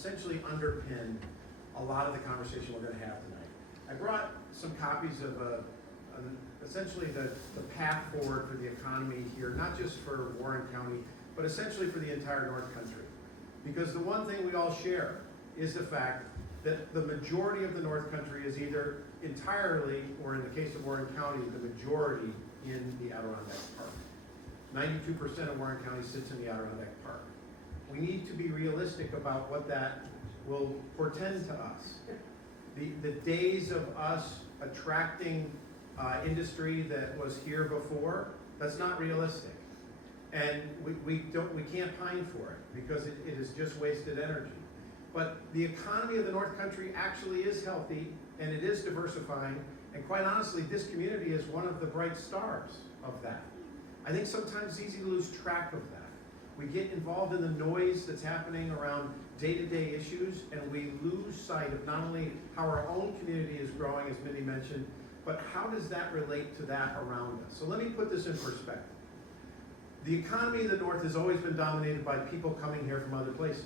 essentially underpin a lot of the conversation we're going to have tonight. I brought some copies of essentially the path forward for the economy here, not just for Warren County, but essentially for the entire North Country. Because the one thing we all share is the fact that the majority of the North Country is either entirely, or in the case of Warren County, the majority in the Adirondack Park. 92% of Warren County sits in the Adirondack Park. We need to be realistic about what that will portend to us. The days of us attracting industry that was here before, that's not realistic. And we can't pine for it because it is just wasted energy. But the economy of the North Country actually is healthy and it is diversifying. And quite honestly, this community is one of the bright stars of that. I think sometimes it's easy to lose track of that. We get involved in the noise that's happening around day-to-day issues, and we lose sight of not only how our own community is growing, as Mindy mentioned, but how does that relate to that around us? So let me put this in perspective. The economy of the North has always been dominated by people coming here from other places.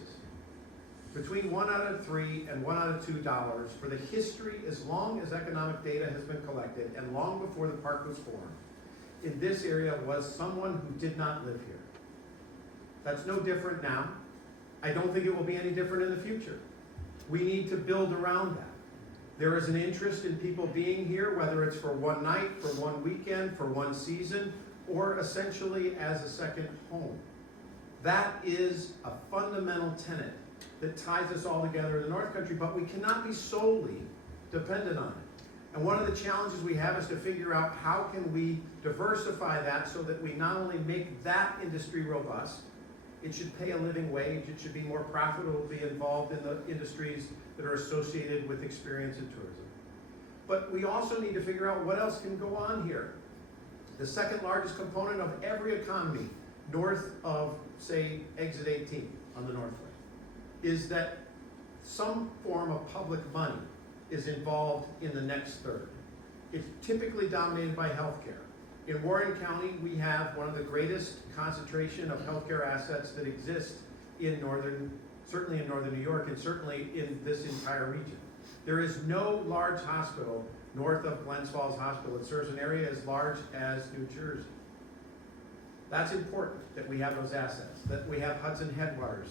Between 1 out of 3 and 1 out of $2 for the history, as long as economic data has been collected and long before the park was formed, in this area was someone who did not live here. That's no different now. I don't think it will be any different in the future. We need to build around that. There is an interest in people being here, whether it's for one night, for one weekend, for one season, or essentially as a second home. That is a fundamental tenet that ties us all together in the North Country, but we cannot be solely dependent on it. And one of the challenges we have is to figure out how can we diversify that so that we not only make that industry robust, it should pay a living wage, it should be more profitable to be involved in the industries that are associated with experience and tourism. But we also need to figure out what else can go on here. The second largest component of every economy north of, say, exit 18 on the Northway is that some form of public money is involved in the next third. It's typically dominated by healthcare. In Warren County, we have one of the greatest concentration of healthcare assets that exist in certainly in northern New York, and certainly in this entire region. There is no large hospital north of Glens Falls Hospital that serves an area as large as New Jersey. That's important that we have those assets, that we have Hudson Headwaters,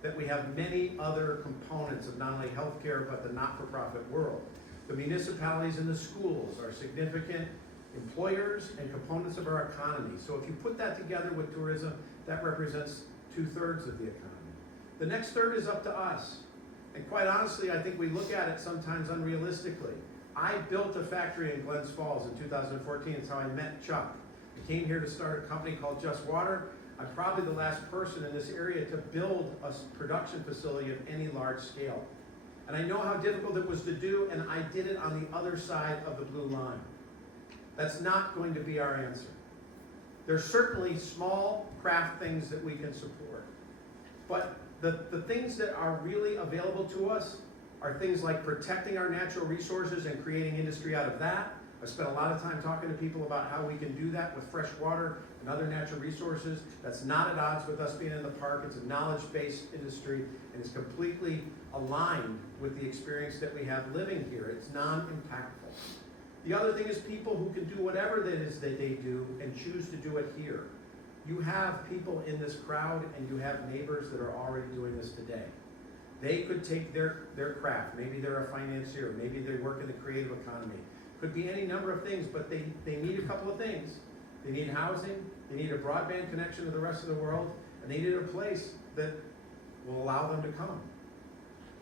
that we have many other components of not only healthcare but the not-for-profit world. The municipalities and the schools are significant employers and components of our economy. So if you put that together with tourism, that represents 2/3 of the economy. The next third is up to us. And quite honestly, I think we look at it sometimes unrealistically. I built a factory in Glens Falls in 2014. It's how I met Chuck. I came here to start a company called Just Water. I'm probably the last person in this area to build a production facility of any large scale. And I know how difficult it was to do, and I did it on the other side of the blue line. That's not going to be our answer. There's certainly small craft things that we can support. But the things that are really available to us are things like protecting our natural resources and creating industry out of that. I spent a lot of time talking to people about how we can do that with fresh water and other natural resources. That's not at odds with us being in the park. It's a knowledge-based industry and is completely aligned with the experience that we have living here. It's non-impactful. The other thing is people who can do whatever that is that they do and choose to do it here. You have people in this crowd and you have neighbors that are already doing this today. They could take their craft, maybe they're a financier, maybe they work in the creative economy. Could be any number of things, but they need a couple of things. They need housing, they need a broadband connection to the rest of the world, and they need a place that will allow them to come.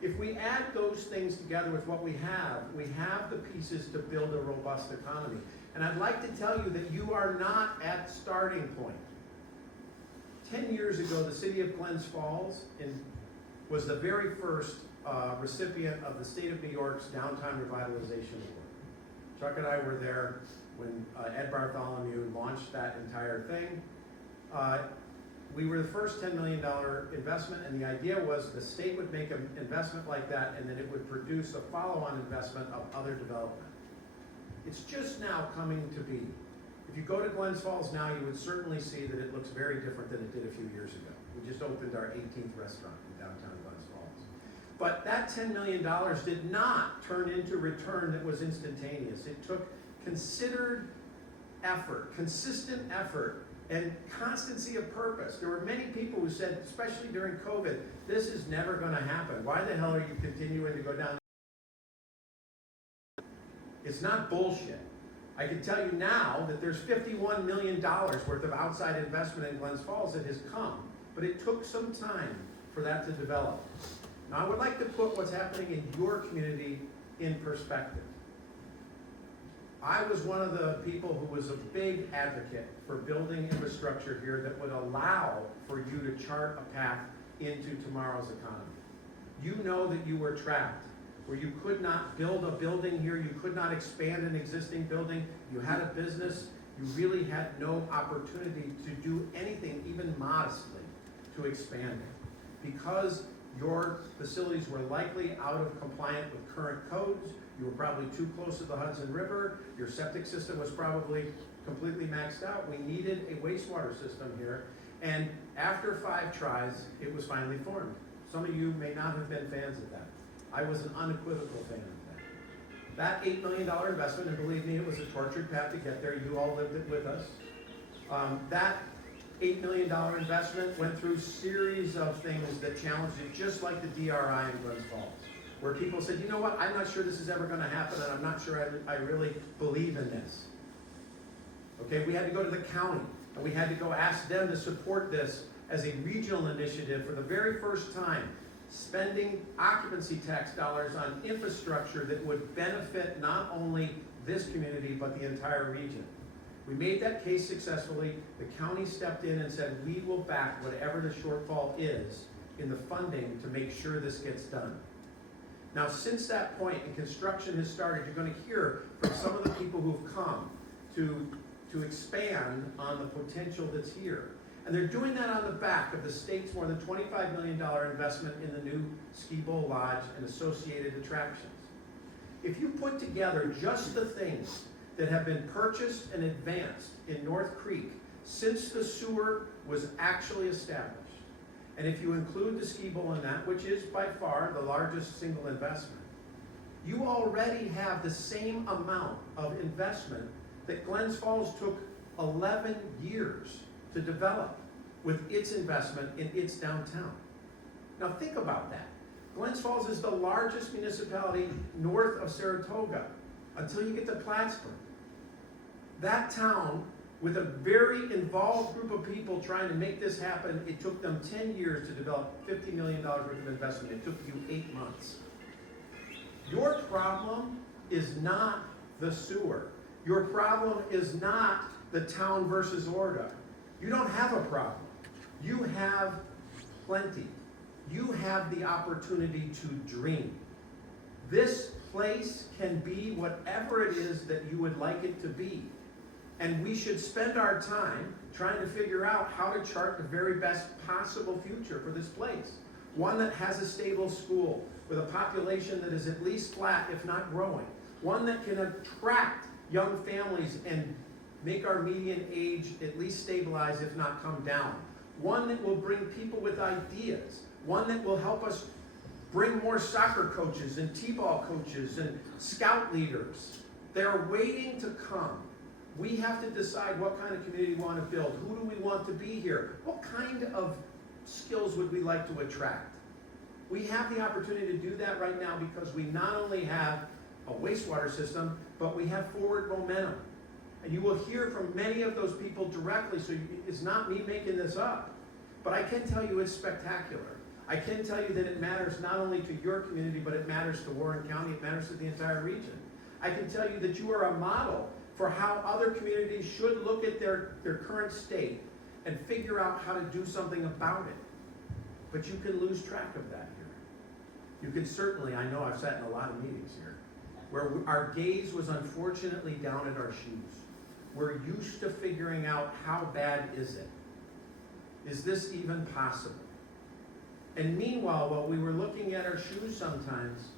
If we add those things together with what we have the pieces to build a robust economy. And I'd like to tell you that you are not at starting point. 10 years ago, the city of Glens Falls was the very first recipient of the state of New York's Downtown Revitalization Award. Chuck and I were there when Ed Bartholomew launched that entire thing. We were the first $10 million investment, and the idea was the state would make an investment like that, and then it would produce a follow-on investment of other development. It's just now coming to be. If you go to Glens Falls now, you would certainly see that it looks very different than it did a few years ago. We just opened our 18th restaurant in downtown Glens Falls. But that $10 million did not turn into return that was instantaneous. It took considered effort, consistent effort, and constancy of purpose. There were many people who said, especially during COVID, this is never going to happen. Why the hell are you continuing to go down? It's not bullshit. I can tell you now that there's $51 million worth of outside investment in Glens Falls that has come, but it took some time for that to develop. Now, I would like to put what's happening in your community in perspective. I was one of the people who was a big advocate for building infrastructure here that would allow for you to chart a path into tomorrow's economy. You know that you were trapped, where you could not build a building here, you could not expand an existing building, you had a business, you really had no opportunity to do anything, even modestly, to expand it. Because your facilities were likely out of compliance with current codes, you were probably too close to the Hudson River, your septic system was probably completely maxed out. We needed a wastewater system here, and after 5 tries, it was finally formed. Some of you may not have been fans of that. I was an unequivocal fan of that. That $8 million investment, and believe me, it was a tortured path to get there. You all lived it with us. That $8 million investment went through a series of things that challenged it, just like the DRI in Glens Falls, where people said, you know what, I'm not sure this is ever going to happen, and I'm not sure I really believe in this. Okay, we had to go to the county, and we had to go ask them to support this as a regional initiative for the very first time, spending occupancy tax dollars on infrastructure that would benefit not only this community, but the entire region. We made that case successfully. The county stepped in and said, we will back whatever the shortfall is in the funding to make sure this gets done. Now, since that point, and construction has started, you're going to hear from some of the people who've come to expand on the potential that's here. And they're doing that on the back of the state's more than $25 million investment in the new Ski Bowl Lodge and associated attractions. If you put together just the things that have been purchased and advanced in North Creek since the sewer was actually established, and if you include the ski bowl in that, which is by far the largest single investment, you already have the same amount of investment that Glens Falls took 11 years to develop with its investment in its downtown. Now think about that. Glens Falls is the largest municipality north of Saratoga until you get to Plattsburgh. That town, with a very involved group of people trying to make this happen, it took them 10 years to develop $50 million worth of investment. It took you 8 months. Your problem is not the sewer. Your problem is not the town versus ORDA. You don't have a problem. You have plenty. You have the opportunity to dream. This place can be whatever it is that you would like it to be. And we should spend our time trying to figure out how to chart the very best possible future for this place. One that has a stable school with a population that is at least flat, if not growing. One that can attract young families and make our median age at least stabilize, if not come down. One that will bring people with ideas. One that will help us bring more soccer coaches and t-ball coaches and scout leaders. They're waiting to come. We have to decide what kind of community we want to build. Who do we want to be here? What kind of skills would we like to attract? We have the opportunity to do that right now because we not only have a wastewater system, but we have forward momentum. And you will hear from many of those people directly, so it's not me making this up. But I can tell you it's spectacular. I can tell you that it matters not only to your community, but it matters to Warren County, it matters to the entire region. I can tell you that you are a model for how other communities should look at their current state and figure out how to do something about it. But you can lose track of that here. You can certainly, I know I've sat in a lot of meetings here, where our gaze was unfortunately down at our shoes. We're used to figuring out how bad is it? Is this even possible? And meanwhile, while we were looking at our shoes sometimes,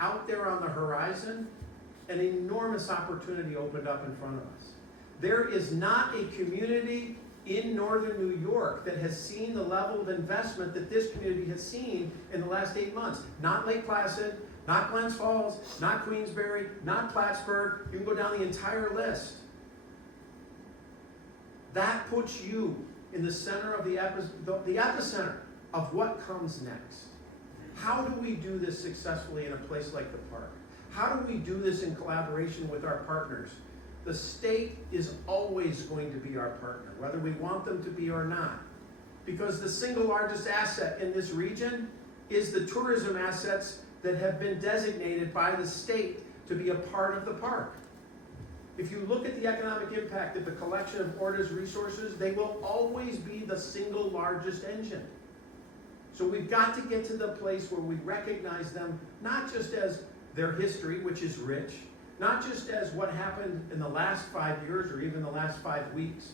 out there on the horizon, an enormous opportunity opened up in front of us. There is not a community in northern New York that has seen the level of investment that this community has seen in the last 8 months. Not Lake Placid, not Glens Falls, not Queensbury, not Plattsburgh. You can go down the entire list. That puts you in the center of the epicenter of what comes next. How do we do this successfully in a place like the park? How do we do this in collaboration with our partners? The state is always going to be our partner, whether we want them to be or not. Because the single largest asset in this region is the tourism assets that have been designated by the state to be a part of the park. If you look at the economic impact of the collection of ORDA's resources, they will always be the single largest engine. So we've got to get to the place where we recognize them, not just as their history, which is rich, not just as what happened in the last 5 years or even the last 5 weeks,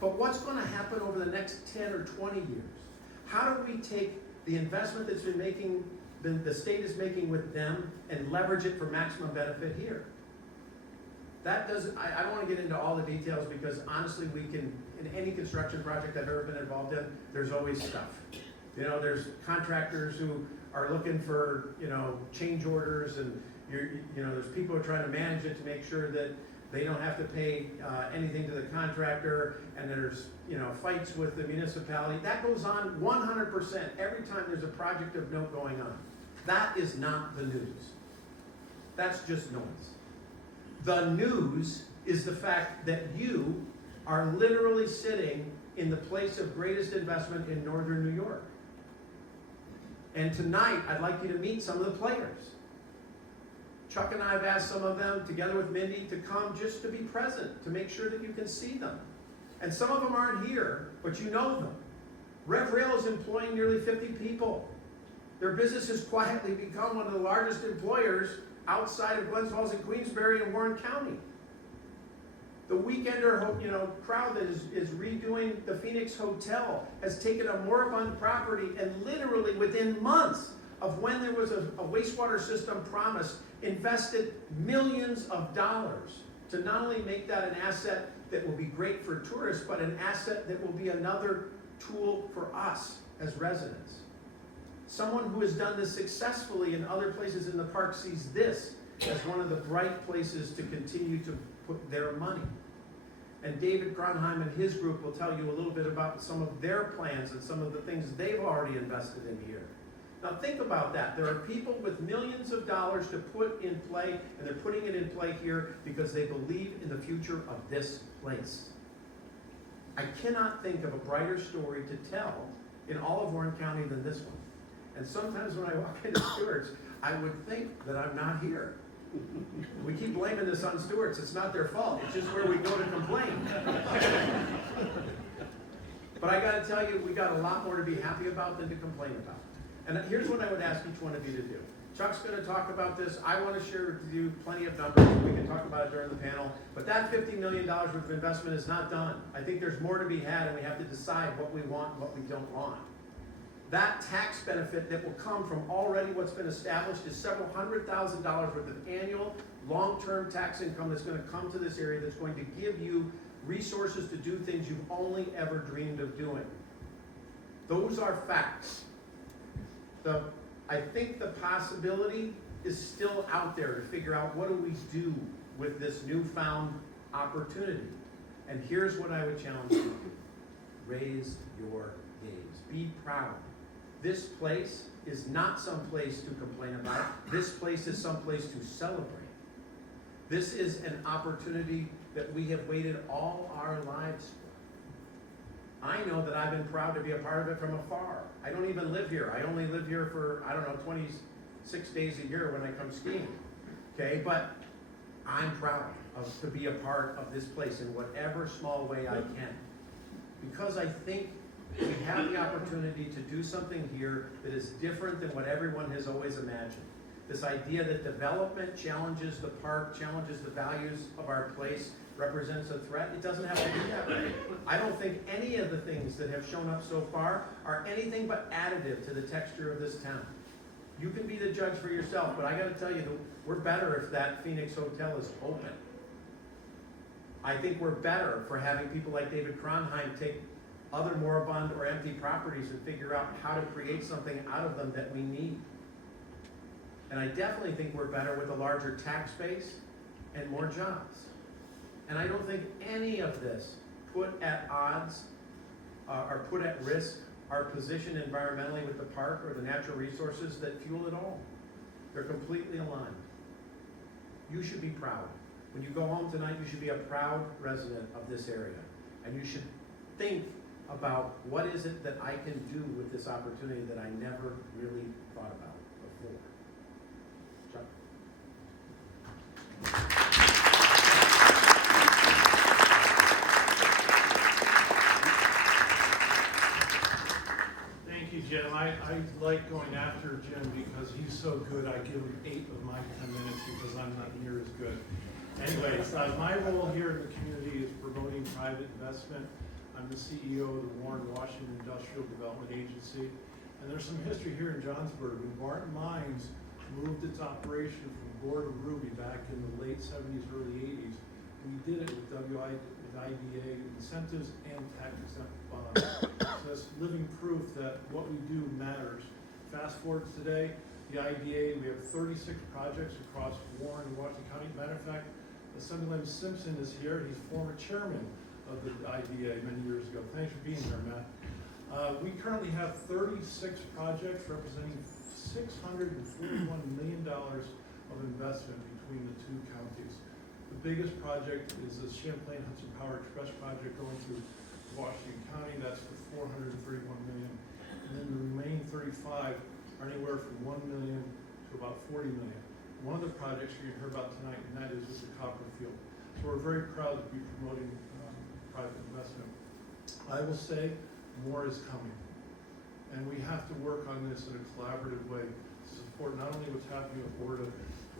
but what's going to happen over the next 10 or 20 years. How do we take the investment that's been making, the state is making with them, and leverage it for maximum benefit here? That doesn't, I don't want to get into all the details because honestly we can, in any construction project I've ever been involved in, there's always stuff. You know, there's contractors who are looking for, you know, change orders, and you know, there's people who are trying to manage it to make sure that they don't have to pay anything to the contractor, and there's, you know, fights with the municipality. That goes on 100% every time there's a project of note going on. That is not the news. That's just noise. The news is the fact that you are literally sitting in the place of greatest investment in northern New York. And tonight, I'd like you to meet some of the players. Chuck and I have asked some of them, together with Mindy, to come just to be present, to make sure that you can see them. And some of them aren't here, but you know them. RevRail is employing nearly 50 people. Their business has quietly become one of the largest employers outside of Glens Falls and Queensbury and Warren County. The weekender, you know, crowd that is redoing the Phoenix Hotel has taken a moribund property and literally within months of when there was a wastewater system promised, invested millions of dollars to not only make that an asset that will be great for tourists, but an asset that will be another tool for us as residents. Someone who has done this successfully in other places in the park sees this as one of the bright places to continue to put their money. And David Cronheim and his group will tell you a little bit about some of their plans and some of the things they've already invested in here. Now think about that. There are people with millions of dollars to put in play, and they're putting it in play here because they believe in the future of this place. I cannot think of a brighter story to tell in all of Warren County than this one. And sometimes when I walk into Stewart's, I would think that I'm not here. We keep blaming this on Stewart's. It's not their fault. It's just where we go to complain. But I got to tell you, we got a lot more to be happy about than to complain about. And here's what I would ask each one of you to do. Chuck's going to talk about this. I want to share with you plenty of numbers. We can talk about it during the panel. But that $50 million worth of investment is not done. I think there's more to be had, and we have to decide what we want and what we don't want. That tax benefit that will come from already what's been established is several $100,000 worth of annual long-term tax income that's going to come to this area, that's going to give you resources to do things you've only ever dreamed of doing. Those are facts. I think the possibility is still out there to figure out what do we do with this newfound opportunity. And here's what I would challenge you to do. Raise your gaze. Be proud. This place is not some place to complain about. This place is some place to celebrate. This is an opportunity that we have waited all our lives for. I know that I've been proud to be a part of it from afar. I don't even live here. I only live here for, 26 days a year when I come skiing. Okay, but I'm proud to be a part of this place in whatever small way I can. Because I think we have the opportunity to do something here that is different than what everyone has always imagined. This idea that development challenges the park, challenges the values of our place, represents a threat. It doesn't have to be that way. I don't think any of the things that have shown up so far are anything but additive to the texture of this town. You can be the judge for yourself, but I got to tell you, we're better if that Phoenix Hotel is open. I think we're better for having people like David Cronheim take other moribund or empty properties and figure out how to create something out of them that we need. And I definitely think we're better with a larger tax base and more jobs. And I don't think any of this put at odds or put at risk our position environmentally with the park or the natural resources that fuel it all. They're completely aligned. You should be proud. When you go home tonight, you should be a proud resident of this area. And you should think about what is it that I can do with this opportunity that I never really thought about before. Chuck. Thank you, Jim. I like going after Jim because he's so good. I give him 8 of my 10 minutes because I'm not near as good. Anyways, my role here in the community is promoting private investment. I'm the CEO of the Warren Washington Industrial Development Agency. And there's some history here in Johnsburg. When Barton Mines moved its operation from Gore to Ruby back in the late 70s, early 80s, we did it with WIDA incentives and tax-exempt bonds. So that's living proof that what we do matters. Fast forward to today, the IDA, we have 36 projects across Warren and Washington County. Matter of fact, Assemblyman Simpson is here. He's former chairman of the IDA many years ago. Thanks for being here, Matt. We currently have 36 projects representing $641 million of investment between the two counties. The biggest project is the Champlain Hudson Power Express project going through Washington County. That's for $431 million. And then the remaining 35 are anywhere from $1 million to about $40 million. One of the projects you're going to hear about tonight, and that is with the copper field. So we're very proud to be promoting private investment. I will say more is coming. And we have to work on this in a collaborative way to support not only what's happening with ORDA,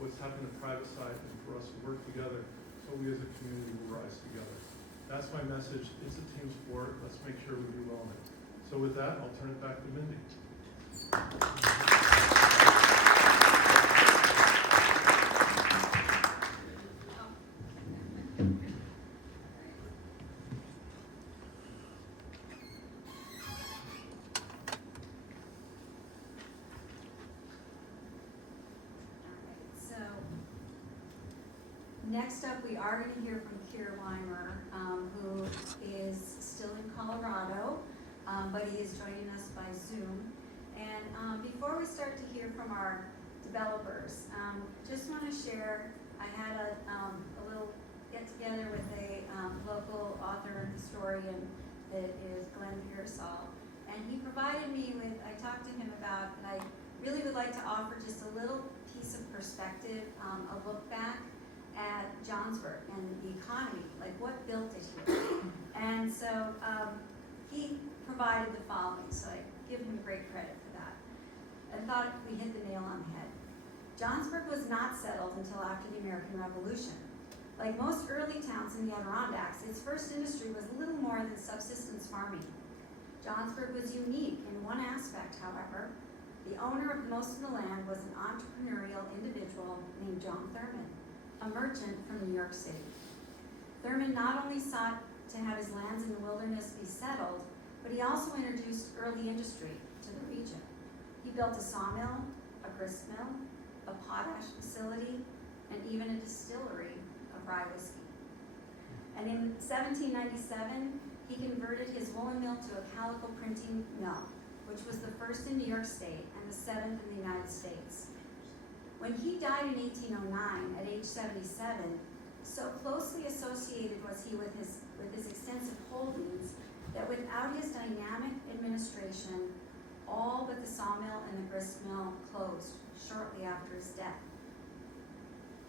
what's happening on the private side, and for us to work together so we as a community will rise together. That's my message. It's a team sport. Let's make sure we do well in it. So with that, I'll turn it back to Mindy. Next up, we are going to hear from Keir Weimer, who is still in Colorado, but he is joining us by Zoom. And before we start to hear from our developers, just want to share, I had a little get-together with a local author and historian that is Glenn Pearsall, and he provided me with, I talked to him about, and I really would like to offer just a little piece of perspective, a look back at Johnsburg and the economy, like what built it here. And so he provided the following, so I give him great credit for that. I thought we hit the nail on the head. Johnsburg was not settled until after the American Revolution. Like most early towns in the Adirondacks, its first industry was little more than subsistence farming. Johnsburg was unique in one aspect, however. The owner of most of the land was an entrepreneurial individual named John Thurman, a merchant from New York City. Thurman not only sought to have his lands in the wilderness be settled, but he also introduced early industry to the region. He built a sawmill, a grist mill, a potash facility, and even a distillery of rye whiskey. And in 1797, he converted his woolen mill to a calico printing mill, which was the first in New York State and the 7th in the United States. When he died in 1809 at age 77, so closely associated was he with his extensive holdings that without his dynamic administration, all but the sawmill and the grist mill closed shortly after his death.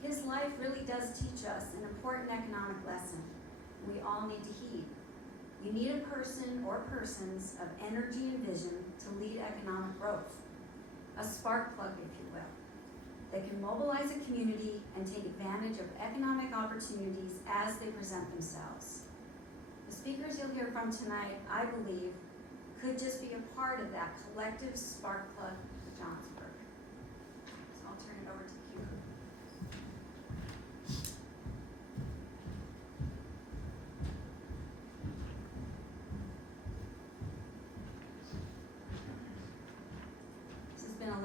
His life really does teach us an important economic lesson we all need to heed. You need a person or persons of energy and vision to lead economic growth, a spark plug, if you will. They can mobilize a community and take advantage of economic opportunities as they present themselves. The speakers you'll hear from tonight, I believe, could just be a part of that collective spark plug for Johnsburg. So I'll turn it over to Keir.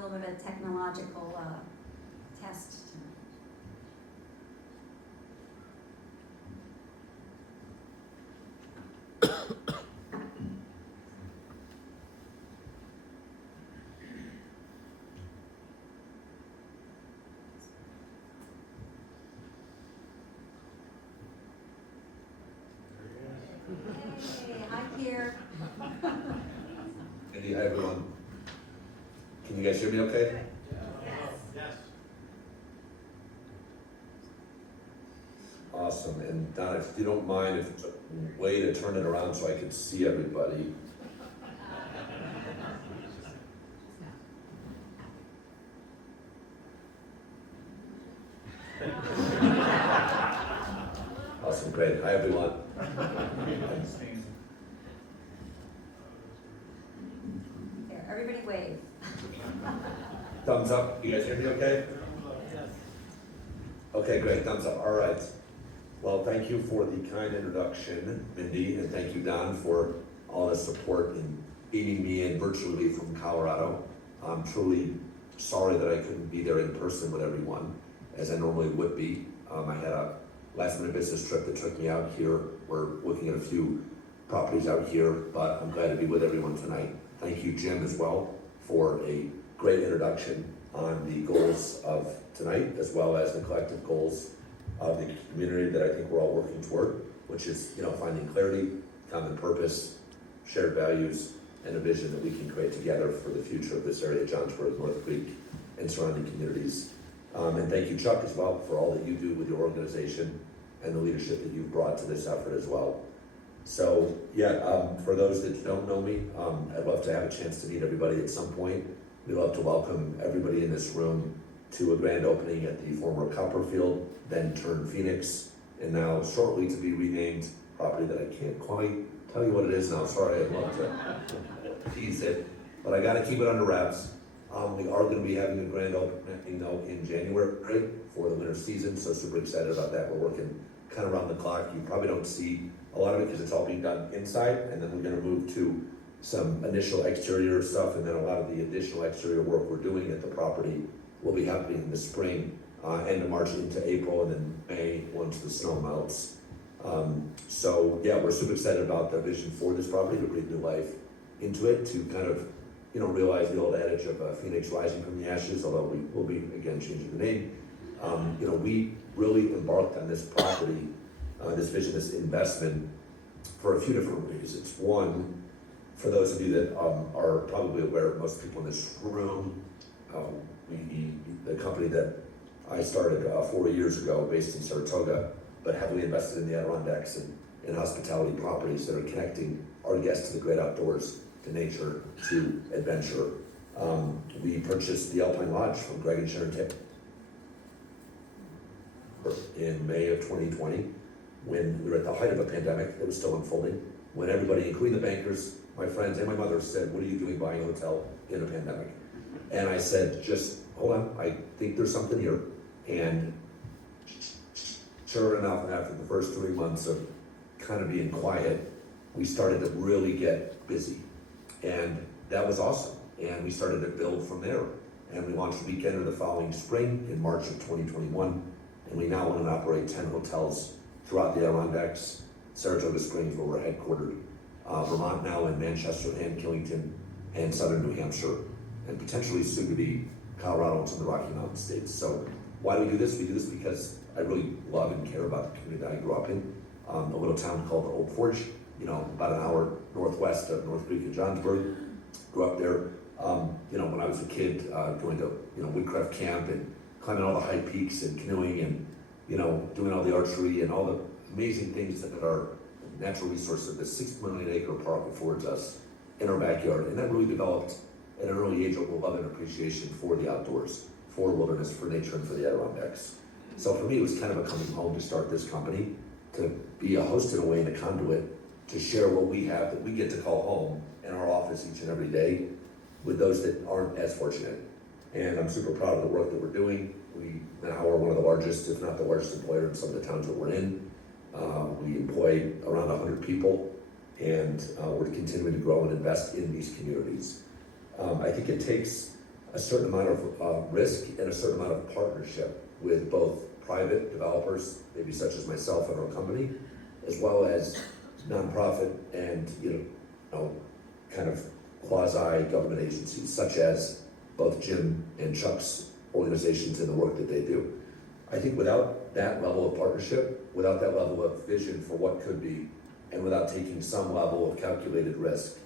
little bit of a technological test tonight. Hey, hi Keir. Mindy, hi everyone. Can you guys hear me okay? Yes. Awesome. And Donna, if you don't mind, if there's a way to turn it around so I can see everybody. Awesome, great. Hi everyone. Here, everybody wave. Thumbs up. You guys hear me okay? Okay, great. Thumbs up. All right. Well, thank you for the kind introduction, Mindy, and thank you, Don, for all the support in beating me in virtually from Colorado. I'm truly sorry that I couldn't be there in person with everyone, as I normally would be. I had a last-minute business trip that took me out here. We're looking at a few properties out here, but I'm glad to be with everyone tonight. Thank you, Jim, as well, for a great introduction on the goals of tonight, as well as the collective goals of the community that I think we're all working toward, which is, finding clarity, common purpose, shared values, and a vision that we can create together for the future of this area, Johnsburg, North Creek, and surrounding communities. And thank you, Chuck, as well, for all that you do with your organization and the leadership that you've brought to this effort as well. So, for those that don't know me, I'd love to have a chance to meet everybody at some point. We'd love to welcome everybody in this room to a grand opening at the former Copperfield, then turned Phoenix, and now shortly to be renamed property that I can't quite tell you what it is now. Sorry, I'd love to tease it, but I gotta keep it under wraps. We are gonna be having a grand opening though in January for the winter season, so super excited about that. We're working kind of around the clock. You probably don't see a lot of it because it's all being done inside, and then we're gonna move to some initial exterior stuff, and then a lot of the additional exterior work we're doing at the property will be happening in the spring, end of March into April, and then May once the snow melts. We're super excited about the vision for this property to breathe new life into it, to kind of, realize the old adage of Phoenix rising from the ashes, although we will be, again, changing the name. We really embarked on this property, this vision, this investment for a few different reasons. One, for those of you that are probably aware, most people in this room, the company that I started 4 years ago, based in Saratoga, but heavily invested in the Adirondacks and in hospitality properties that are connecting our guests to the great outdoors, to nature, to adventure. We purchased the Alpine Lodge from Greg and Sharon Taylor in May of 2020, when we were at the height of a pandemic that was still unfolding, when everybody, including the bankers, my friends, and my mother said, "What are you doing buying a hotel in a pandemic?" And I said, just hold on, I think there's something here. And sure enough, after the first 3 months of kind of being quiet, we started to really get busy. And that was awesome. And we started to build from there. And we launched Weekend of the following spring in March of 2021. And we now own and operate 10 hotels throughout the Adirondacks, Saratoga Springs, where we're headquartered, Vermont now, and Manchester and Killington, and southern New Hampshire, and potentially soon to be Colorado and some of the Rocky Mountain states. So why do we do this? We do this because I really love and care about the community that I grew up in. A little town called Old Forge, about an hour northwest of North Creek and Johnsburg. Grew up there, when I was a kid, going to, Woodcraft Camp and climbing all the high peaks and canoeing and, doing all the archery and all the amazing things that our natural resource of the 6 million acre park affords us in our backyard. And that really developed at an early age a love and appreciation for the outdoors, for wilderness, for nature, and for the Adirondacks. So for me, it was kind of a coming home to start this company, to be a host in a way and a conduit, to share what we have that we get to call home in our office each and every day with those that aren't as fortunate. And I'm super proud of the work that we're doing. We now are one of the largest, if not the largest employer in some of the towns that we're in. We employ around 100 people, and we're continuing to grow and invest in these communities. I think it takes a certain amount of risk and a certain amount of partnership with both private developers, maybe such as myself and our company, as well as nonprofit and, kind of quasi-government agencies, such as both Jim and Chuck's organizations and the work that they do. I think without that level of partnership, without that level of vision for what could be, and without taking some level of calculated risk,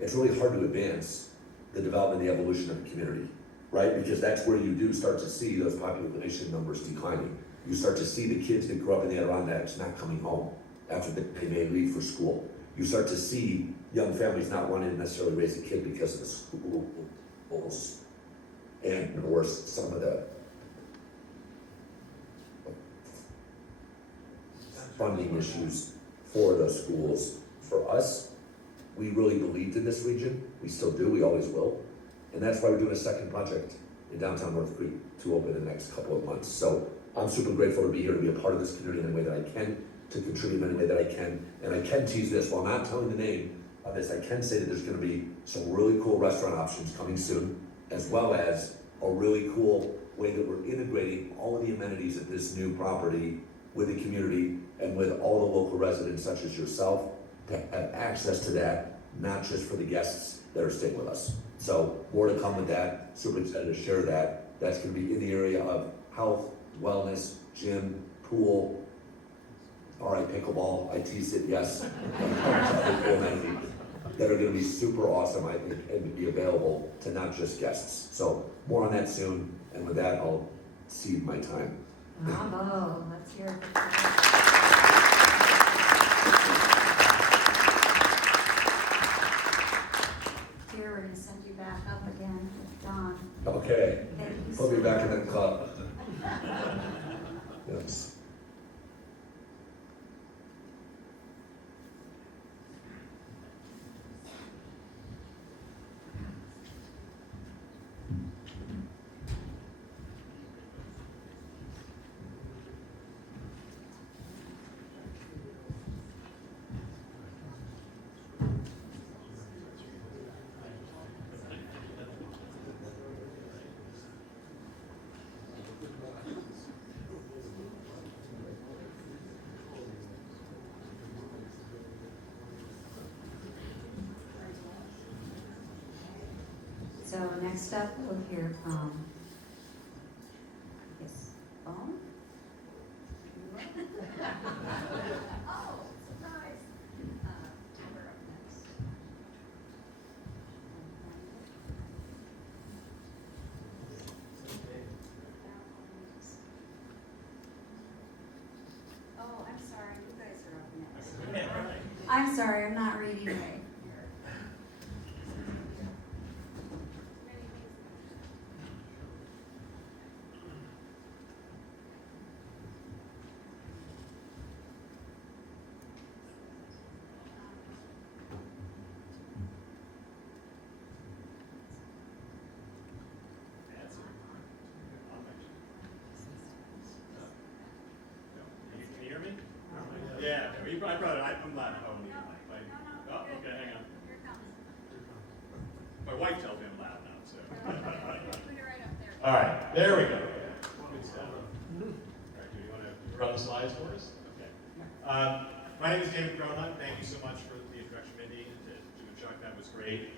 it's really hard to advance the development and the evolution of the community, right? Because that's where you do start to see those population numbers declining. You start to see the kids that grew up in the Adirondacks not coming home after they may leave for school. You start to see young families not wanting to necessarily raise a kid because of the schools and or some of the funding issues for those schools. For us, we really believed in this region. We still do, we always will. And that's why we're doing a second project in downtown North Creek to open in the next couple of months. So I'm super grateful to be here, to be a part of this community in any way that I can, to contribute in any way that I can. And I can tease this, while not telling the name of this, I can say that there's gonna be some really cool restaurant options coming soon, as well as a really cool way that we're integrating all of the amenities of this new property with the community and with all the local residents such as yourself to have access to that, not just for the guests that are staying with us. So more to come with that, super excited to share that. That's gonna be in the area of health, wellness, gym, pool, pickleball, I teased it, yes. That are gonna be super awesome, I think, and be available to not just guests. So more on that soon, and with that, I'll cede my time. Bravo, let's hear it. Here, we're gonna send you back up again with Don. Okay, Thank you put me so back in much. the club. Yes. So next up, we'll hear from, Bone? Oh, surprise. We're up next. Oh, I'm sorry, you guys are up next. I'm sorry, I'm not reading right. Yeah, I brought it. I'm loud. Oh, okay, hang on. My wife tells me I'm loud now, so. All right, there we go. Good stuff. All right, do you want to run the slides for us? Okay. My name is David Cronheim. Thank you so much for the introduction, Mindy, and to Jim and Chuck. That was great.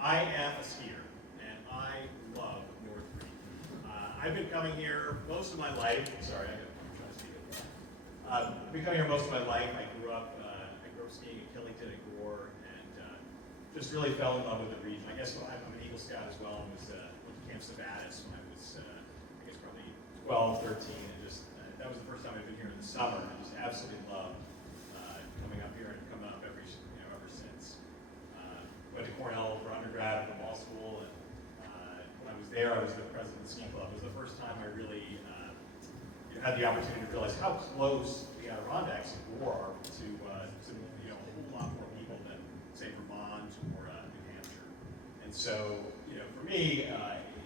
I am a skier, and I love North Creek. I've been coming here most of my life. Sorry, I'm trying to speak it. I've been coming here most of my life. I grew up skiing at Killington and Gore, and just really fell in love with the region. I guess I'm an Eagle Scout as well, and went to Camp Sabatis when I was, I guess probably 12, 13, and just that was the first time I've been here in the summer. I just absolutely loved coming up here and coming up ever since. Went to Cornell for undergrad from law school, and when I was there, I was the president of the ski club. It was the first time I really had the opportunity to realize how close the Adirondacks and Gore are to a whole lot more people than, say, Vermont or New Hampshire. And so, for me, it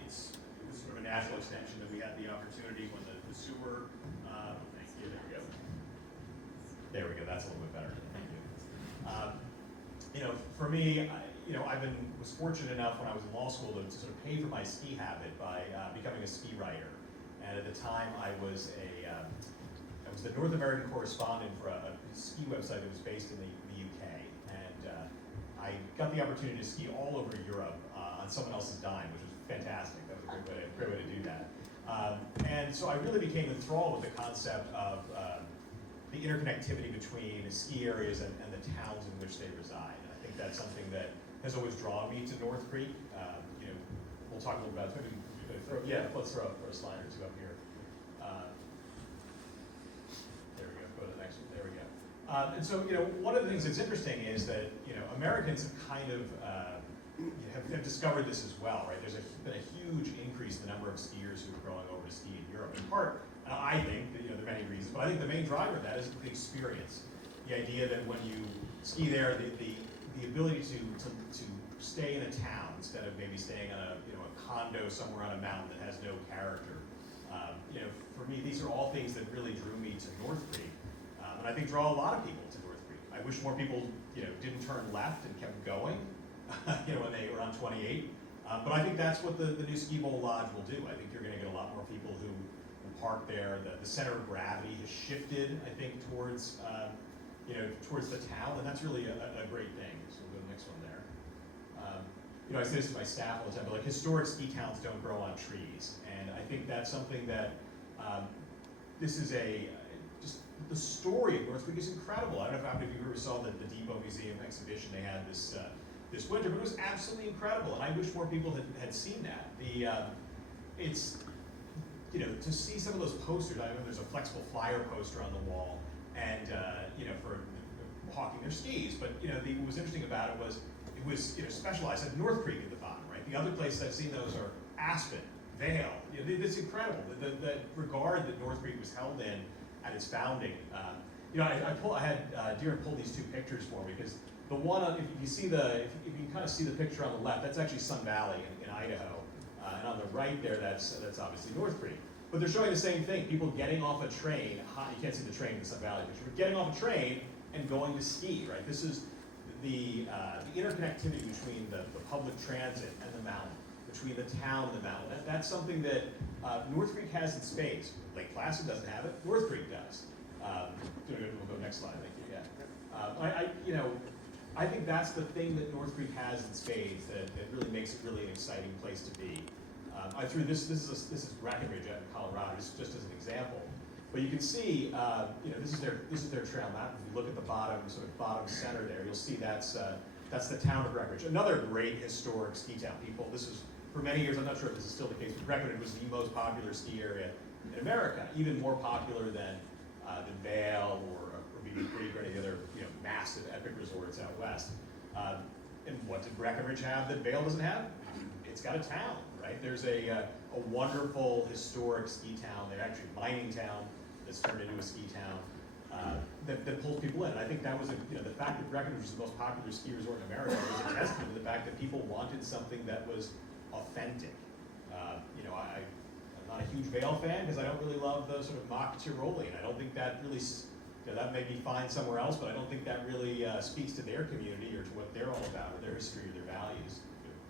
was sort of a natural extension that we had the opportunity when the sewer, thank you, there we go. There we go, that's a little bit better, thank you. For me, you know, was fortunate enough when I was in law school to sort of pay for my ski habit by becoming a ski writer. And at the time, I was the North American correspondent for a ski website that was based in the UK. And I got the opportunity to ski all over Europe on someone else's dime, which was fantastic. That was a great way to do that. And so I really became enthralled with the concept of the interconnectivity between ski areas and the towns in which they reside. And I think that's something that has always drawn me to North Creek. You know, we'll talk a little about it. Let's throw a slide or two up here. There we go. Go to the next one. There we go. And so, you know, one of the things that's interesting is that, you know, Americans have kind of have discovered this as well, right? There's been a huge increase in the number of skiers who are going over to ski in Europe. In part, I think that, you know, there are many reasons, but I think the main driver of that is the experience. The idea that when you ski there, the ability to stay in a town instead of maybe staying on a condo somewhere on a mountain that has no character. You know, for me, these are all things that really drew me to North Creek, and I think draw a lot of people to North Creek. I wish more people, you know, didn't turn left and kept going, you know, when they were on 28. But I think that's what the new Ski Bowl Lodge will do. I think you're going to get a lot more people who park there. The center of gravity has shifted, I think, towards you know, towards the town, and that's really a great thing. So we'll go to the next one there. You know, I say this to my staff all the time, but like historic ski towns don't grow on trees, and I think that's something that this is just the story of North Creek is incredible. I don't know if any of you ever saw the Depot Museum exhibition they had this winter, but it was absolutely incredible, and I wish more people had seen that. It's, you know, to see some of those posters. I know there's a flexible flyer poster on the wall, and you know, for hawking their skis. But you know, what was interesting about it was you know, specialized at North Creek at the bottom, right? The other places I've seen those are Aspen, Vale. You know, it's incredible the regard that North Creek was held in at its founding. You know, I had Darren pull these two pictures for me because the one if you can kind of see the picture on the left, that's actually Sun Valley in Idaho, and on the right there, that's obviously North Creek. But they're showing the same thing: people getting off a train. You can't see the train in the Sun Valley picture, but getting off a train and going to ski. Right. This is the interconnectivity between the public transit and the mountain, between the town and the mountain. That's something that North Creek has in spades. Lake Placid doesn't have it. North Creek does. We'll go next slide. Thank you. Yeah. You know, I think that's the thing that North Creek has in spades that really makes it really an exciting place to be. I threw this is Breckenridge out in Colorado, just as an example. But you can see, you know, this is their trail map. If you look at the bottom center there, you'll see that's the town of Breckenridge. Another great historic ski town. This is, for many years, I'm not sure if this is still the case, but Breckenridge was the most popular ski area in America, even more popular than Vail or Beaver Creek or any of the other, you know, massive epic resorts out west. And what did Breckenridge have that Vail doesn't have? It's got a town, right? There's a wonderful historic ski town. They're actually a mining town that's turned into a ski town that pulls people in. And I think that was you know, the fact that Breckenridge was the most popular ski resort in America was a testament to the fact that people wanted something that was authentic. You know, I'm not a huge Vail fan because I don't really love the sort of mock Tyrolean. I don't think that really, you know, that may be fine somewhere else, but I don't think that really speaks to their community or to what they're all about, or their history, or their values.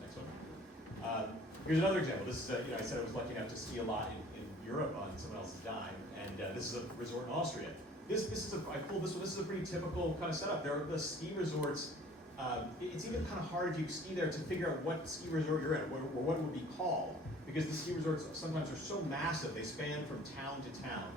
Next one. Here's another example. This is, you know, I said I was lucky enough to ski a lot in Europe on someone else's dime, and this is a resort in Austria. I pulled this one. This is a pretty typical kind of setup. There are the ski resorts. It's even kind of hard if you ski there to figure out what ski resort you're in, or what it would be called, because the ski resorts sometimes are so massive. They span from town to town.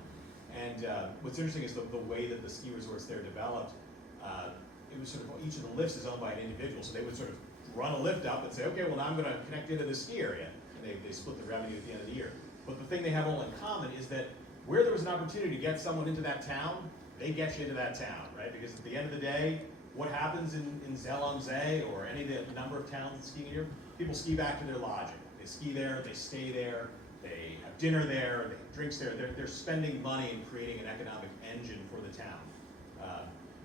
And what's interesting is the way that the ski resorts there developed. It was sort of, each of the lifts is owned by an individual, so they would sort of run a lift up and say, okay, well now I'm going to connect into the ski area, and they split the revenue at the end of the year. But the thing they have all in common is that where there was an opportunity to get someone into that town, they get you into that town, right? Because at the end of the day, what happens in Zell am See or any of the number of towns that ski here, people ski back to their lodging. They ski there, they stay there, they have dinner there, they have drinks there. They're spending money and creating an economic engine for the town.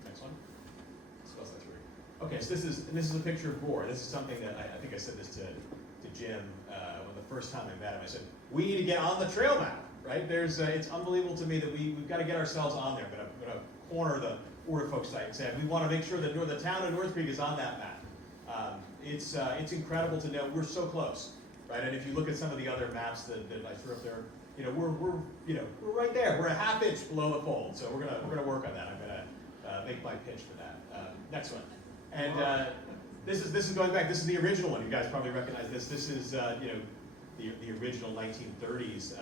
Next one. Okay, so this is a picture of Gore. This is something that I think I said this to Jim when the first time I met him. I said, we need to get on the trail map, right? It's unbelievable to me that we've got to get ourselves on there. But I'm going to corner the ORDA folks site and say, we want to make sure that the town of North Creek is on that map. it's incredible to know we're so close, right? And if you look at some of the other maps that I threw up there, we're right there. We're a half inch below the fold, so we're gonna work on that. I'm gonna make my pitch for that. Next one, and this is going back. This is the original one. You guys probably recognize this. This is the original 1930s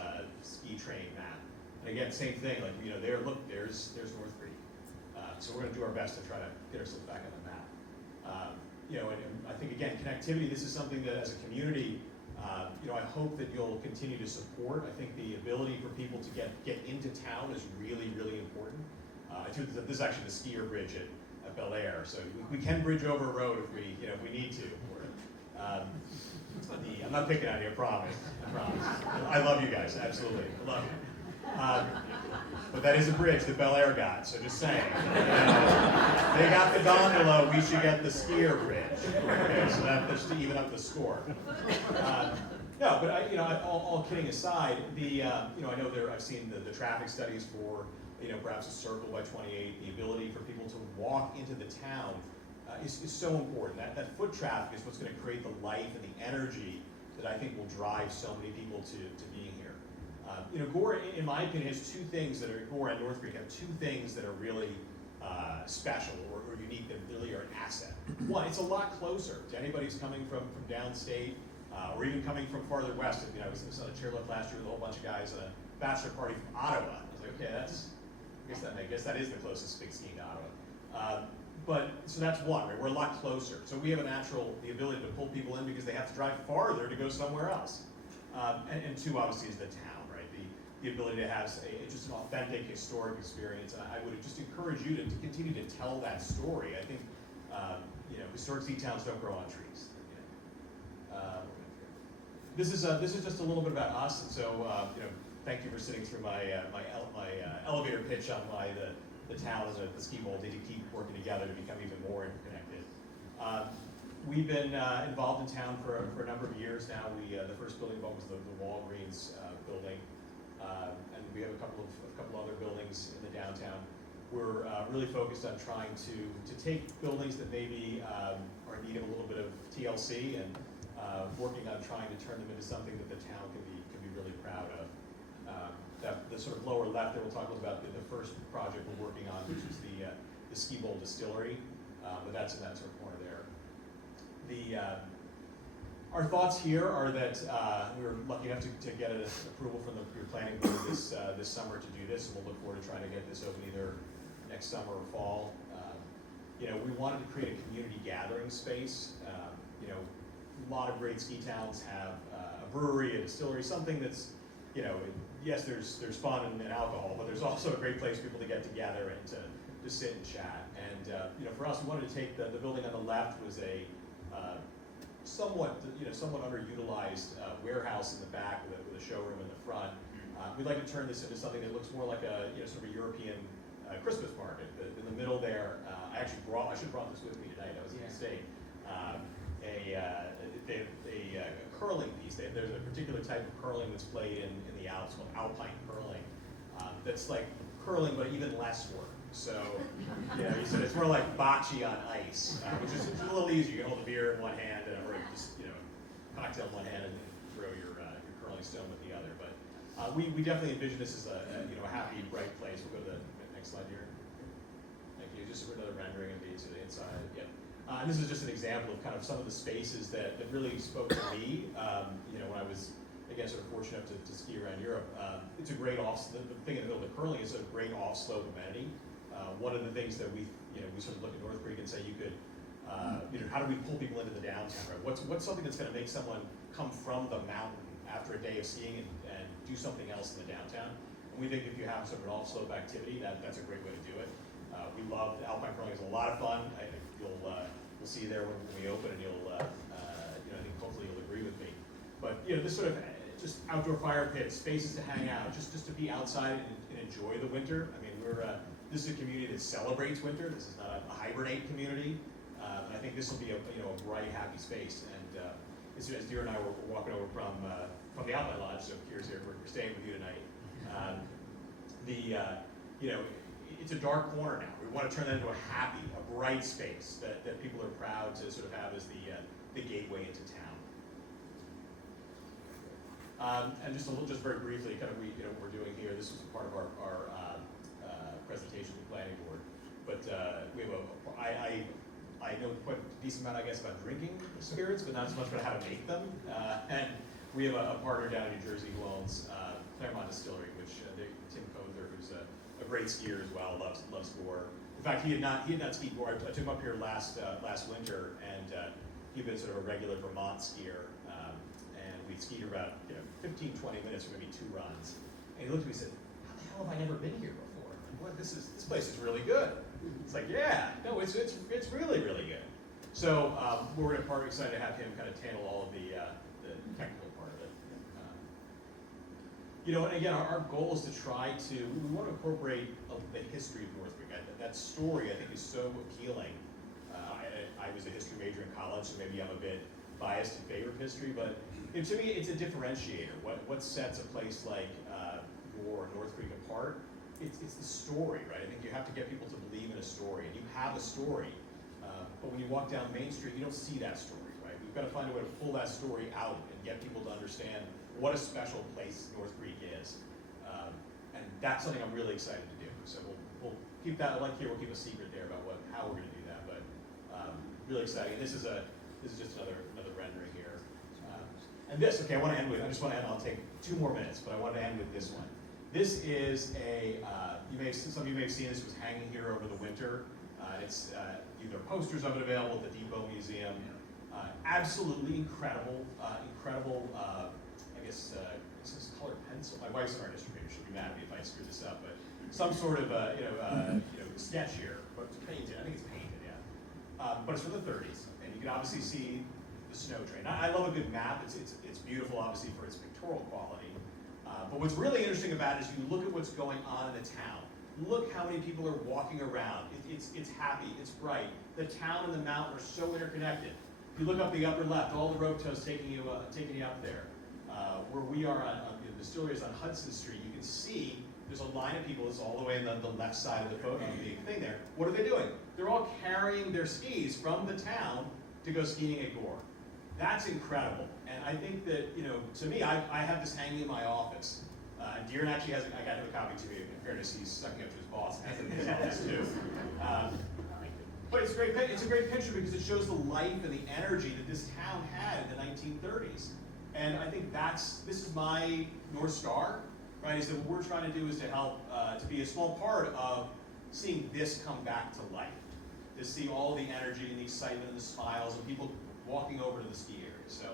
ski train map. And again, same thing. Like there's North Creek. So we're going to do our best to try to get ourselves back on the map. And I think again, connectivity. This is something that as a community, I hope that you'll continue to support. I think the ability for people to get into town is really, really important. This is actually the skier bridge at Bel Air, so we can bridge over a road if we need to. I'm not picking on you, I promise. I love you guys, absolutely. I love you. But that is a bridge that Bel Air got, so just saying. They got the gondola, we should get the skier bridge. Okay, so that's to even up the score. No, but all kidding aside, I know I've seen the traffic studies for perhaps a circle by 28. The ability for people to walk into the town is so important. That foot traffic is what's going to create the life and the energy that I think will drive so many people to being here. Gore, in my opinion, has two things that are, Gore and North Creek have two things that are really special or unique that really are an asset. One, it's a lot closer to anybody who's coming from downstate or even coming from farther west. I was on a chairlift last year with a whole bunch of guys at a bachelor party from Ottawa. I was like, okay, I guess that is the closest big skiing to Ottawa. So that's one, right? We're a lot closer. So we have the ability to pull people in because they have to drive farther to go somewhere else. And two, obviously, is the town, right? The ability to have just an authentic historic experience. And I would just encourage you to continue to tell that story. I think, historic ski towns don't grow on trees. This is just a little bit about us. And so, thank you for sitting through my elevator pitch on why the town and the ski bowl need to keep working together to become even more interconnected. We've been involved in town for a number of years now. The first building was the Walgreens building, and we have a couple other buildings in the downtown. We're really focused on trying to take buildings that maybe are in need of a little bit of TLC and working on trying to turn them into something that the town can be really proud of. The sort of lower left there, we'll talk a little about the first project we're working on, which is the Ski Bowl Distillery, but that's in that sort of corner there. Our thoughts here are that we were lucky enough to get an approval from your planning board this summer to do this, and we'll look forward to trying to get this open either next summer or fall. We wanted to create a community gathering space. A lot of great ski towns have a brewery, a distillery, something that's, yes, there's fun and alcohol, but there's also a great place for people to get together and to sit and chat. And for us, we wanted to take the building on the left was a somewhat underutilized warehouse in the back with a showroom in the front. We'd like to turn this into something that looks more like a sort of a European Christmas market. In the middle there, I should have brought this with me tonight. I was in the state. A curling piece. There's a particular type of curling that's played in the Alps called alpine curling. That's like curling, but even less work. So, he said it's more like bocce on ice, which is a little easier. You can hold a beer in one hand, or just cocktail in one hand, and throw your curling stone with the other. But we definitely envision this as a happy, bright place. We'll go to the next slide here. Thank you. Just another rendering of to the inside. Yep. And this is just an example of kind of some of the spaces that really spoke to me. When I was, again, sort of fortunate enough to ski around Europe. It's a great the thing in the middle of the curling is a great off-slope amenity. One of the things that we sort of look at North Creek and say you could, how do we pull people into the downtown? Right? What's something that's going to make someone come from the mountain after a day of skiing and do something else in the downtown? And we think if you have sort of an off-slope activity, that's a great way to do it. We love alpine curling; it's a lot of fun. I think you'll see there when we open, and I think hopefully you'll agree with me. But this sort of just outdoor fire pits, spaces to hang out, just to be outside and enjoy the winter. I mean, this is a community that celebrates winter. This is not a hibernate community. And I think this will be a bright, happy space. And as Deer and I were walking over from the Outlet Lodge, so Keir's here, we're staying with you tonight. It's a dark corner now. We want to turn that into a happy, a bright space that people are proud to sort of have as the the gateway into town. And just very briefly, kind of what we're doing here. This was part of our presentation to the planning board. But we have I know quite a decent amount, I guess, about drinking spirits, but not so much about how to make them. And we have a partner down in New Jersey who owns Claremont Distillery, which Tim Kother, who's a great skier as well, loves Gore. In fact, he had not skied Gore. I took him up here last winter, and he'd been sort of a regular Vermont skier. And we skied about 15, 20 minutes, or maybe 2 runs. And he looked at me and said, "How the hell have I never been here before? Boy, this place is really good." It's like, yeah, no, it's really, really good. So we're excited to have him kind of handle all of the technical part of it. And again, our goal is to try to, we want to incorporate the history of North Creek. That story, I think, is so appealing. I was a history major in college, so maybe I'm a bit biased in favor of history, but to me, it's a differentiator. What sets a place like Gore or North Creek apart? It's the story, right? I think you have to get people to believe in a story, and you have a story, but when you walk down Main Street, you don't see that story, right? We've got to find a way to pull that story out and get people to understand what a special place North Creek is, and that's something I'm really excited to do. So we'll keep that, we'll keep a secret there about how we're going to do that, but really exciting. And this is just another rendering here, and this, okay, I'll take 2 more minutes, but I wanted to end with this one. This is some of you may have seen this. Was hanging here over the winter. It's either posters of it available at the Depot Museum. Absolutely incredible, I guess this is colored pencil. My wife's an art history major. She'll be mad at me if I screw this up, but some sort of sketch here, but it's painted. I think it's painted, yeah. But it's from the 30s, and you can obviously see the snow train. I love a good map. It's beautiful, obviously, for its pictorial quality. But what's really interesting about it is you look at what's going on in the town. Look how many people are walking around. It's happy, it's bright. The town and the mountain are so interconnected. If you look up the upper left, all the road tows taking you up there. Where we are the distillery is on Hudson Street. You can see there's a line of people. It's all the way on the left side of the photo, the thing there. What are they doing? They're all carrying their skis from the town to go skiing at Gore. That's incredible. And I think that, to me, I have this hanging in my office. Deeren actually has, I got him a copy to me. In fairness, he's sucking up to his boss and has it in his office too. But it's a great picture because it shows the life and the energy that this town had in the 1930s. And I think this is my North Star, right? Is that what we're trying to do is to help, to be a small part of seeing this come back to life. To see all the energy and the excitement and the smiles and people walking over to the ski area. So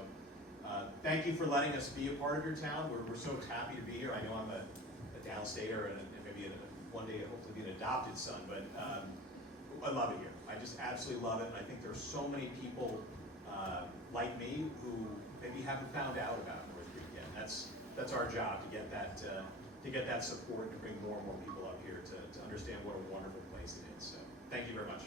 thank you for letting us be a part of your town. We're so happy to be here. I know I'm a downstater and maybe one day hopefully be an adopted son, but I love it here. I just absolutely love it. And I think there's so many people like me who maybe haven't found out about North Creek yet. That's our job, to get that support and bring more and more people up here to understand what a wonderful place it is. So thank you very much.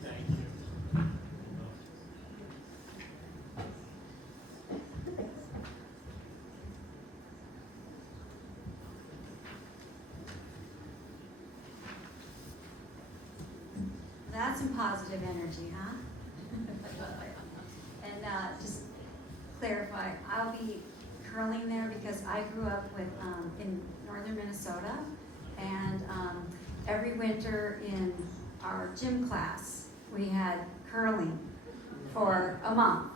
Thank you. That's some positive energy, huh? And just clarify, I'll be curling there because I grew up in northern Minnesota, and every winter in our gym class we had curling for a month.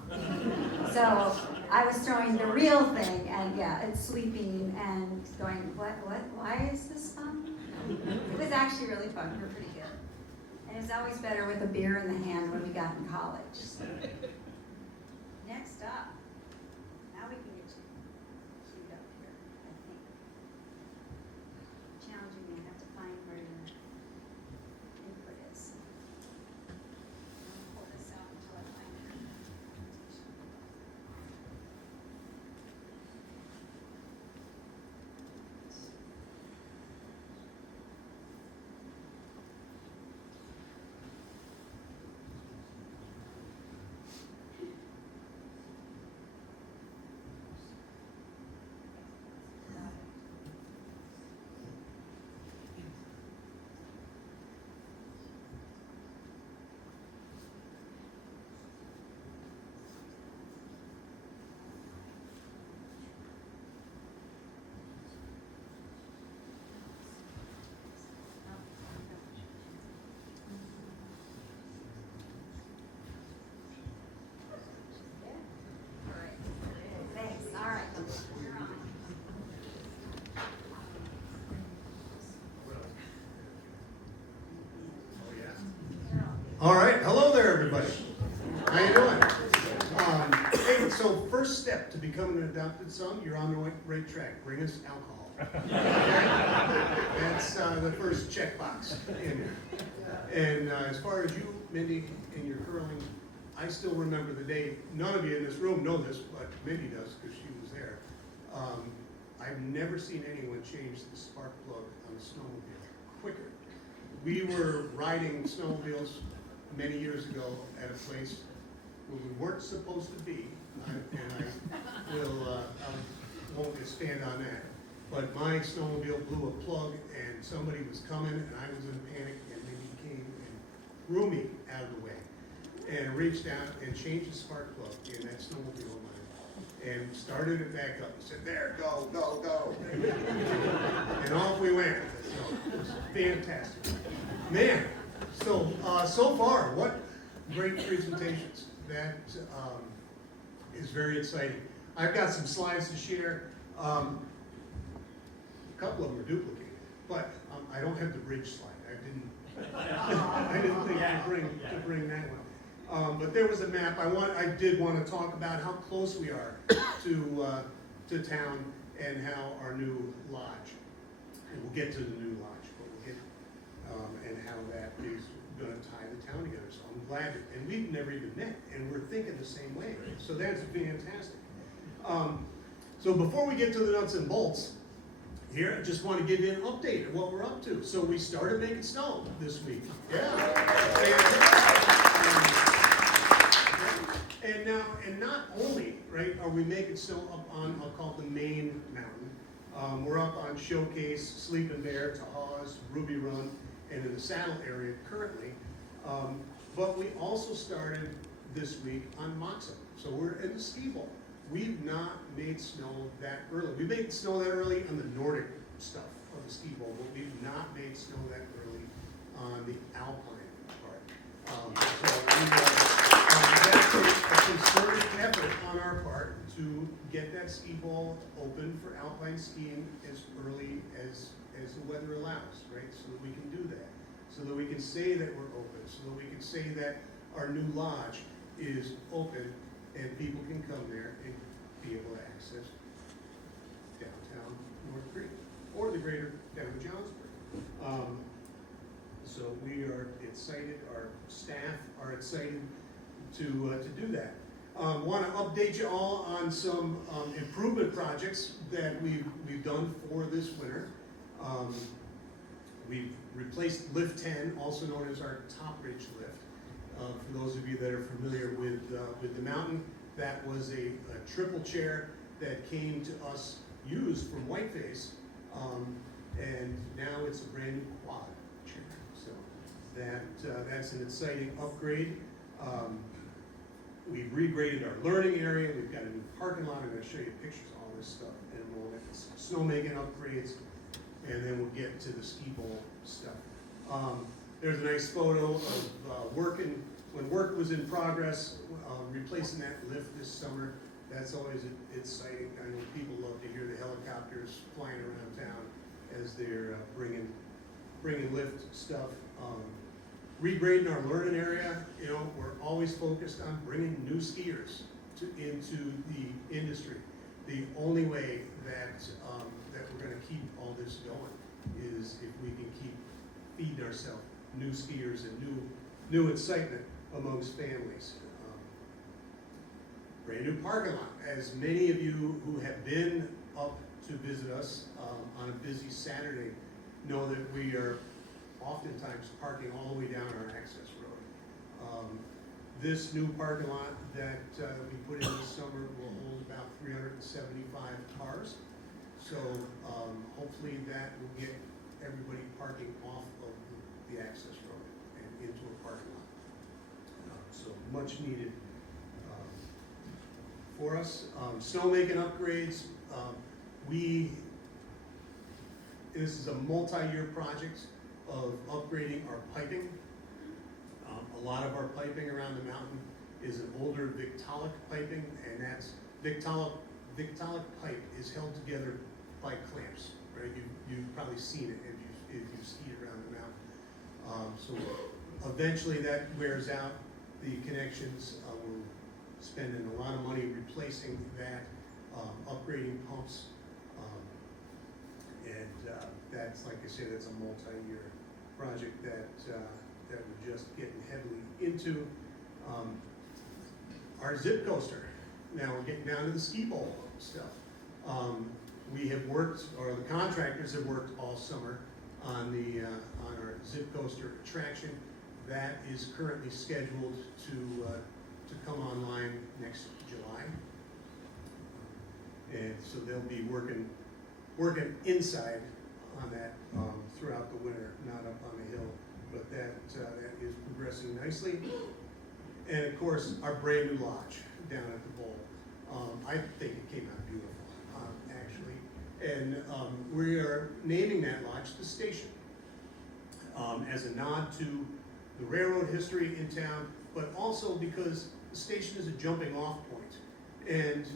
So I was throwing the real thing, and yeah, it's sweeping and going, what, why is this fun? It was actually really fun. We were pretty good. And it's always better with a beer in the hand when we got in college. So. Next up, now we can get you queued up here, I think. Challenging me, I have to find where your input is. I'll pull this out until I find it. All right, hello there, everybody. How you doing? Hey, so first step to becoming an adopted son, you're on the right track. Bring us alcohol. That's the first checkbox in here. And as far as you, Mindy, and your curling, I still remember the day. None of you in this room know this, but Mindy does because she was there. I've never seen anyone change the spark plug on a snowmobile quicker. We were riding snowmobiles many years ago at a place where we weren't supposed to be, and I won't expand on that. But my snowmobile blew a plug, and somebody was coming, and I was in a panic, and Mindy came and threw me out of the way, and reached out and changed the spark plug in that snowmobile of mine, and started it back up, and said, "There, go, go, go," and off we went. So it was fantastic, man. So far, what great presentations. That is very exciting. I've got some slides to share. A couple of them are duplicated, but I don't have the bridge slide. I didn't think to bring that one. But there was a map. I did want to talk about how close we are to town and how our new lodge. And we'll get to the new lodge, but we'll get and how that is going to tie the town together. So I'm glad, and we've never even met, and we're thinking the same way. So that's fantastic. So before we get to the nuts and bolts, here I just want to give you an update of what we're up to. So we started making snow this week. Yeah. And not only, right, are we making snow up on, I'll call it the main mountain. We're up on Showcase, Sleeping Bear, Tahaws, Ruby Run, and in the Saddle area currently. But we also started this week on Moxham. So we're in the ski bowl. We've not made snow that early. We made snow that early on the Nordic stuff of the ski bowl, but we've not made snow that early on the Alpine part. That's a concerted effort on our part to get that ski bowl open for alpine skiing as early as the weather allows, right? So that we can do that. So that we can say that we're open, so that we can say that our new lodge is open and people can come there and be able to access downtown North Creek or the greater town of Johnsburg. So we are excited, our staff are excited to do that. Want to update you all on some improvement projects that we've done for this winter. We've replaced lift 10, also known as our top ridge lift. For those of you that are familiar with the mountain, that was a triple chair that came to us used from Whiteface, and now it's a brand new quad chair. So that's an exciting upgrade. We've regraded our learning area. We've got a new parking lot. I'm going to show you pictures of all this stuff in a moment. Snowmaking upgrades, and then we'll get to the ski bowl stuff. There's a nice photo of when work was in progress, replacing that lift this summer. That's always exciting. I know people love to hear the helicopters flying around town as they're bringing lift stuff. Regrading our learning area, we're always focused on bringing new skiers into the industry. The only way that we're going to keep all this going is if we can keep feeding ourselves new skiers and new excitement amongst families. Brand new parking lot. As many of you who have been up to visit us on a busy Saturday know that we are oftentimes parking all the way down our access road. This new parking lot that we put in this summer will hold about 375 cars. So hopefully that will get everybody parking off of the access road and into a parking lot. So much needed for us. Snowmaking upgrades. This is a multi-year project of upgrading our piping. A lot of our piping around the mountain is an older Victolic piping, and that's Victolic pipe is held together by clamps, right? You've probably seen it if you've skied around the mountain. So Eventually that wears out, the connections, we're spending a lot of money replacing that, upgrading pumps. That's, like I say, that's a multi-year project that we're just getting heavily into. Our zip coaster, now we're getting down to the ski bowl stuff. We have worked, or the contractors have worked all summer on our zip coaster attraction. That is currently scheduled to come online next July. And so they'll be working inside on that throughout the winter, not up on the hill, but that is progressing nicely. And of course, our brand new lodge down at the bowl. I think it came out beautiful, actually. And we are naming that lodge the Station, as a nod to the railroad history in town, but also because the station is a jumping off point. And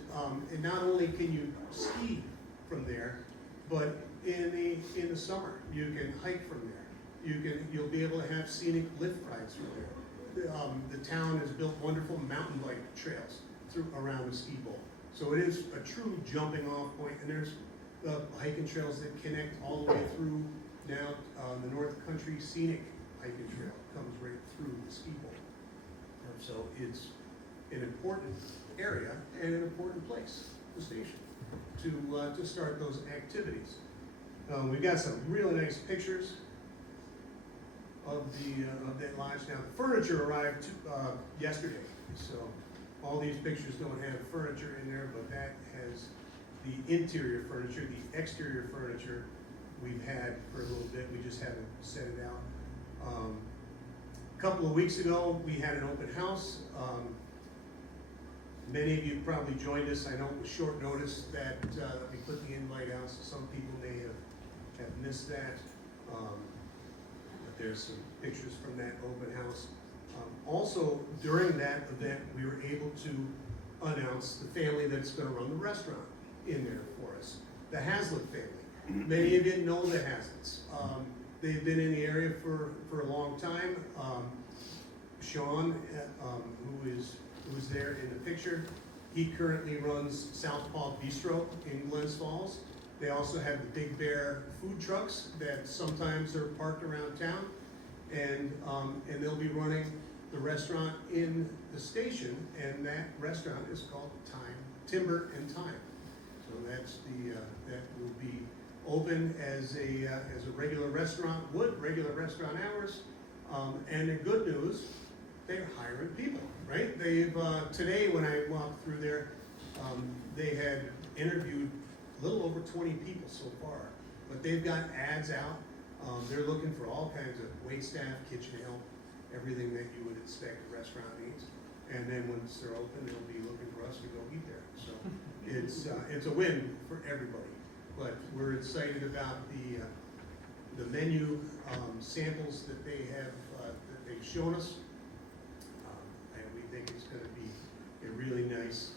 not only can you ski from there, but in the summer, you can hike from there. You'll be able to have scenic lift rides from there. The town has built wonderful mountain bike trails around the ski bowl. So it is a true jumping off point, and there's hiking trails that connect all the way through now. The North Country Scenic Hiking Trail comes right through the ski bowl. So it's an important area and an important place, the station, to start those activities. We've got some really nice pictures of that lodge. Now, the furniture arrived yesterday, so all these pictures don't have furniture in there, but that has the interior furniture. The exterior furniture we've had for a little bit. We just haven't set it out. A couple of weeks ago, we had an open house. Many of you probably joined us. I know it was short notice that we put the invite out, so some people may have missed that. But there's some pictures from that open house. Also, during that event, we were able to announce the family that's going to run the restaurant in there for us, the Hazlitt family. Many of you know the Hazlitts. They've been in the area for a long time. Sean, who is there in the picture, he currently runs Southpaw Bistro in Glens Falls. They also have the Big Bear food trucks that sometimes are parked around town, and they'll be running the restaurant in the station, and that restaurant is called Timber and Time. So that's that will be open as a regular restaurant would, regular restaurant hours. And the good news, they're hiring people, right? They've today when I walked through there, they had interviewed a little over 20 people so far, but they've got ads out. They're looking for all kinds of wait staff, kitchen help, everything that you would expect a restaurant needs. And then once they're open, they'll be looking for us to go eat there. So it's a win for everybody. But we're excited about the menu samples that they have that they've shown us, and we think it's going to be a really nice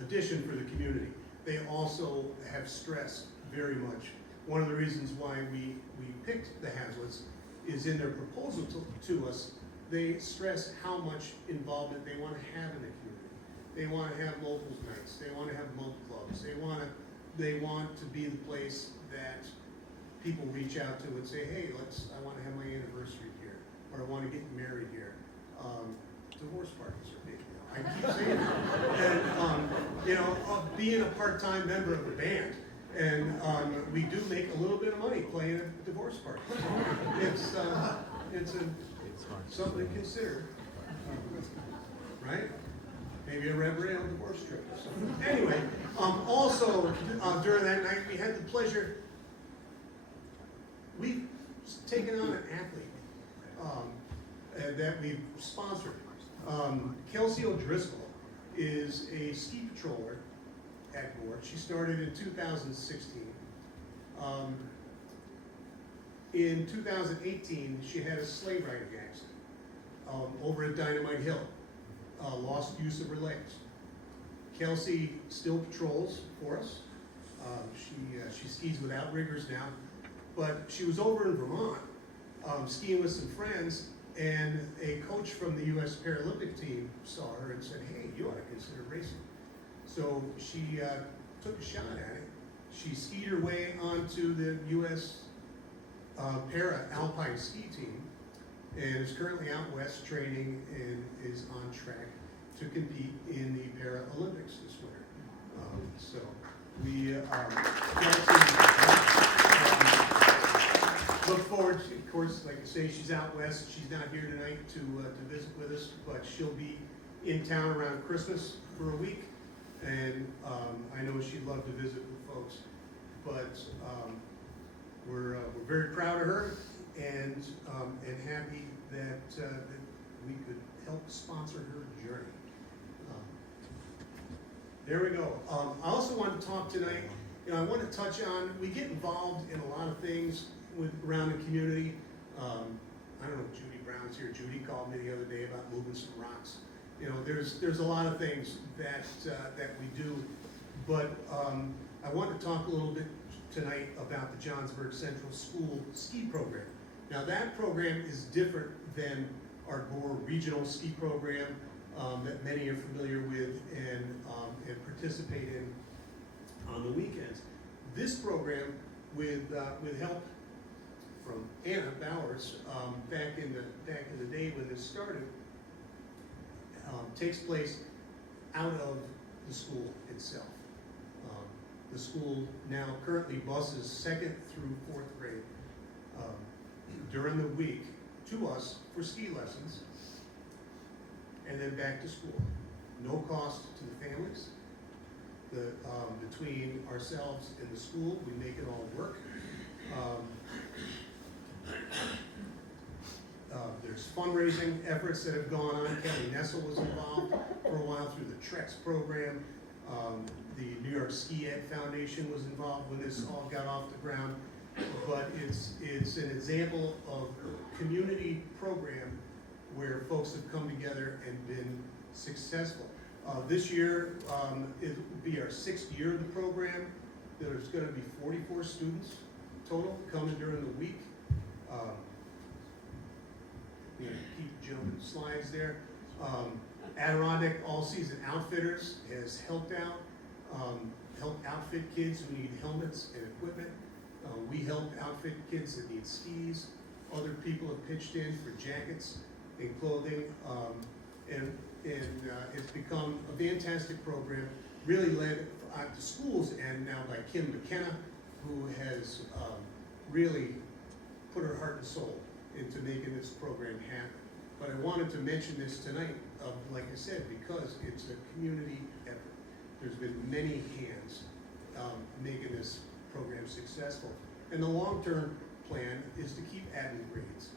addition for the community. They also have stressed very much. One of the reasons why we picked the Hazlitts is in their proposal to us. They stress how much involvement they want to have in the community. They want to have locals nights. They want to have monk clubs. They want to be the place that people reach out to and say, hey, I want to have my anniversary here, or I want to get married here. Divorce parties are big now. I keep saying it. And being a part-time member of the band, and we do make a little bit of money playing a divorce party. It's something to consider, right? Maybe a Rev Rail divorce trip or something. Anyway, also during that night, we had the pleasure, we've taken on an athlete that we've sponsored. Kelsey O'Driscoll is a ski patroller at Gore. She started in 2016. In 2018, she had a sleigh riding accident over at Dynamite Hill. Lost use of her legs. Kelsey still patrols for us. She skis without riggers now, but she was over in Vermont skiing with some friends, And a coach from the US Paralympic team saw her and said, hey, you ought to consider racing. So she took a shot at it. She skied her way onto the US Para-Alpine ski team and is currently out west training and is on track to compete in the Paralympics this winter. So we look forward to, of course, like I say, she's out west. She's not here tonight to visit with us, but she'll be in town around Christmas for a week. And I know she'd love to visit with folks. But we're very proud of her and happy that we could help sponsor her journey. There we go. I also want to talk tonight, I want to touch on, we get involved in a lot of things around the community. I don't know if Judy Brown's here. Judy called me the other day about moving some rocks. There's a lot of things that we do, but I want to talk a little bit tonight about the Johnsburg Central School ski program. Now that program is different than our Gore regional ski program that many are familiar with and participate in on the weekends. This program, with help from Anna Bowers back in the day when this started, takes place out of the school itself. The school now currently buses 2nd through 4th grade during the week to us for ski lessons and then back to school. No cost to the families. Between ourselves and the school, we make it all work. There's fundraising efforts that have gone on. Kelly Nessel was involved for a while through the TREX program. The New York Ski Ed Foundation was involved when this all got off the ground. But it's an example of a community program where folks have come together and been successful. This year, it will be our 6th year of the program. There's going to be 44 students total coming during the week. Keep jumping slides there. Adirondack All Season Outfitters has helped outfit kids who need helmets and equipment. We help outfit kids that need skis. Other people have pitched in for jackets and clothing, and it's become a fantastic program, really led out to schools and now by Kim McKenna, who has really put her heart and soul into making this program happen. But I wanted to mention this tonight, like I said, because it's a community effort. There's been many hands making this program successful. And the long-term plan is to keep adding grades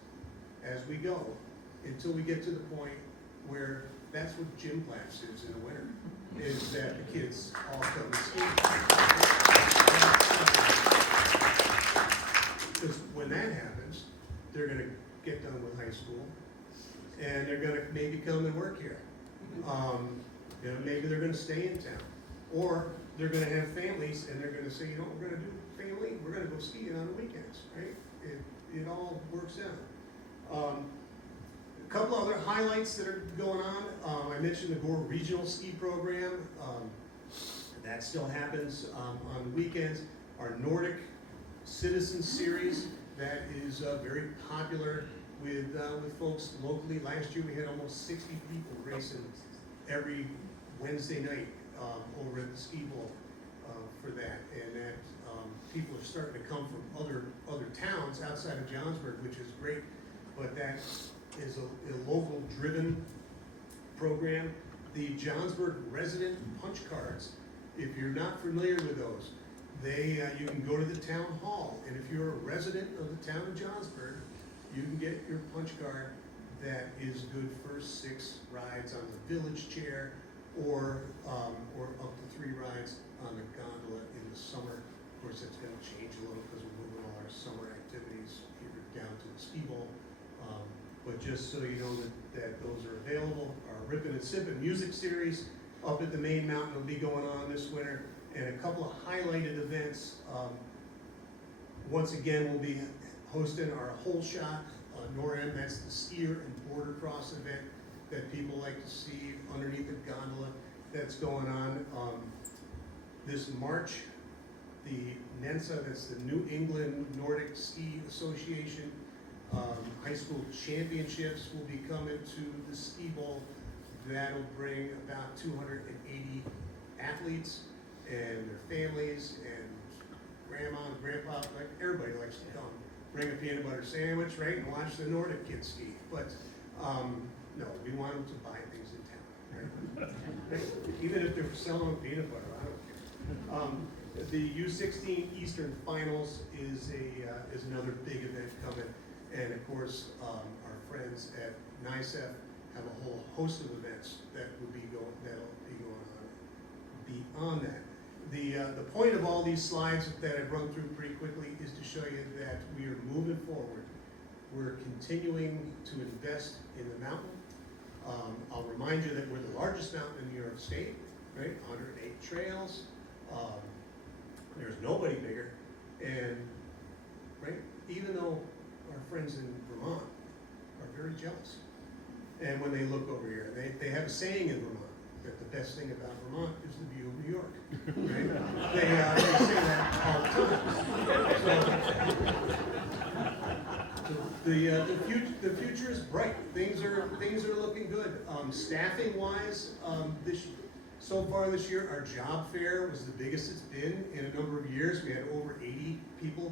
as we go until we get to the point where that's what gym class is in the winter, is that the kids all come and ski. Because when that happens, they're going to get done with high school and they're going to maybe come and work here. Maybe they're going to stay in town, or they're going to have families and they're going to say, we're going to do family, we're going to go skiing on the weekends, right? It all works out. A couple other highlights that are going on. I mentioned the Gore Regional Ski Program. That still happens on the weekends. Our Nordic Citizen Series, that is very popular with folks locally. Last year we had almost 60 people racing every Wednesday night over at the ski bowl for that. And that people are starting to come from other towns outside of Johnsburg, which is great. But that is a local driven program. The Johnsburg resident punch cards, if you're not familiar with those, you can go to the town hall, and if you're a resident of the town of Johnsburg, you can get your punch card that is good for 6 rides on the village chair, or up to 3 rides on the gondola in the summer. Of course, that's going to change a little because we're moving all our summer activities here down to the ski bowl. But just so you know that those are available. Our Rippin' and Sippin' music series up at the main mountain will be going on this winter, and a couple of highlighted events. Once again, we'll be hosting our Whole Shot NORM, that's the skier and border cross event that people like to see underneath the gondola that's going on. This March, the NENSA, that's the New England Nordic Ski Association, high school championships will be coming to the ski bowl. That'll bring about 280 athletes and their families and grandma and grandpa, like everybody likes to come. Bring a peanut butter sandwich, right, and watch the Nordic kids ski. But no, we want them to buy things in town. Right? Even if they're selling peanut butter, I don't care. The U16 Eastern Finals is another big event coming, and of course our friends at NICEF have a whole host of events that'll be going on beyond that. The point of all these slides that I've run through pretty quickly is to show you that we are moving forward. We're continuing to invest in the mountain. I'll remind you that we're the largest mountain in New York State, right? 108 trails. There's nobody bigger. And, right, even though our friends in Vermont are very jealous. And when they look over here, they have a saying in Vermont that the best thing about Vermont is the view of New York, right? They say that all the time. So the future is bright. Things are looking good. Staffing wise, so far this year, our job fair was the biggest it's been in a number of years. We had over 80 people,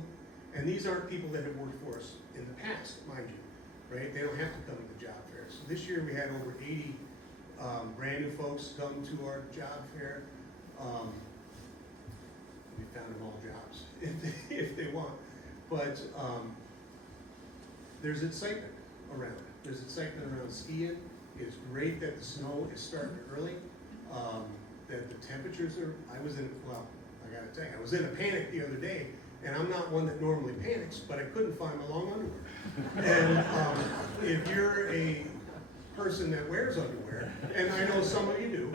and these aren't people that have worked for us in the past, mind you, right? They don't have to come to the job fair. So this year we had over 80 brand new folks come to our job fair. We found them all jobs if they want, but there's excitement around. There's excitement around skiing. It's great that the snow is starting early. That the temperatures are. I gotta tell you, I was in a panic the other day, and I'm not one that normally panics, but I couldn't find my long underwear. And if you're a person that wears underwear, and I know some of you do,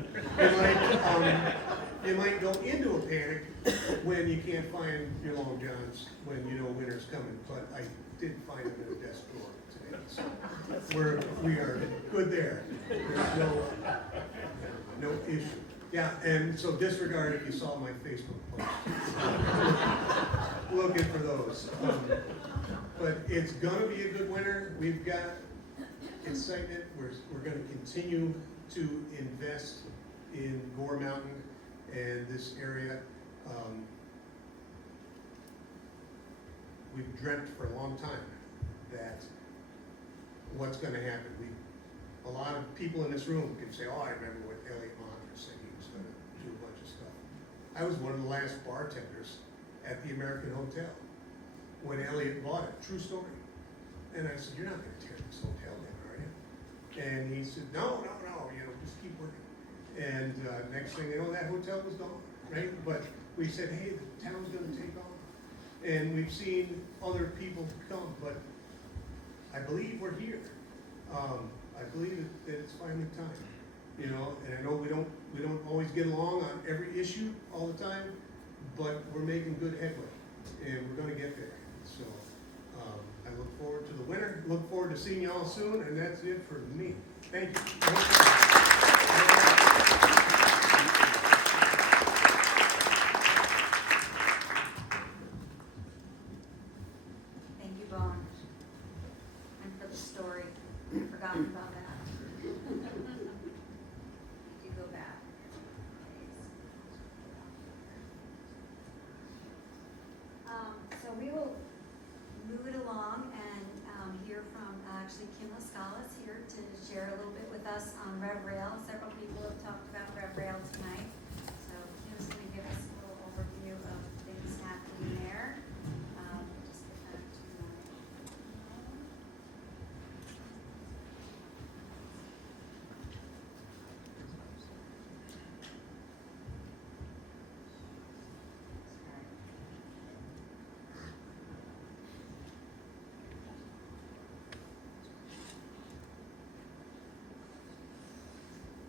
you might go into a panic when you can't find your long johns when you know winter's coming. But I did find them in a desk drawer today, so we are good there. There's no issue. Yeah, and so disregard if you saw my Facebook post. Looking for those. But it's gonna be a good winter. We've got excitement. We're gonna continue to invest in Gore Mountain and this area. We've dreamt for a long time that what's gonna happen. A lot of people in this room can say, oh, I remember what Elliot Monter said he was going to do a bunch of stuff. I was one of the last bartenders at the American Hotel when Elliot bought it. True story. And I said, you're not going to tear this hotel down, are you? And he said, no, just keep working. And next thing you know, that hotel was gone, right? But we said, hey, the town's going to take off. And we've seen other people come, but I believe we're here. I believe that it's finally time, and I know we don't always get along on every issue all the time, but we're making good headway, and we're going to get there. So I look forward to the winter. Look forward to seeing you all soon, and that's it for me. Thank you. Thank you, Bowen, and for the story. I've forgotten about that. You go back. So we will move it along and hear from, Kim LaScala is here to share a little bit with us on RevRail. Several people have talked about RevRail tonight. So Kim's going to give us a little overview of things happening there. Just get back to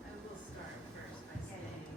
I will start first by saying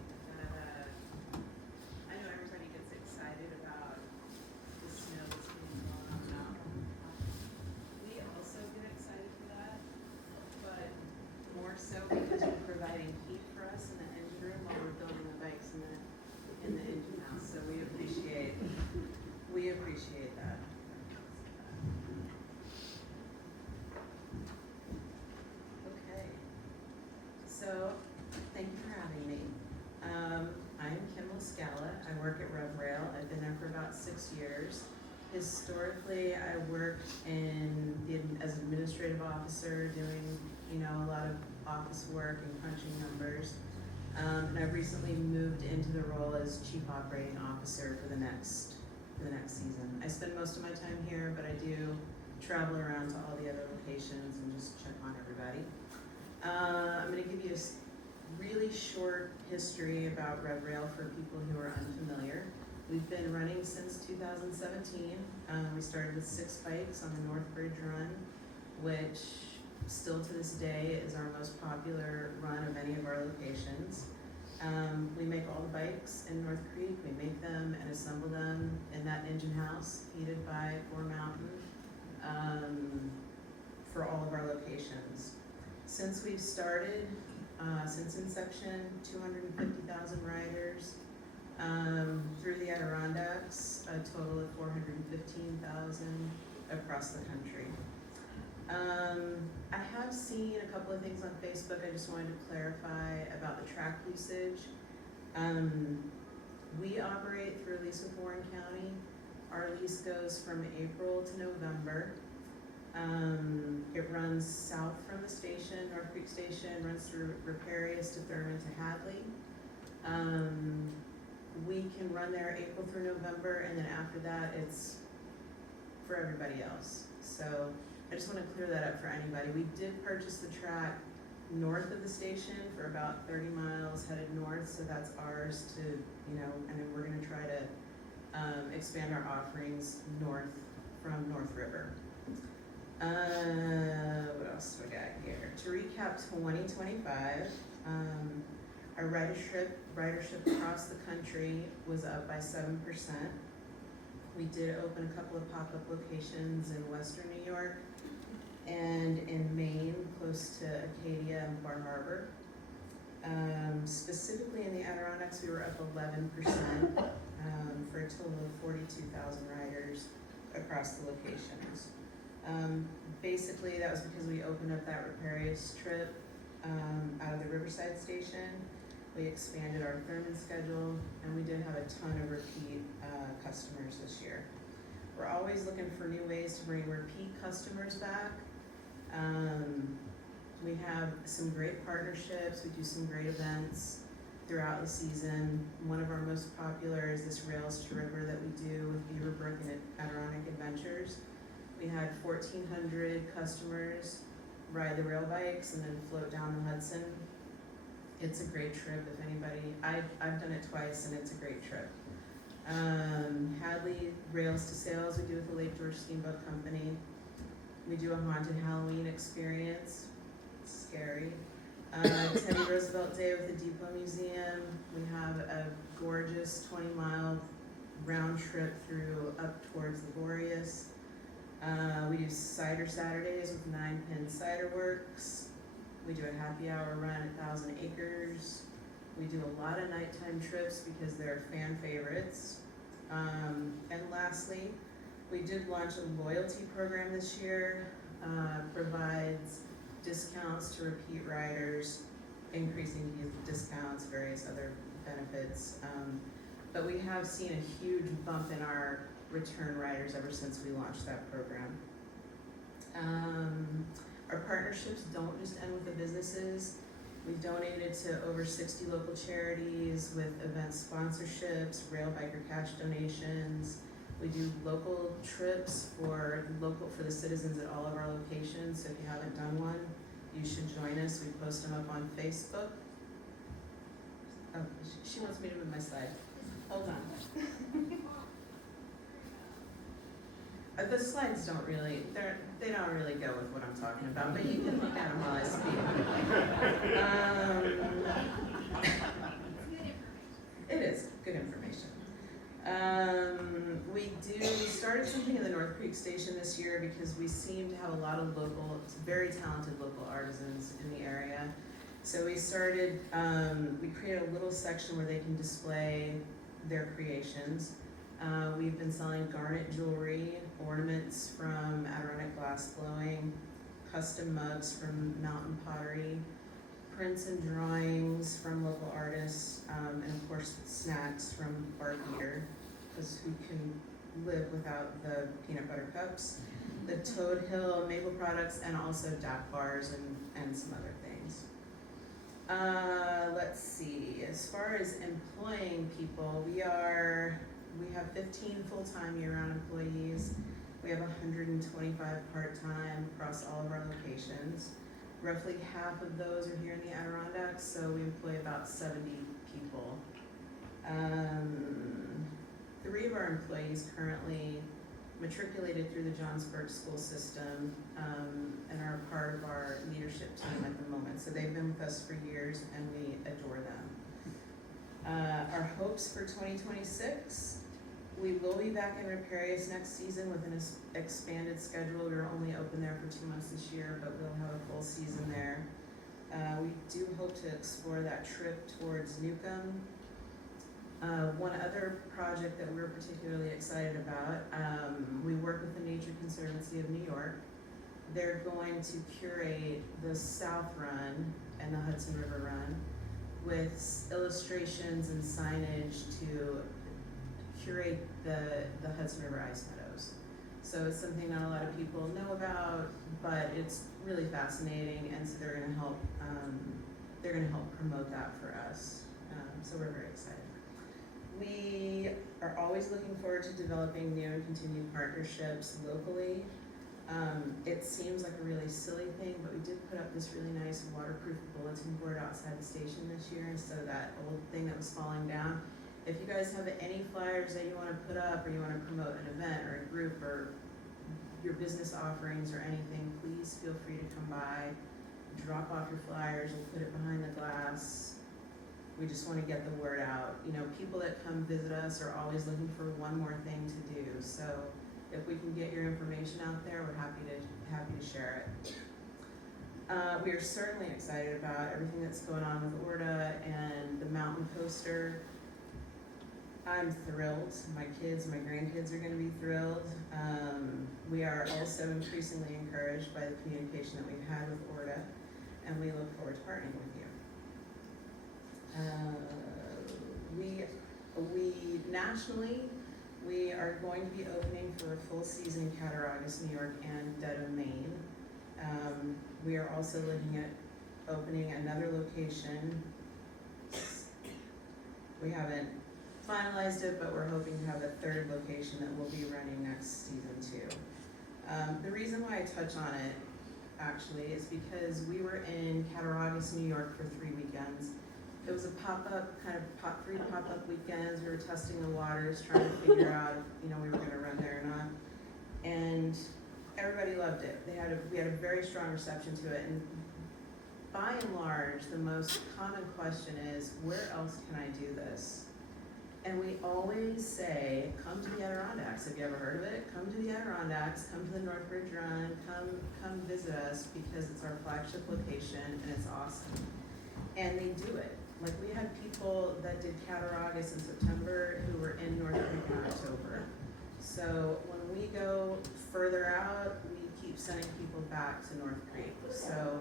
about 6 years. Historically, I worked as administrative officer, doing, a lot of office work and crunching numbers. And I've recently moved into the role as chief operating officer for the next season. I spend most of my time here, but I do travel around to all the other locations and just check on everybody. I'm going to give you a really short history about RevRail for people who are unfamiliar. We've been running since 2017. We started with 6 bikes on the North Bridge Run, which still to this day is our most popular run of any of our locations. We make all the bikes in North Creek. We make them and assemble them in that engine house heated by Gore Mountain for all of our locations. Since we've started, since inception, 250,000 riders. Through the Adirondacks, a total of 415,000 across the country. I have seen a couple of things on Facebook I just wanted to clarify about the track usage. We operate through a lease with Warren County. Our lease goes from April to November. It runs south from the station, North Creek Station, runs through Riparius to Thurman to Hadley. We can run there April through November, and then after that, it's for everybody else. So I just want to clear that up for anybody. We did purchase the track north of the station for about 30 miles headed north, so that's ours to, and then we're going to try to expand our offerings north from North River. What else do I got here? To recap 2025, our ridership across the country was up by 7%. We did open a couple of pop-up locations in Western New York and in Maine, close to Acadia and Bar Harbor. Specifically in the Adirondacks, we were up 11% for a total of 42,000 riders across the locations. Basically, that was because we opened up that Riparius trip out of the Riverside Station. We expanded our Thurman schedule, and we did have a ton of repeat customers this year. We're always looking for new ways to bring repeat customers back. We have some great partnerships. We do some great events throughout the season. One of our most popular is this Rails to River that we do with Beaverbrook and Adirondack Adventures. We had 1,400 customers ride the rail bikes and then float down the Hudson. It's a great trip if anybody, I've done it twice and it's a great trip. Hadley Rails to Sales, we do with the Lake George Steamboat Company. We do a haunted Halloween experience, it's scary. Teddy Roosevelt Day with the Depot Museum. We have a gorgeous 20-mile round trip through up towards Laborious. We do cider Saturdays with 9 Pin Cider Works. We do a happy hour run at 1,000 Acres. We do a lot of nighttime trips because they're fan favorites. And lastly, we did launch a loyalty program this year, provides discounts to repeat riders, increasing discounts, various other benefits. But we have seen a huge bump in our return riders ever since we launched that program. Our partnerships don't just end with the businesses. We've donated to over 60 local charities with event sponsorships, rail biker cash donations. We do local trips for the citizens at all of our locations. So if you haven't done one, you should join us. We post them up on Facebook. Oh, she wants me to move my slide. Hold on. The slides don't really, they don't really go with what I'm talking about, but you can look at them while I speak. It is good information. We started something in the North Creek Station this year because we seem to have a lot of very talented local artisans in the area. So we started, we created a little section where they can display their creations. We've been selling garnet jewelry, ornaments from Adirondack Glass Blowing, custom mugs from Mountain Pottery, prints and drawings from local artists, and of course snacks from Barkeater, because who can live without the peanut butter cups, the Toad Hill maple products, and also DAP bars and some other things. Let's see, as far as employing people, we have 15 full-time year-round employees. We have 125 part-time across all of our locations. Roughly half of those are here in the Adirondacks, so we employ about 70 people. 3 of our employees currently matriculated through the Johnsburg school system and are part of our leadership team at the moment. So they've been with us for years and we adore them. Our hopes for 2026, we will be back in Riparius next season with an expanded schedule. We were only open there for 2 months this year, but we'll have a full season there. We do hope to explore that trip towards Newcomb. One other project that we're particularly excited about, we work with the Nature Conservancy of New York. They're going to curate the South Run and the Hudson River Run with illustrations and signage to curate the Hudson River ice meadows. So it's something not a lot of people know about, but it's really fascinating, and so they're going to help promote that for us. So we're very excited. We are always looking forward to developing new and continued partnerships locally. It seems like a really silly thing, but we did put up this really nice waterproof bulletin board outside the station this year instead of that old thing that was falling down. If you guys have any flyers that you want to put up, or you want to promote an event or a group or your business offerings or anything, please feel free to come by, drop off your flyers, we'll put it behind the glass. We just want to get the word out. You know, people that come visit us are always looking for one more thing to do. So if we can get your information out there, we're happy to share it. We are certainly excited about everything that's going on with ORDA and the mountain coaster. I'm thrilled. My kids, my grandkids are going to be thrilled. We are also increasingly encouraged by the communication that we've had with ORDA, and we look forward to partnering with you. We nationally, we are going to be opening for a full season in Cattaraugus, New York, and Dedham, Maine. We are also looking at opening another location. We haven't finalized it, but we're hoping to have a third location that we'll be running next season too. The reason why I touch on it actually is because we were in Cattaraugus, New York for 3 weekends. It was a pop-up, kind of free pop-up weekends. We were testing the waters, trying to figure out if, we were gonna run there or not. And everybody loved it. We had a very strong reception to it. And by and large, the most common question is, where else can I do this? And we always say, come to the Adirondacks. Have you ever heard of it? Come to the Adirondacks, come to the Northbridge Run, come visit us, because it's our flagship location and it's awesome. And they do it. Like, we had people that did Cattaraugus in September who were in North Creek in October. So when we go further out, we keep sending people back to North Creek. So,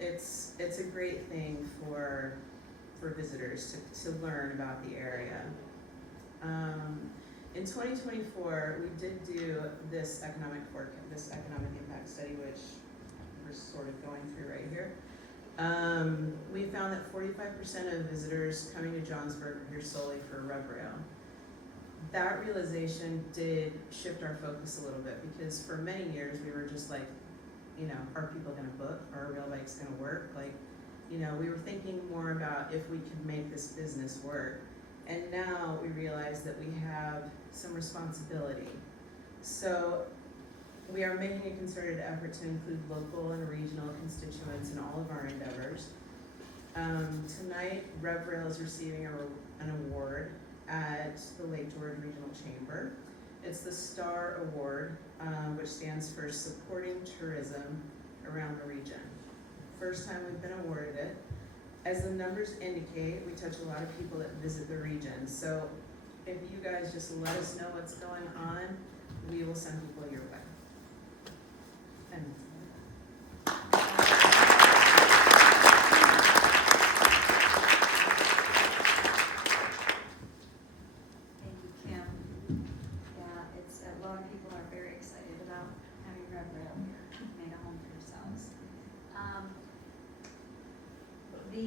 it's a great thing for visitors to learn about the area. In 2024, we did do this economic impact study, which we're sort of going through right here. We found that 45% of visitors coming to Johnsburg are here solely for RevRail. That realization did shift our focus a little bit, because for many years we were just like, are people gonna book? Are rail bikes gonna work? We were thinking more about if we could make this business work. And now we realize that we have some responsibility. So we are making a concerted effort to include local and regional constituents in all of our endeavors. Tonight, RevRail is receiving an award at the Lake George Regional Chamber. It's the STAR Award, which stands for Supporting Tourism Around the Region. First time we've been awarded it. As the numbers indicate, we touch a lot of people that visit the region. So if you guys just let us know what's going on, we will send people your way. And Thank you, Kim.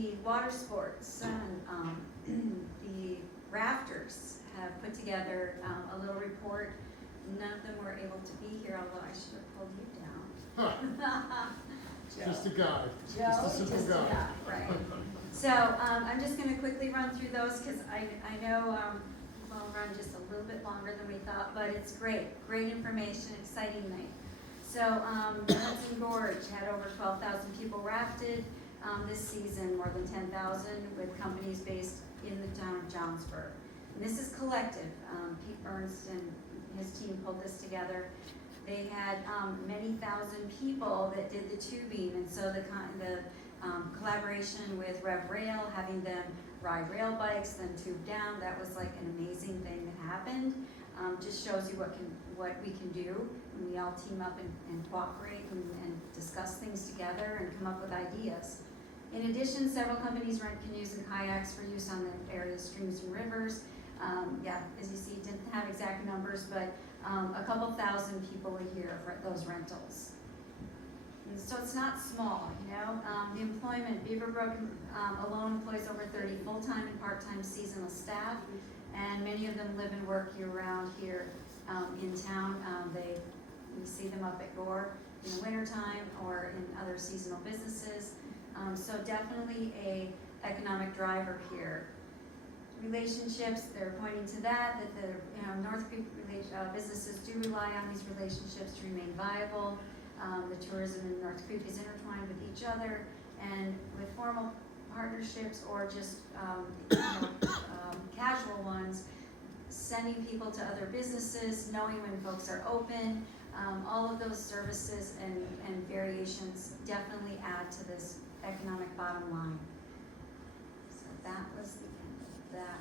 the water sports and the rafters have put together a little report. None of them were able to be here, although I should have pulled you down. Just a guide, Joe, just a simple guide. right. So I'm just going to quickly run through those because I know we'll run just a little bit longer than we thought, but it's great information, exciting night. So the Hudson Gorge had over 12,000 people rafted this season, more than 10,000 with companies based in the town of Johnsburg. And this is collective. Pete Ernst and his team pulled this together. They had many thousand people that did the tubing, and so the collaboration with Rev Rail, having them ride rail bikes, then tube down, that was like an amazing thing that happened. Just shows you what we can do when we all team up and cooperate and discuss things together and come up with ideas. In addition, several companies rent canoes and kayaks for use on the area's streams and rivers. As you see, didn't have exact numbers, but a couple thousand people a year for those rentals. And so it's not small, you know. The employment, Beaverbrook alone employs over 30 full-time and part-time seasonal staff, and many of them live and work year-round here in town. We see them up at Gore in the wintertime or in other seasonal businesses. So definitely a economic driver here. Relationships, they're pointing to that the North Creek businesses do rely on these relationships to remain viable. The tourism in North Creek is intertwined with each other, and with formal partnerships or just casual ones, sending people to other businesses, knowing when folks are open, all of those services and variations definitely add to this economic bottom line. So that was the end of that.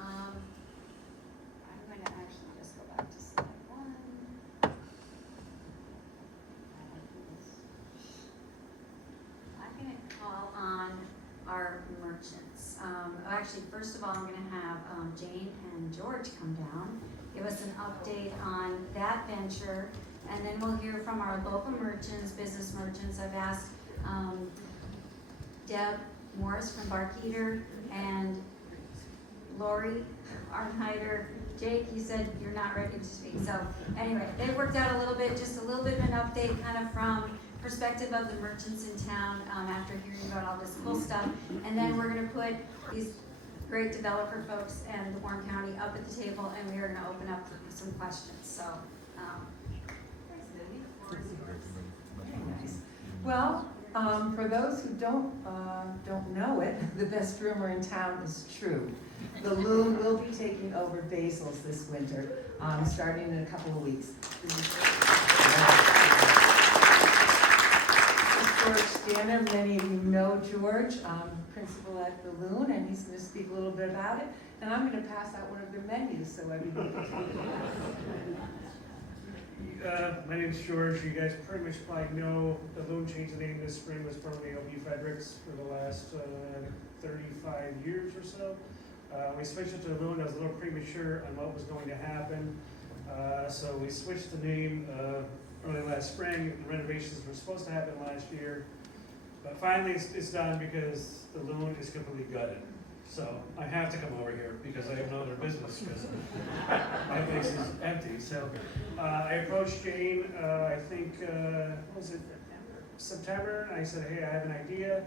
I'm going to actually just go back to slide 1. I'm going to call on our merchants. Actually, first of all, I'm going to have Jane and George come down, give us an update on that venture, and then we'll hear from our local merchants, business merchants. I've asked Deb Morris from Barkeater and Laurie, Arnheiter. Jake, you said you're not ready to speak. So anyway, they worked out a little bit, just a little bit of an update kind of from perspective of the merchants in town after hearing about all this cool stuff. And then we're going to put these great developer folks and the Warren County up at the table, and we are going to open up for some questions. So, thanks, Mindy. The floor is yours. Very nice. Well, for those who don't know it, the best rumor in town is true. The Loon will be taking over Basil's this winter, starting in a couple of weeks. This is George Stanner. Many of you know George, principal at the Loon, and he's going to speak a little bit about it. And I'm going to pass out one of their menus so everybody can take it. My name is George. You guys pretty much probably know the Loon changed the name this spring. Was formerly LB Fredericks for the last 35 years or so. We switched it to the Loon. I was a little premature on what was going to happen. So we switched the name early last spring. The renovations were supposed to happen last year. But finally it's done because the Loon is completely gutted. So I have to come over here because I have no other business because my place is empty. So I approached Jane, I think, what was it, September, and I said, hey, I have an idea.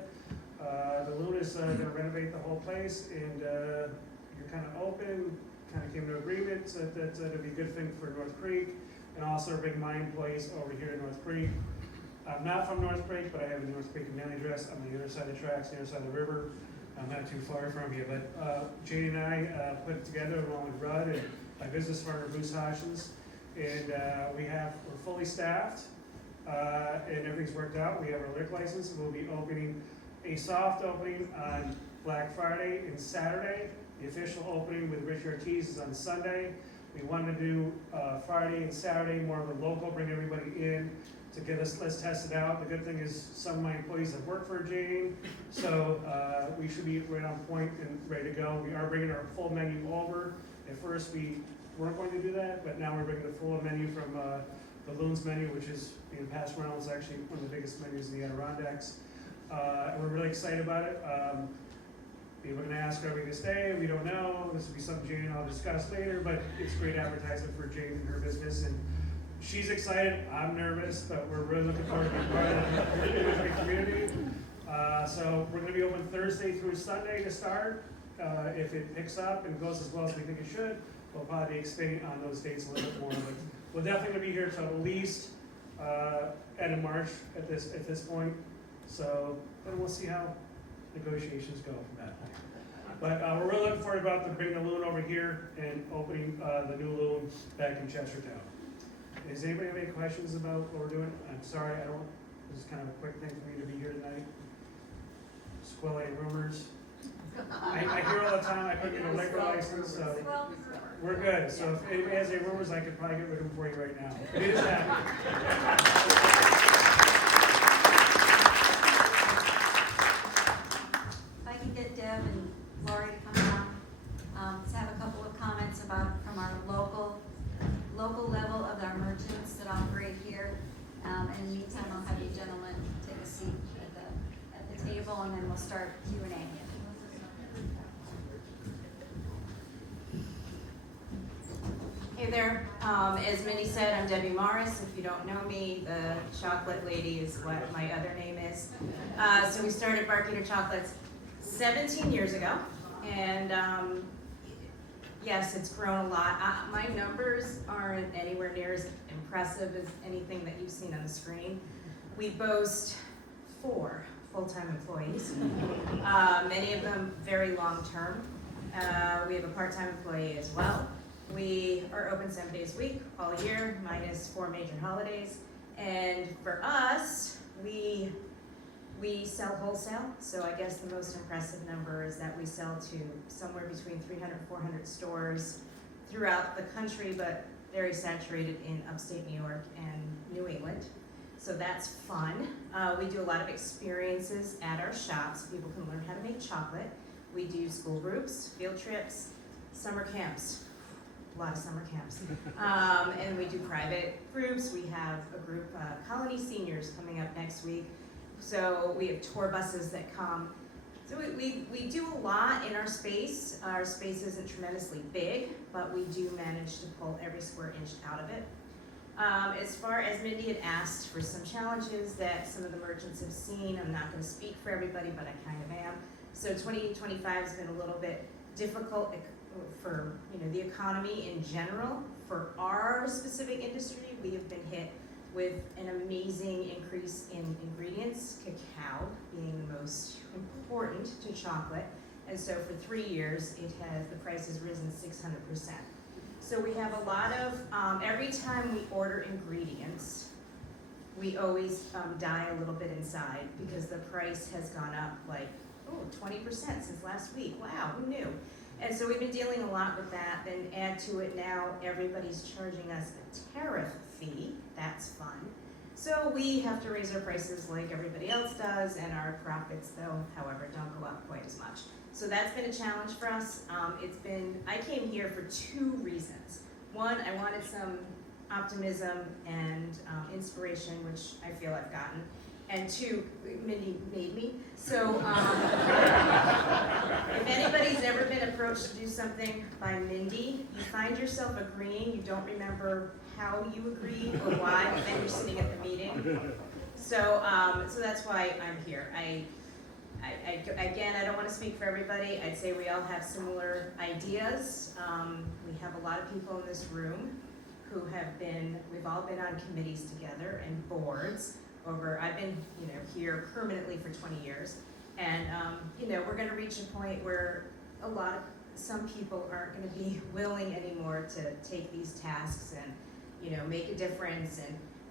The Loon is going to renovate the whole place, and you're kind of open, kind of came to agreement that it'd be a good thing for North Creek, and also bring my employees over here to North Creek. I'm not from North Creek, but I have a North Creek mailing address. I'm on the other side of the tracks, the other side of the river. I'm not too far from you, but Jane and I put it together along with Rudd and my business partner Bruce Hodgins, and we're fully staffed, and everything's worked out. We have our liquor license. We'll be opening a soft opening on Black Friday and Saturday. The official opening with Rich Ortiz is on Sunday. We wanted to do Friday and Saturday more of a local, bring everybody in to get us, let's test it out. The good thing is some of my employees have worked for Jane, so we should be right on point and ready to go. We are bringing our full menu over. At first we weren't going to do that, but now we're bringing the full menu from the Loon's menu, which is being passed around. It's actually one of the biggest menus in the Adirondacks. and we're really excited about it. People are gonna ask, are we gonna stay? We don't know. This will be something Jane and I'll discuss later, but it's great advertisement for Jane and her business, and she's excited, I'm nervous, but we're really looking forward to being part of the community. So we're gonna be open Thursday through Sunday to start. If it picks up and goes as well as we think it should, we'll probably be expanding on those dates a little bit more, but we're definitely gonna be here till at least, end of March at this point. So then we'll see how negotiations go from that point. But we're really looking forward about to bring the loon over here and opening the new loon back in Chestertown. Does anybody have any questions about what we're doing? I'm sorry, this is kind of a quick thing for me to be here tonight. Squelling rumors. I hear all the time, I couldn't get a liquor license, so we're good. So if anybody has any rumors, I could probably get rid of them for you right now. It is happening. If I can get Deb and Laurie to come down, let's have a couple of comments about from our local level of our merchants that operate here. And in the meantime, I'll have you gentlemen take a seat at the table, and then we'll start Q&A. Hey there, as Mindy said, I'm Debbie Morris. If you don't know me, the chocolate lady is what my other name is. So we started Barkeater Chocolates 17 years ago, and yes, it's grown a lot. My numbers aren't anywhere near as impressive as anything that you've seen on the screen. We boast 4 full-time employees, many of them very long-term. We have a part-time employee as well. We are open 7 days a week, all year, minus 4 major holidays. And for us, we sell wholesale. So I guess the most impressive number is that we sell to somewhere between 300 and 400 stores throughout the country, but very saturated in upstate New York and New England. So that's fun. We do a lot of experiences at our shops. People can learn how to make chocolate. We do school groups, field trips, summer camps. A lot of summer camps. And we do private groups. We have a group, Colony Seniors, coming up next week. So we have tour buses that come. So we do a lot in our space. Our space isn't tremendously big, but we do manage to pull every square inch out of it. As far as Mindy had asked for some challenges that some of the merchants have seen, I'm not going to speak for everybody, but I kind of am. So 2025 has been a little bit difficult for the economy in general. For our specific industry, we have been hit with an amazing increase in ingredients, cacao being the most important to chocolate. And so for 3 years, the price has risen 600%. So we have a lot of, every time we order ingredients, we always die a little bit inside because the price has gone up like, 20% since last week. Wow, who knew? And so we've been dealing a lot with that. Then add to it now, everybody's charging us a tariff fee. That's fun. So we have to raise our prices like everybody else does, and our profits, though, however, don't go up quite as much. So that's been a challenge for us. I came here for 2 reasons. One, I wanted some optimism and inspiration, which I feel I've gotten. And 2, Mindy made me. So if anybody's ever been approached to do something by Mindy, you find yourself agreeing, you don't remember how you agreed or why, but then you're sitting at the meeting. So that's why I'm here. Again, I don't want to speak for everybody. I'd say we all have similar ideas. We have a lot of people in this room who we've all been on committees together and boards. I've been, here permanently for 20 years, and we're going to reach a point where some people aren't going to be willing anymore to take these tasks and, make a difference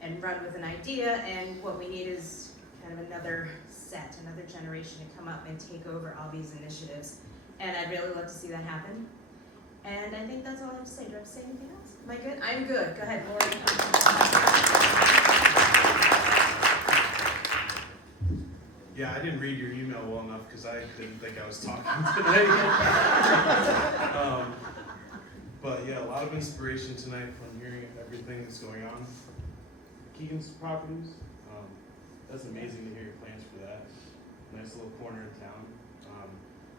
and run with an idea. And what we need is kind of another generation to come up and take over all these initiatives. And I'd really love to see that happen. And I think that's all I have to say. Do I have to say anything else? Am I good? I'm good. Go ahead, Laurie. Yeah, I didn't read your email well enough because I didn't think I was talking today. But yeah, a lot of inspiration tonight from hearing everything that's going on. Keegan's properties, that's amazing to hear your plans for that. nice little corner in town.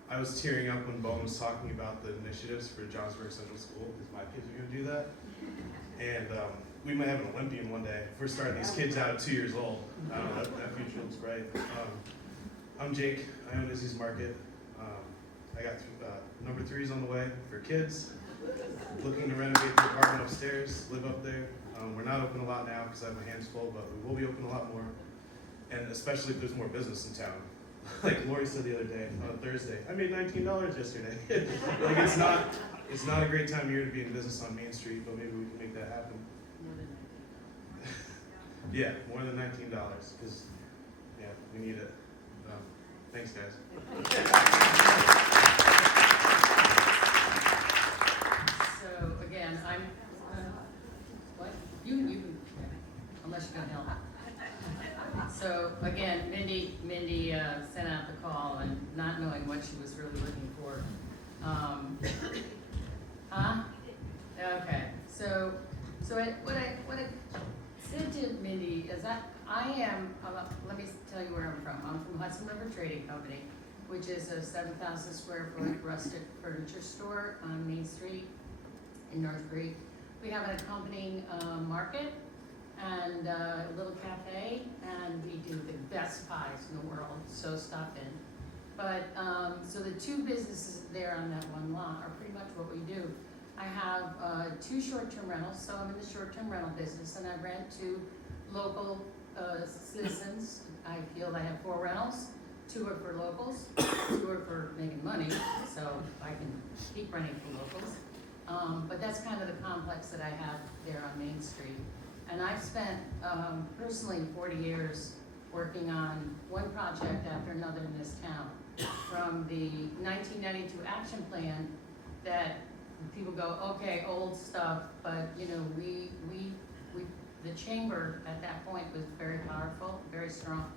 I was tearing up when Bowen was talking about the initiatives for Johnsburg Central School, because my kids are gonna do that. And we might have an Olympian one day if we're starting these kids out at 2 years old. I don't know, that future looks bright. I'm Jake, I own Izzy's Market. I got number 3s on the way for kids. Looking to renovate the apartment upstairs, live up there. We're not open a lot now because I have my hands full, but we will be open a lot more. And especially if there's more business in town. Like Laurie said the other day, on Thursday, I made $19 yesterday. Like it's not a great time of year to be in business on Main Street, but maybe we can make that happen. Yeah, more than $19, because yeah, we need it. Thanks, guys. So again, I'm, what? You can, unless you're gonna help. So again, Mindy sent out the call and not knowing what she was really looking for. Okay, so what I said to Mindy is I am, let me tell you where I'm from. I'm from Hudson River Trading Company, which is a 7,000 square foot rustic furniture store on Main Street in North Creek. We have an accompanying market and a little cafe, and we do the best pies in the world, so stop in. But, so the 2 businesses there on that one lot are pretty much what we do. I have 2 short-term rentals, so I'm in the short-term rental business, and I rent to local citizens. I feel I have 4 rentals. 2 are for locals, 2 are for making money, so I can keep renting for locals. But that's kind of the complex that I have there on Main Street. And I've spent personally 40 years working on one project after another in this town. From the 1992 action plan that people go, okay, old stuff, but you know, the chamber at that point was very powerful, very strong.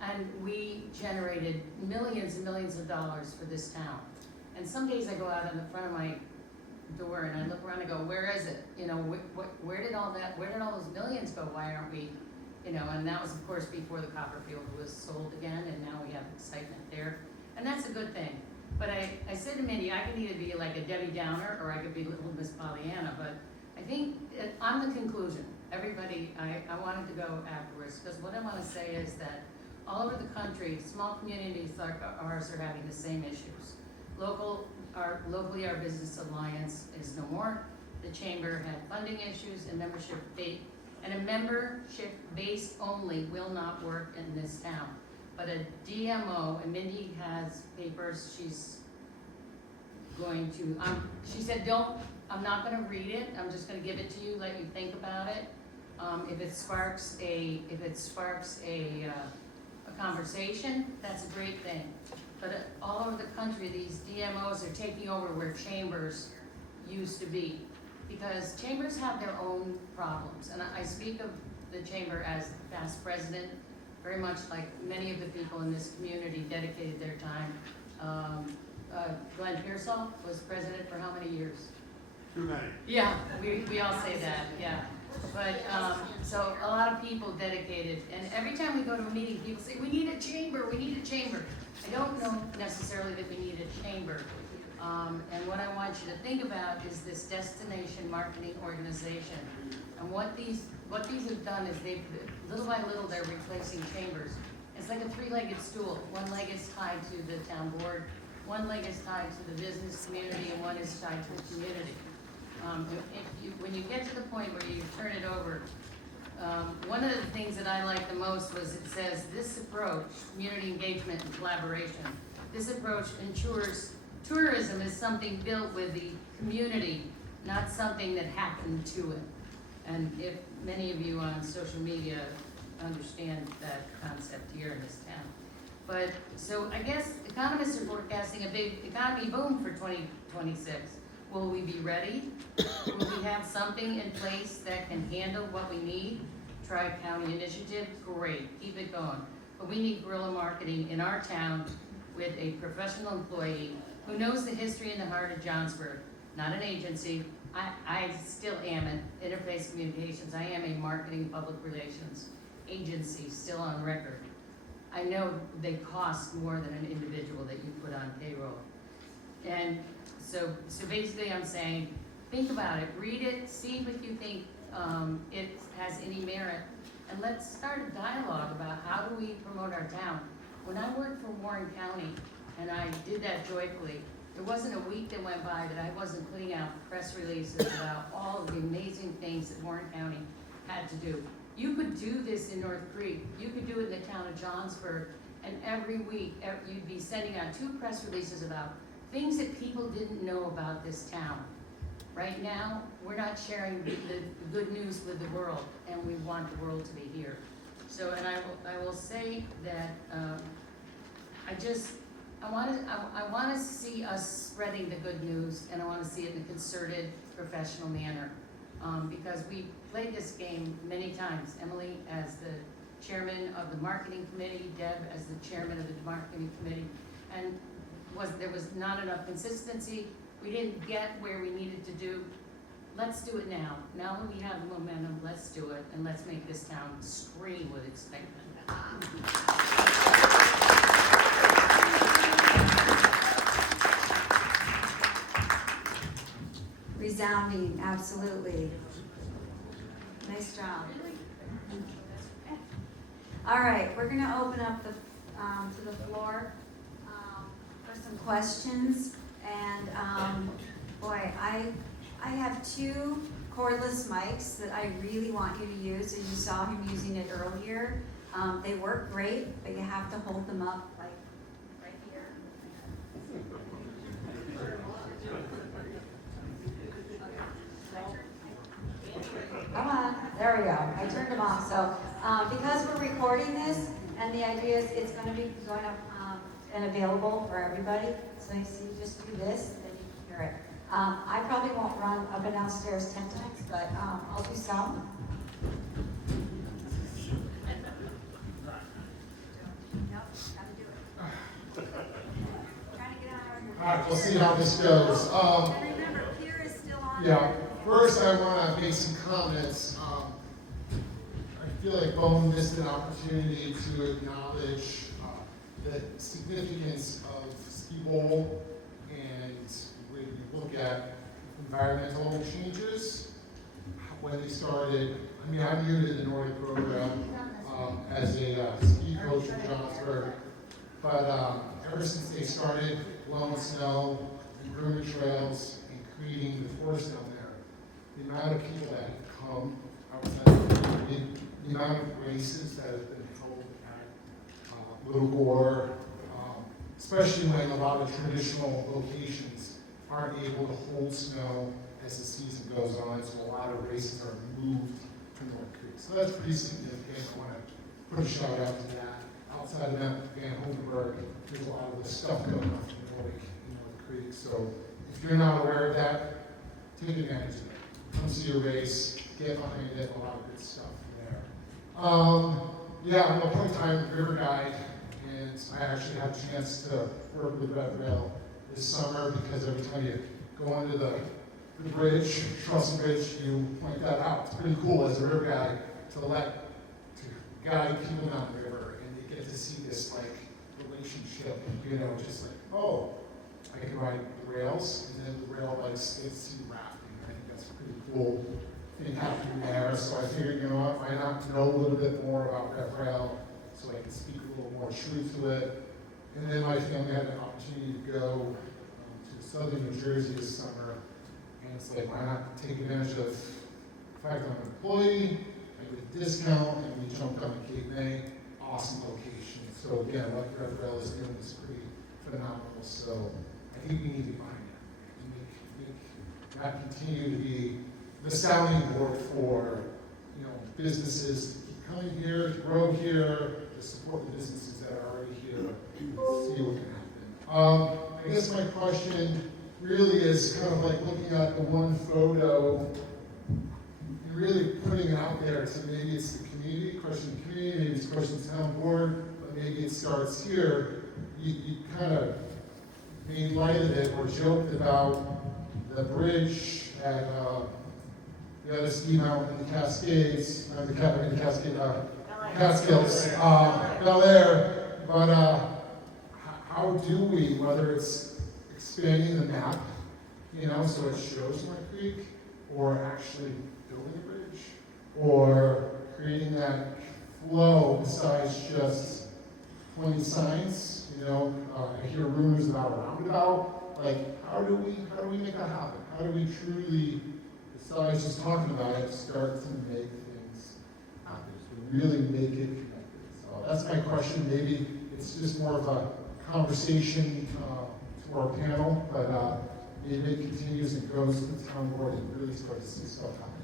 And we generated millions and millions of dollars for this town. And some days I go out in the front of my door and I look around and go, where is it? You know, where did all those millions go? Why aren't we, you know, and that was of course before the Copperfield was sold again, and now we have excitement there. And that's a good thing. But I said to Mindy, I can either be like a Debbie Downer or I could be little Miss Pollyanna, but I think on the conclusion, everybody, I wanted to go afterwards, because what I want to say is that all over the country, small communities like ours are having the same issues. Locally, our business alliance is no more. The chamber had funding issues and a membership base only will not work in this town. But a DMO, and Mindy has papers, she's going to, she said, I'm not gonna read it, I'm just gonna give it to you, let you think about it. If it sparks a conversation, that's a great thing. But all over the country, these DMOs are taking over where chambers used to be. Because chambers have their own problems. And I speak of the chamber as past president, very much like many of the people in this community dedicated their time. Glenn Pearsall was president for how many years? Too many. Yeah, we all say that, yeah. But, so a lot of people dedicated, and every time we go to a meeting, people say, we need a chamber, we need a chamber. I don't know necessarily that we need a chamber. And what I want you to think about is this destination marketing organization. And what these have done is little by little, they're replacing chambers. It's like a 3-legged stool. One leg is tied to the town board, one leg is tied to the business community, and one is tied to the community. When you get to the point where you turn it over, one of the things that I like the most was it says, this approach, community engagement and collaboration, this approach ensures tourism is something built with the community, not something that happened to it. And if many of you on social media understand that concept here in this town. But, so I guess economists are forecasting a big economy boom for 2026. Will we be ready? Will we have something in place that can handle what we need? Tri-County Initiative, great, keep it going. But we need guerrilla marketing in our town with a professional employee who knows the history and the heart of Johnsburg, not an agency. I still am in Interface Communications. I am a marketing public relations agency, still on record. I know they cost more than an individual that you put on payroll. And so basically I'm saying, think about it, read it, see if you think it has any merit, and let's start a dialogue about how do we promote our town. When I worked for Warren County, and I did that joyfully, there wasn't a week that went by that I wasn't putting out press releases about all of the amazing things that Warren County had to do. You could do this in North Creek, you could do it in the town of Johnsburg, and every week you'd be sending out 2 press releases about things that people didn't know about this town. Right now, we're not sharing the good news with the world, and we want the world to be here. So, and I will say that I want to see us spreading the good news, and I want to see it in a concerted, professional manner. Because we played this game many times. Emily as the chairman of the marketing committee, Deb as the chairman of the marketing committee, and there was not enough consistency. We didn't get where we needed to do. Let's do it now. Now that we have the momentum, let's do it, and let's make this town scream with excitement. Resounding, absolutely. Nice job. All right, we're gonna open up to the floor for some questions. And boy, I have 2 cordless mics that I really want you to use, and you saw him using it earlier. They work great, but you have to hold them up like right here. Come on, there we go. I turned them off. So because we're recording this, and the idea is it's going to be going up and available for everybody. So you see, just do this, and you can hear it. I probably won't run up and downstairs 10 times, but I'll do some. Nope, gotta do it. Trying to get out of here. All right, we'll see how this goes. And remember, Keir is still on. Yeah, first I want to make some comments. I feel like Bone missed an opportunity to acknowledge the significance of ski bowl, and when you look at environmental changes, when they started, I mean, I'm new to the Nordic program as a ski coach in Johnsburg, but ever since they started blowing snow and grooming trails and creating the forest down there, the amount of people that have come outside, the amount of races that have been held at Little Gore, especially when a lot of traditional locations aren't able to hold snow as the season goes on, so a lot of races are moved to North Creek. So that's pretty significant. I want to put a shout out to that. Outside of that, Van Hovenberg, there's a lot of the stuff going on in North Creek. So if you're not aware of that, take advantage of it. Come see a race, get behind it, a lot of good stuff there. Yeah, I'm a part-time river guide, and I actually had a chance to work with Red Rail this summer, because every time you go under the bridge, Trussell Bridge, you point that out. It's pretty cool as a river guide to guide people down the river, and they get to see this like relationship, you know, just like, oh, I can ride the rails, and then the rail like skates to rafting. I think that's a pretty cool thing happening there. So I figured, you know what, why not know a little bit more about Red Rail, so I can speak a little more truth to it. And then my family had an opportunity to go to southern New Jersey this summer, and it's like, why not take advantage of the fact that I'm an employee, I get a discount, and we jumped on the Cape May, awesome location. So again, what Red Rail is doing is pretty phenomenal. So I think we need to find it and make that continue to be the sounding board for, you know, businesses to keep coming here, to grow here, to support the businesses that are already here, see what can happen. I guess my question really is kind of like looking at the one photo and really putting it out there to maybe it's the community, question the community, maybe it's question the town board, but maybe it starts here. You kind of made light of it or joked about the bridge at the other ski mountain in the Cascades, Catskills, Bel Air, but how do we, whether it's expanding the map, so it shows my creek, or actually building a bridge, or creating that flow besides just 20 signs, I hear rumors about a roundabout, like how do we make that happen? How do we truly, besides just talking about it, start to make things happen, to really make it connected? So that's my question. Maybe it's just more of a conversation to our panel, but maybe it continues and goes to the town board and really starts to see stuff happening.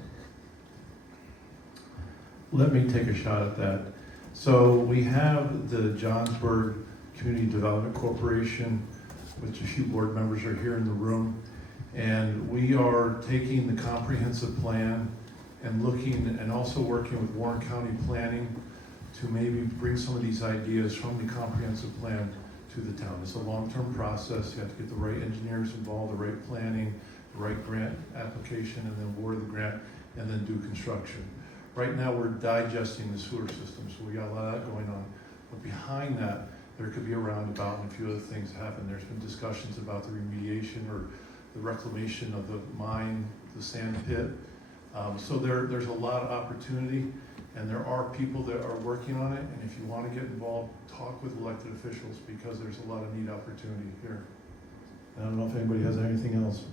Let me take a shot at that. So we have the Johnsburg Community Development Corporation, which a few board members are here in the room, and we are taking the comprehensive plan and looking and also working with Warren County Planning to maybe bring some of these ideas from the comprehensive plan to the town. It's a long-term process. You have to get the right engineers involved, the right planning, the right grant application, and then award the grant, and then do construction. Right now, we're digesting the sewer system, so we got a lot of that going on. But behind that, there could be a roundabout and a few other things happen. There's been discussions about the remediation or the reclamation of the mine, the sand pit. So there's a lot of opportunity, and there are people that are working on it. And if you want to get involved, talk with elected officials, because there's a lot of neat opportunity here. I don't know if anybody has anything else.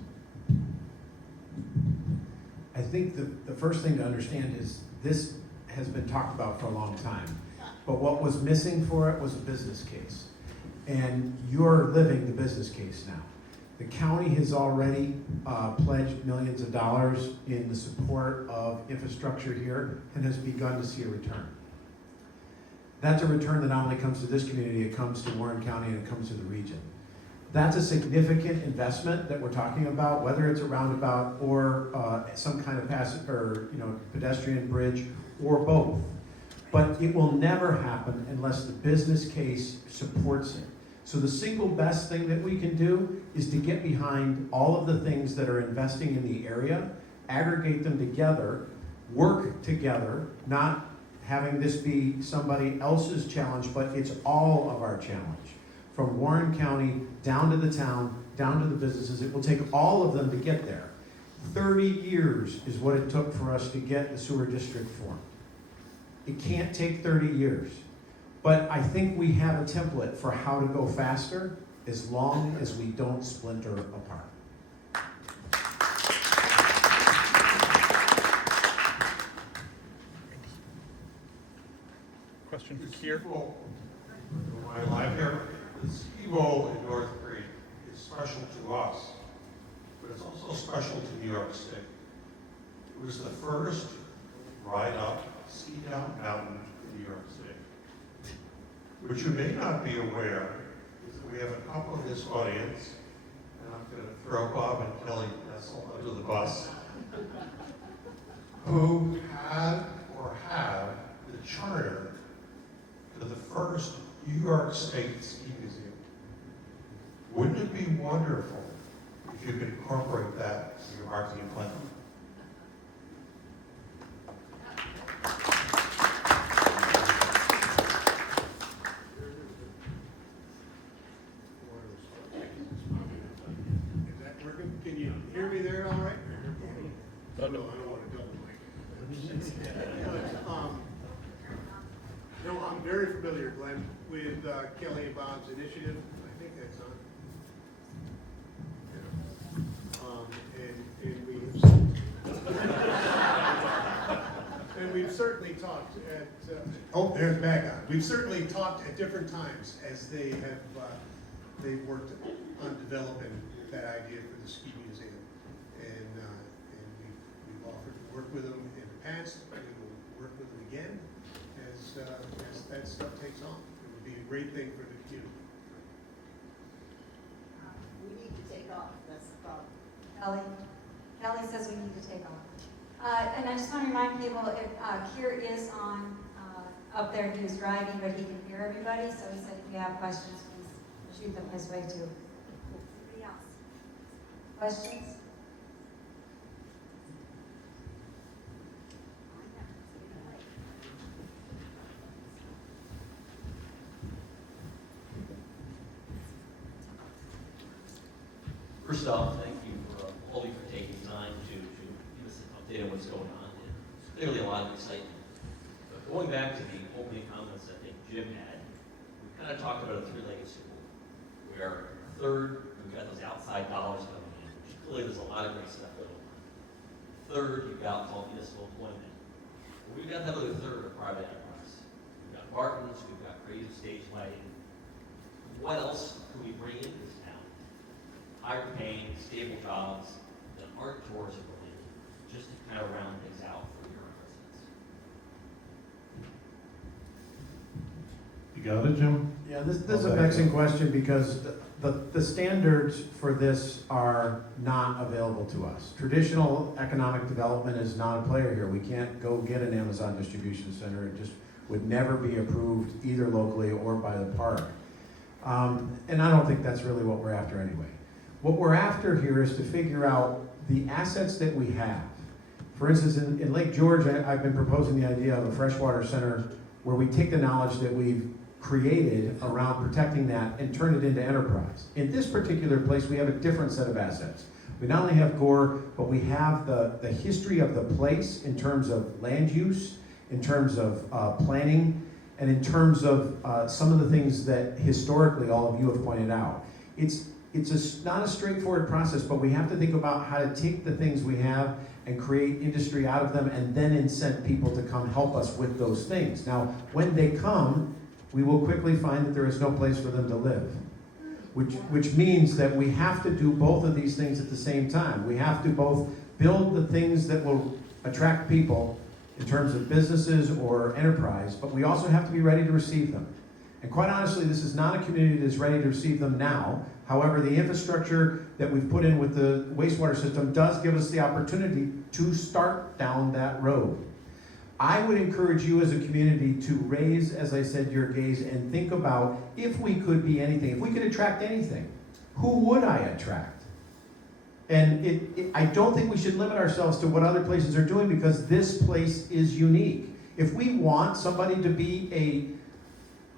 I think the first thing to understand is this has been talked about for a long time, but what was missing for it was a business case. And you're living the business case now. The county has already pledged millions of dollars in the support of infrastructure here and has begun to see a return. That's a return that not only comes to this community, it comes to Warren County and it comes to the region. That's a significant investment that we're talking about, whether it's a roundabout or some kind of pedestrian bridge or both. But it will never happen unless the business case supports it. So the single best thing that we can do is to get behind all of the things that are investing in the area, aggregate them together, work together, not having this be somebody else's challenge, but it's all of our challenge. From Warren County down to the town, down to the businesses, it will take all of them to get there. 30 years is what it took for us to get the sewer district formed. It can't take 30 years. But I think we have a template for how to go faster as long as we don't splinter apart. Question for Keir. My life here, the ski bowl in North Creek is special to us, but it's also special to New York State. It was the first ride up, ski down mountain in New York State. What you may not be aware is that we have a couple in this audience, and I'm going to throw Bob and Kelly Nessel under the bus, who had or have the charter to the first New York State Ski Museum. Wouldn't it be wonderful if you could incorporate that in your marketing plan? Is that working? Can you hear me there all right? No, I don't want to double mic. No, I'm very familiar, Glenn, with Kelly and Bob's initiative. I think that's on. And we've certainly talked at, there's back on. We've certainly talked at different times as they have, they've worked on developing that idea for the ski museum. And we've offered to work with them in the past. We will work with them again as that stuff takes off. It would be a great thing for the community. We need to take off, that's the problem. Kelly says we need to take off. And I just want to remind people, if Keir is on up there, he was driving, but he can hear everybody, so he said if you have questions, please shoot them his way too. Anybody else? Questions? First off, thank you for all of you for taking time to give us an update on what's going on. It's clearly a lot of excitement. But going back to the opening comments I think Jim had, we kind of talked about a three-legged stool, where third, we've got those outside dollars coming in, which clearly there's a lot of great stuff going on. Third, you've got called municipal employment. But we've got that other third of private enterprise. We've got Barton's, we've got creative stage lighting. What else can we bring into this town? Higher paying, stable jobs that aren't tourism related, just to kind of round things out for your residents. You got it, Jim? Yeah, this is a vexing question because the standards for this are not available to us. Traditional economic development is not a player here. We can't go get an Amazon distribution center. It just would never be approved either locally or by the park. And I don't think that's really what we're after anyway. What we're after here is to figure out the assets that we have. For instance, in Lake George, I've been proposing the idea of a freshwater center where we take the knowledge that we've created around protecting that and turn it into enterprise. In this particular place, we have a different set of assets. We not only have Gore, but we have the history of the place in terms of land use, in terms of planning, and in terms of some of the things that historically all of you have pointed out. It's not a straightforward process, but we have to think about how to take the things we have and create industry out of them and then incent people to come help us with those things. Now, when they come, we will quickly find that there is no place for them to live, which means that we have to do both of these things at the same time. We have to both build the things that will attract people in terms of businesses or enterprise, but we also have to be ready to receive them. And quite honestly, this is not a community that is ready to receive them now. However, the infrastructure that we've put in with the wastewater system does give us the opportunity to start down that road. I would encourage you as a community to raise, as I said, your gaze and think about if we could be anything, if we could attract anything, who would I attract? And I don't think we should limit ourselves to what other places are doing because this place is unique. If we want somebody to be a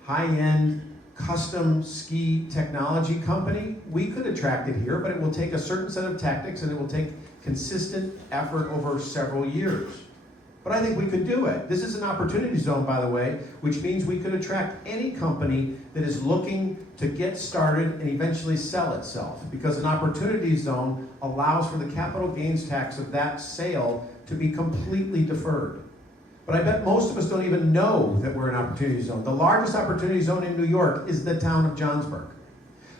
high-end custom ski technology company, we could attract it here, but it will take a certain set of tactics and it will take consistent effort over several years. But I think we could do it. This is an opportunity zone, by the way, which means we could attract any company that is looking to get started and eventually sell itself, because an opportunity zone allows for the capital gains tax of that sale to be completely deferred. But I bet most of us don't even know that we're an opportunity zone. The largest opportunity zone in New York is the town of Johnsburg.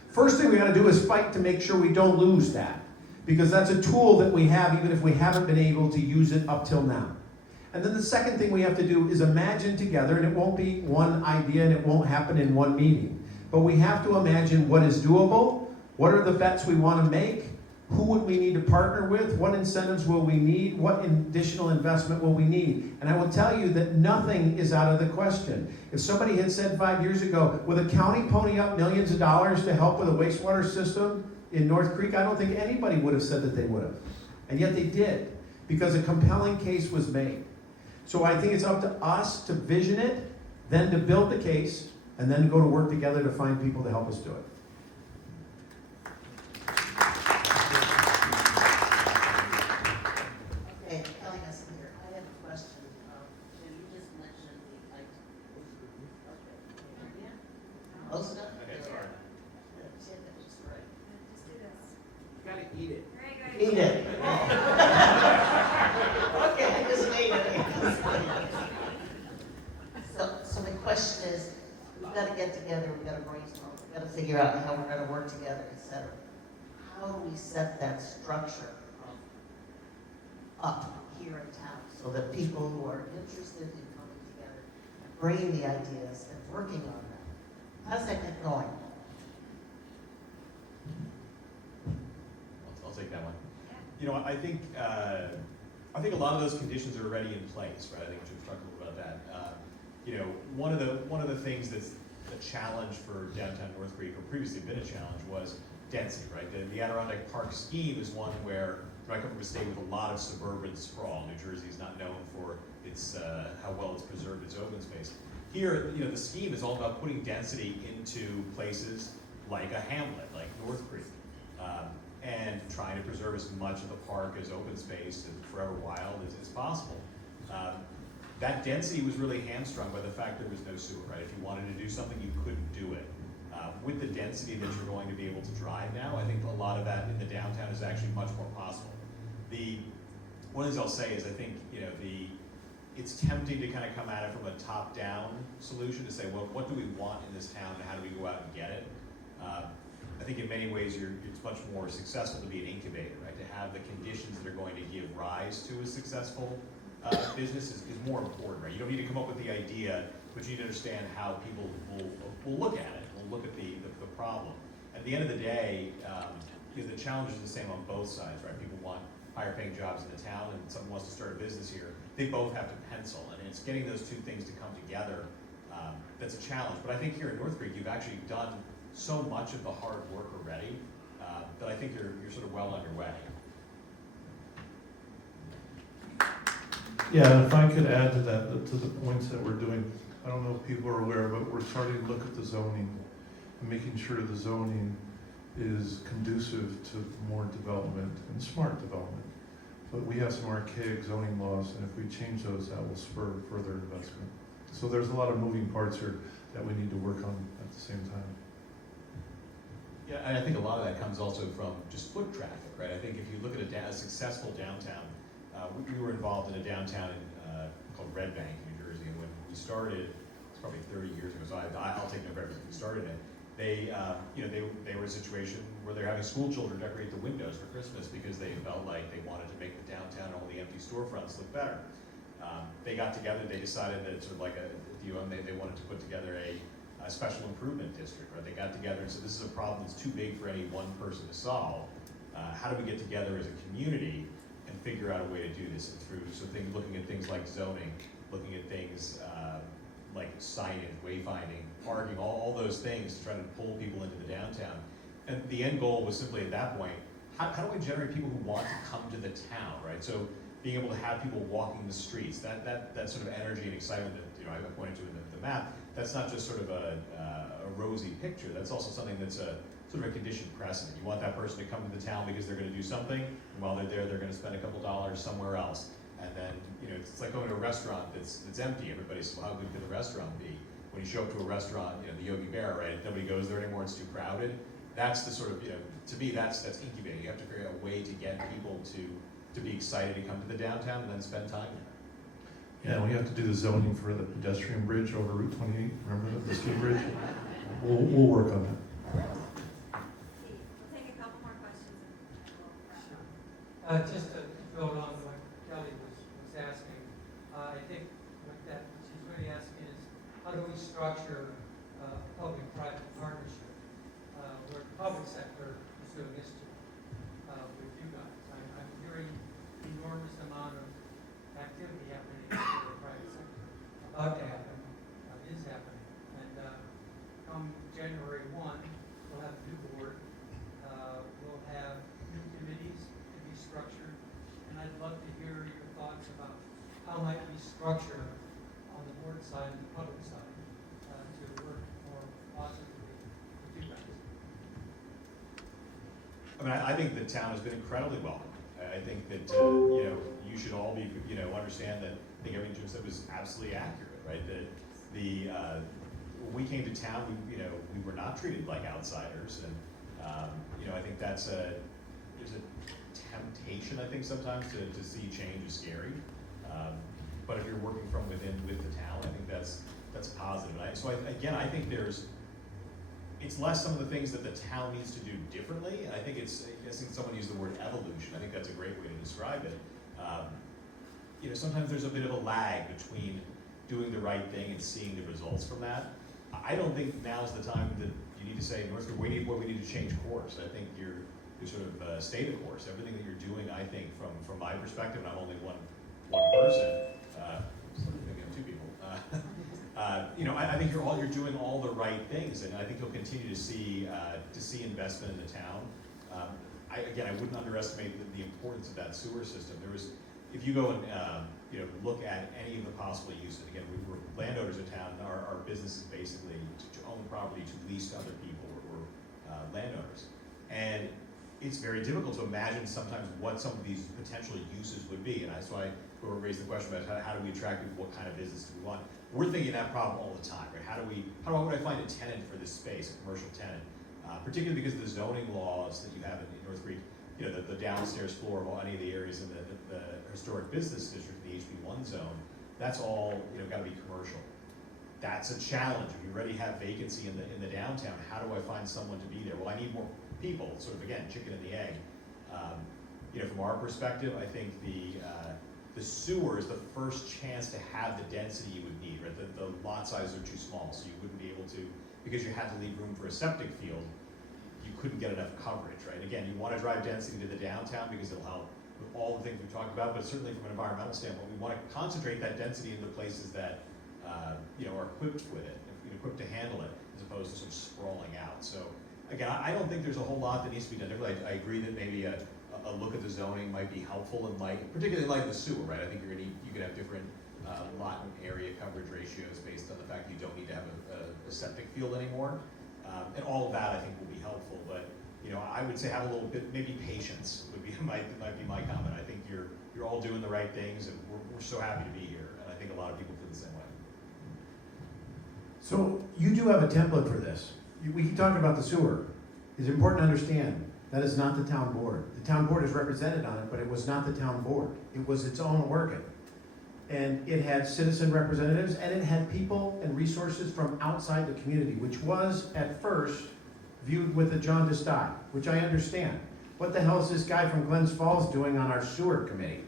First thing we gotta do is fight to make sure we don't lose that, because that's a tool that we have even if we haven't been able to use it up till now. And then the second thing we have to do is imagine together, and it won't be one idea and it won't happen in one meeting, but we have to imagine what is doable, what are the bets we wanna make, who would we need to partner with, what incentives will we need, what additional investment will we need. And I will tell you that nothing is out of the question. If somebody had said 5 years ago, will the county pony up millions of dollars to help with a wastewater system in North Creek, I don't think anybody would have said that they would have. And yet they did, because a compelling case was made. So I think it's up to us to vision it, then to build the case, and then to go to work together to find people to help us do it. Okay, Kelly has here. I have a question. Jim, you just mentioned the okay. Close enough? Okay, sorry. Jim, that's right. Just do this. You gotta eat it. Eat it. Okay, I just ate it. So the question is, we've got to get together, we've got to brainstorm, we've got to figure out how we're going to work together, et cetera. How do we set that structure up here in town so that people who are interested in coming together, bringing the ideas and working on them, how's that get going? I'll take that one. You know, I think a lot of those conditions are already in place, right? I think we've talked a little about that. You know, one of the things that's a challenge for downtown North Creek, or previously been a challenge, was density, right? The Adirondack Park scheme is one where I come from a state with a lot of suburban sprawl. New Jersey is not known for its how well it's preserved its open space. Here, you know, the scheme is all about putting density into places like a hamlet, like North Creek. and trying to preserve as much of the park as open space and forever wild as possible. That density was really hamstrung by the fact there was no sewer, right? If you wanted to do something, you couldn't do it. With the density that you're going to be able to drive now, I think a lot of that in the downtown is actually much more possible. One of the things I'll say is I think, it's tempting to kind of come at it from a top-down solution to say, well, what do we want in this town and how do we go out and get it? I think in many ways it's much more successful to be an incubator, right? To have the conditions that are going to give rise to a successful business is more important, right? You don't need to come up with the idea, but you need to understand how people will look at it, will look at the problem. At the end of the day, the challenge is the same on both sides, right? People want higher paying jobs in the town and someone wants to start a business here. They both have to pencil, and it's getting those two things to come together that's a challenge. But I think here in North Creek, you've actually done so much of the hard work already that I think you're sort of well underway. Yeah, and if I could add to that, to the points that we're doing, I don't know if people are aware, but we're starting to look at the zoning and making sure the zoning is conducive to more development and smart development. But we have some archaic zoning laws, and if we change those, that will spur further investment. So there's a lot of moving parts here that we need to work on at the same time. Yeah, and I think a lot of that comes also from just foot traffic, right? I think if you look at a successful downtown, we were involved in a downtown called Red Bank, New Jersey, and when we started, it's probably 30 years ago, so I'll take no credit for we started it. They were in a situation where they're having school children decorate the windows for Christmas because they felt like they wanted to make the downtown and all the empty storefronts look better. They got together, they decided that it's sort of like a deal, and they wanted to put together a special improvement district, right? They got together and said, this is a problem that's too big for any one person to solve. How do we get together as a community and figure out a way to do this looking at things like zoning, looking at things like signage, wayfinding, parking, all those things to try to pull people into the downtown. And the end goal was simply at that point, how do we generate people who want to come to the town, right? So being able to have people walking the streets, that sort of energy and excitement that I pointed to in the map, that's not just sort of a rosy picture, that's also something that's a sort of a conditioned precedent. You want that person to come to the town because they're going to do something, and while they're there, they're going to spend a couple dollars somewhere else. And then, it's like going to a restaurant that's empty. Everybody says, well, how good could the restaurant be? When you show up to a restaurant, the Yogi Bear, right? Nobody goes there anymore, it's too crowded. That's the sort of, to me, that's incubating. You have to figure out a way to get people to be excited to come to the downtown and then spend time there. Yeah, we have to do the zoning for the pedestrian bridge over Route 28. Remember the ski bridge? We'll work on that. We'll take a couple more questions and we'll wrap up. Just to build on what Kelly was asking, I think what she's really asking is, how do we structure a public-private partnership where the public sector is doing this with you guys? I'm hearing enormous amount of activity happening in the private sector about to happen, is happening. And come January 1, we'll have a new board, we'll have new committees to be structured, and I'd love to hear your thoughts about how might we structure on the board side and the public side to work more positively with you guys. I think the town has been incredibly welcome. I think that you should all be understand that I think everything Jim said was absolutely accurate, right? That when we came to town, we were not treated like outsiders, and I think there's a temptation, I think, sometimes to see change is scary. But if you're working from within with the town, I think that's positive. I think it's less some of the things that the town needs to do differently. I think someone used the word evolution. I think that's a great way to describe it. Sometimes there's a bit of a lag between doing the right thing and seeing the results from that. I don't think now's the time that you need to say, Northford, we need to change course. I think you're sort of stay the course. Everything that you're doing, I think, from my perspective, and I'm only one person, maybe I'm two people. I think you're doing all the right things, and I think you'll continue to see investment in the town. I wouldn't underestimate the importance of that sewer system. If you go and look at any of the possible uses, again, we're landowners in town. Our business is basically to own property to lease to other people or landowners. And it's very difficult to imagine sometimes what some of these potential uses would be, and that's why whoever raised the question about how do we attract people, what kind of business do we want? We're thinking that problem all the time, right? How would I find a tenant for this space, a commercial tenant? Particularly because of the zoning laws that you have in North Creek, you know, the downstairs floor of any of the areas in the historic business district, the HB1 zone, that's all, you know, gotta be commercial. That's a challenge. If you already have vacancy in the downtown, how do I find someone to be there? Well, I need more people, sort of, again, chicken and the egg. You know, from our perspective, I think the sewer is the first chance to have the density you would need, right? The lot sizes are too small, so you wouldn't be able to, because you had to leave room for a septic field, you couldn't get enough coverage, right? Again, you want to drive density to the downtown because it'll help with all the things we've talked about, but certainly from an environmental standpoint, we want to concentrate that density into places that you know, are equipped with it, equipped to handle it, as opposed to sort of sprawling out. So again, I don't think there's a whole lot that needs to be done differently. I agree that maybe a look at the zoning might be helpful in light, particularly in light of the sewer, right? I think you could have different lot and area coverage ratios based on the fact that you don't need to have a septic field anymore. And all of that I think will be helpful, but you know, I would say have a little bit, maybe patience might be my comment. I think you're all doing the right things, and we're so happy to be here, and I think a lot of people feel the same way. So you do have a template for this. We keep talking about the sewer. It's important to understand that is not the town board. The town board is represented on it, but it was not the town board. It was its own organ. And it had citizen representatives, and it had people and resources from outside the community, which was at first viewed with a jaundiced eye, which I understand. What the hell is this guy from Glens Falls doing on our sewer committee?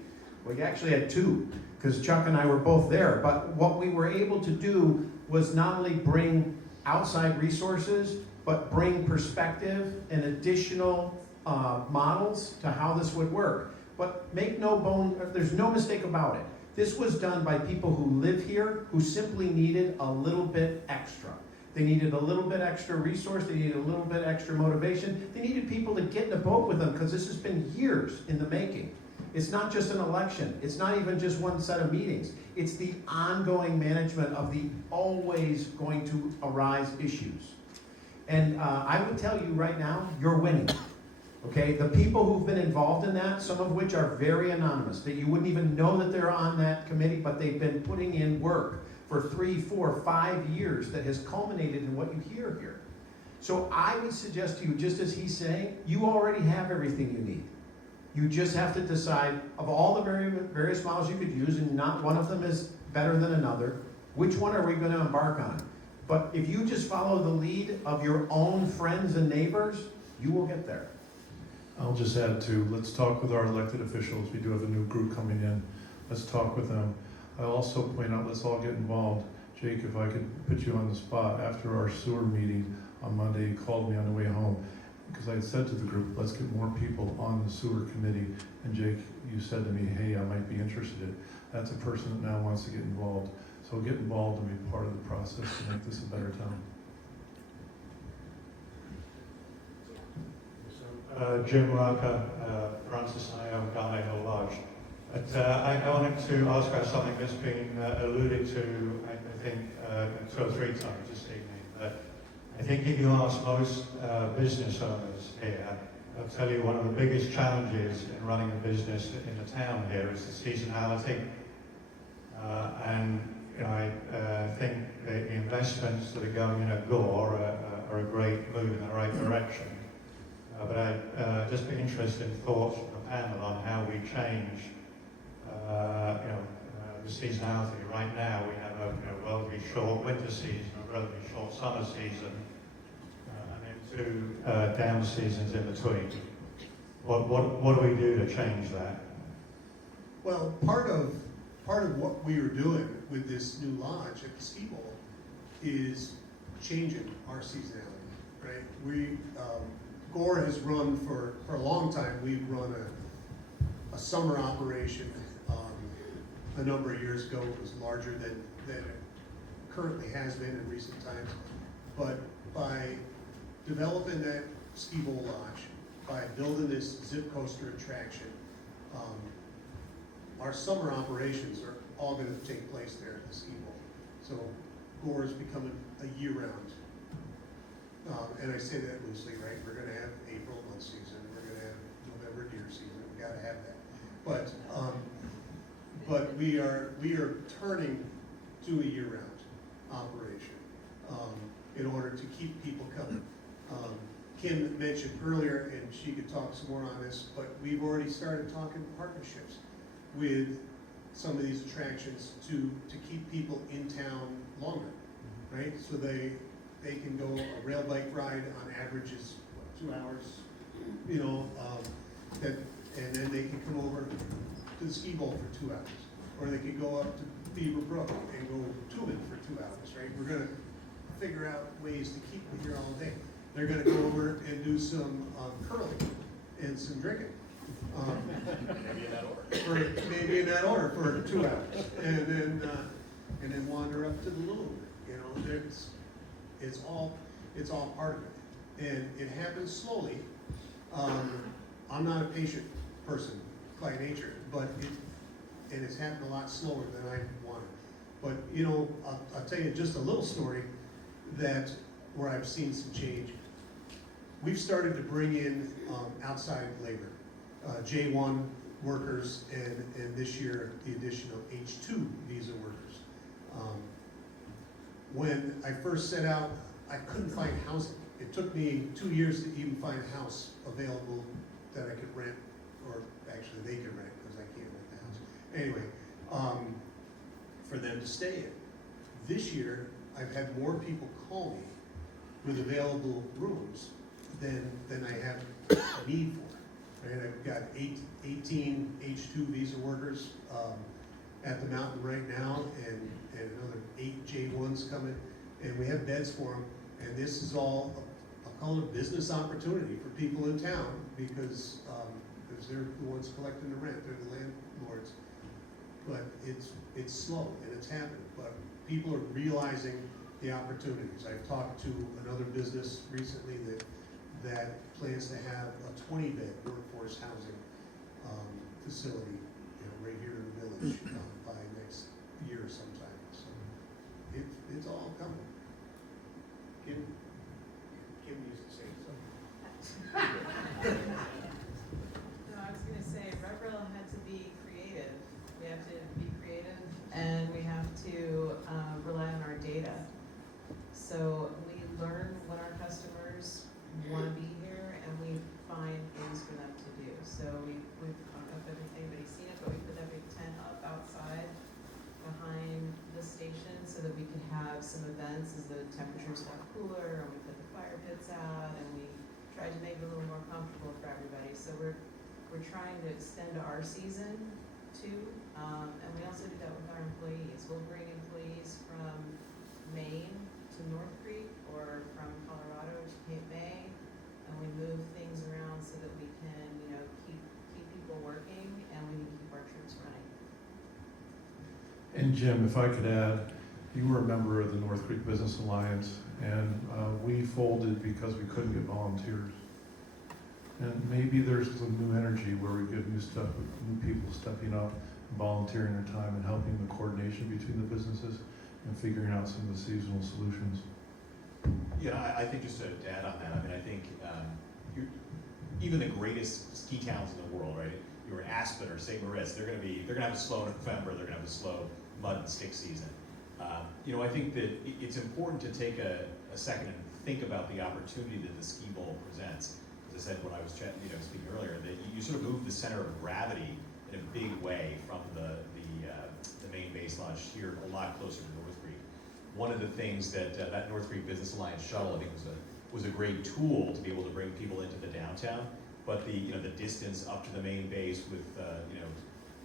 Well, you actually had two, because Chuck and I were both there. But what we were able to do was not only bring outside resources, but bring perspective and additional models to how this would work. But make no bone, there's no mistake about it. This was done by people who live here, who simply needed a little bit extra. They needed a little bit extra resource, they needed a little bit extra motivation. They needed people to get in the boat with them, because this has been years in the making. It's not just an election. It's not even just one set of meetings. It's the ongoing management of the always going to arise issues. And I would tell you right now, you're winning. Okay, the people who've been involved in that, some of which are very anonymous, that you wouldn't even know that they're on that committee, but they've been putting in work for 3, 4, 5 years that has culminated in what you hear here. So I would suggest to you, just as he's saying, you already have everything you need. You just have to decide, of all the various models you could use, and not one of them is better than another, which one are we going to embark on? But if you just follow the lead of your own friends and neighbors, you will get there. I'll just add to, let's talk with our elected officials. We do have a new group coming in. Let's talk with them. I'll also point out, let's all get involved. Jake, if I could put you on the spot, after our sewer meeting on Monday, you called me on the way home, because I had said to the group, let's get more people on the sewer committee. And Jake, you said to me, hey, I might be interested. That's a person that now wants to get involved. So get involved and be part of the process to make this a better town. Jim Rocker, Francis and I own Garnheiter Lodge. But I wanted to ask about something that's been alluded to, I think, 2 or 3 times this evening. But I think if you ask most business owners here, they'll tell you one of the biggest challenges in running a business in the town here is the seasonality. And you know, I think the investments that are going in at Gore are a great move in the right direction. But I'd just be interested in thoughts from the panel on how we change, the seasonality. Right now we have a relatively short winter season, a relatively short summer season, and then 2 down seasons in between. What do we do to change that? Well, part of what we are doing with this new lodge at the ski bowl is changing our seasonality, right? Gore has run for a long time. We've run a summer operation a number of years ago. It was larger than it currently has been in recent times. But by developing that ski bowl lodge, by building this zip coaster attraction, our summer operations are all going to take place there at the ski bowl. So Gore is becoming a year-round. And I say that loosely, right? We're going to have April one season, we're going to have whatever, deer season, we gotta have that. But we are turning to a year-round operation, in order to keep people coming. Kim mentioned earlier, and she could talk some more on this, but we've already started talking partnerships with some of these attractions to keep people in town longer, right? So they can go a rail bike ride on average is, what, 2 hours, you know, and then they can come over to the ski bowl for 2 hours. Or they could go up to Beaver Brook and go tubing for 2 hours, right? We're gonna figure out ways to keep them here all day. They're gonna go over and do some curling and some drinking. Maybe in that order for 2 hours. And then wander up to the lagoon. You know, it's all part of it. And it happens slowly. I'm not a patient person by nature, but it's happened a lot slower than I wanted. But you know, I'll tell you just a little story where I've seen some change. We've started to bring in outside labor, J1 workers, and this year the addition of H2 visa workers. When I first set out, I couldn't find housing. It took me 2 years to even find a house available that I could rent, or actually they could rent because I can't rent the house. Anyway, for them to stay in. This year, I've had more people call me with available rooms than I have a need for. Right? I've got 18 H2 visa workers at the mountain right now, and another 8 J1s coming, and we have beds for them. And this is all, I'll call it a business opportunity for people in town, because they're the ones collecting the rent, they're the landlords. But it's slow and it's happening, but people are realizing the opportunities. I've talked to another business recently that plans to have a 20-bed workforce housing facility, you know, right here in the village by next year sometime. So it's all coming. Kim used to say something. No, I was gonna say, Reverill had to be creative. We have to be creative, and we have to rely on our data. So we learn what our customers want to be here, and we find things for them to do. So we've I don't know if anybody's seen it, but we put that big tent up outside behind the station so that we could have some events as the temperatures got cooler, and we put the fire pits out, and we tried to make it a little more comfortable for everybody. So we're trying to extend our season too, and we also do that with our employees. We'll bring employees from Maine to North Creek, or from Colorado to Cape May, and we move things around so that we can, you know, keep people working, and we can keep our troops running. And Jim, if I could add, you were a member of the North Creek Business Alliance, and we folded because we couldn't get volunteers. And maybe there's some new energy where we get new people stepping up, volunteering their time, and helping the coordination between the businesses and figuring out some of the seasonal solutions. Yeah, I think just to add on that, I mean, I think even the greatest ski towns in the world, right? You're in Aspen or St. Moritz, they're gonna have a slow November, they're gonna have a slow mud and stick season. You know, I think that it's important to take a second and think about the opportunity that the ski bowl presents. As I said when I was speaking earlier, that you sort of move the center of gravity in a big way from the main base lodge here a lot closer to North Creek. One of the things that North Creek Business Alliance shuttle, I think, was a great tool to be able to bring people into the downtown. But the distance up to the main base with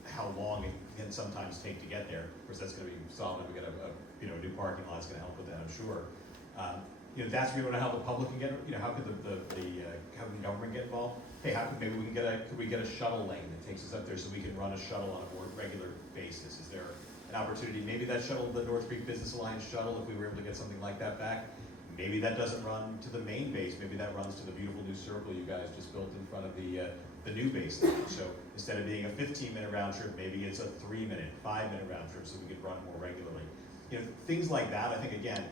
how long it can sometimes take to get there. Of course, that's going to be solved. We got a new parking lot. It's going to help with that, I'm sure. That's where we want to help the public can get. How could how can the government get involved? Hey, maybe we can could we get a shuttle lane that takes us up there so we can run a shuttle on a more regular basis? Is there an opportunity? Maybe that shuttle, the North Creek Business Alliance shuttle, if we were able to get something like that back. Maybe that doesn't run to the main base. Maybe that runs to the beautiful new circle you guys just built in front of the new base now. So instead of being a 15-minute round trip, maybe it's a 3-minute, 5-minute round trip so we could run more regularly. Things like that. I think again,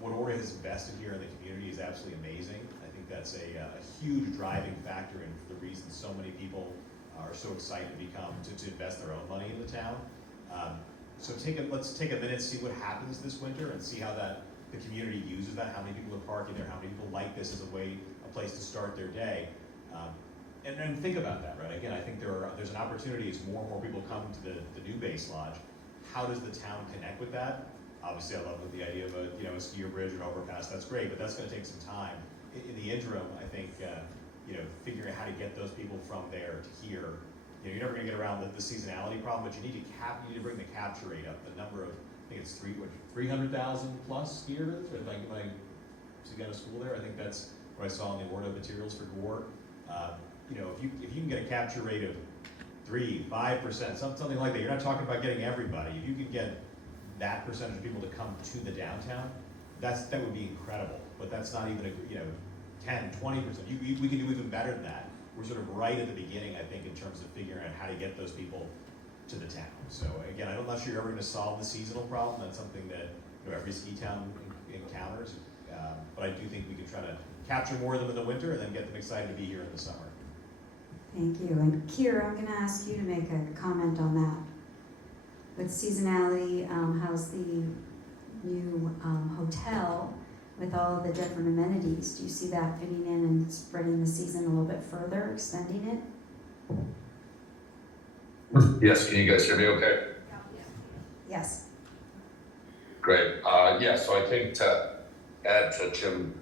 what ORDA has invested here in the community is absolutely amazing. I think think that's a huge driving factor in the reason so many people are so excited to invest their own money in the town. So let's take a minute, see what happens this winter, and see how the community uses that, how many people are parking there, how many people like this as a place to start their day. And think about that, right? Again, I think there's an opportunity as more and more people come to the new Bayse Lodge. How does the town connect with that? Obviously, I love the idea of a skier bridge or overpass. That's great, but that's going to take some time. In the interim, I think figuring out how to get those people from there to here. You're never going to get around the seasonality problem, but you need to bring the capture rate up. The number of, I think it's 300,000 plus skiers. If I get my to school there, I think that's what I saw in the ORDA materials for Gore. If you can get a capture rate of 3-5%, something like that, you're not talking about getting everybody. If you could get that percentage of people to come to the downtown, that would be incredible. But that's not even 10, 20%. We can do even better than that. We're sort of right at the beginning, I think, in terms of figuring out how to get those people to the town. So again, I'm not sure you're ever going to solve the seasonal problem. That's something that every ski town encounters. But I do think we can try to capture more of them in the winter and then get them excited to be here in the summer. Thank you. And Keir, I'm going to ask you to make a comment on that. With seasonality, how's the new hotel with all the different amenities? Do you see that fitting in and spreading the season a little bit further, extending it? Yes, can you guys hear me okay? Yes. Great. So I think to add to Jim,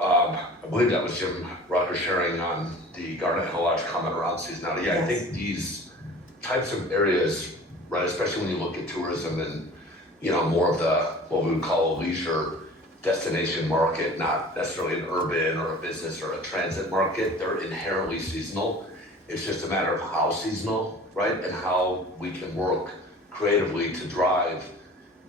I believe that was Jim Rogers sharing on the Garnet Hill Lodge comment around seasonality. Yeah, yes. I think these types of areas, right, especially when you look at tourism and, more of what we would call a leisure destination market, not necessarily an urban or a business or a transit market, they're inherently seasonal. It's just a matter of how seasonal, right, and how we can work creatively to drive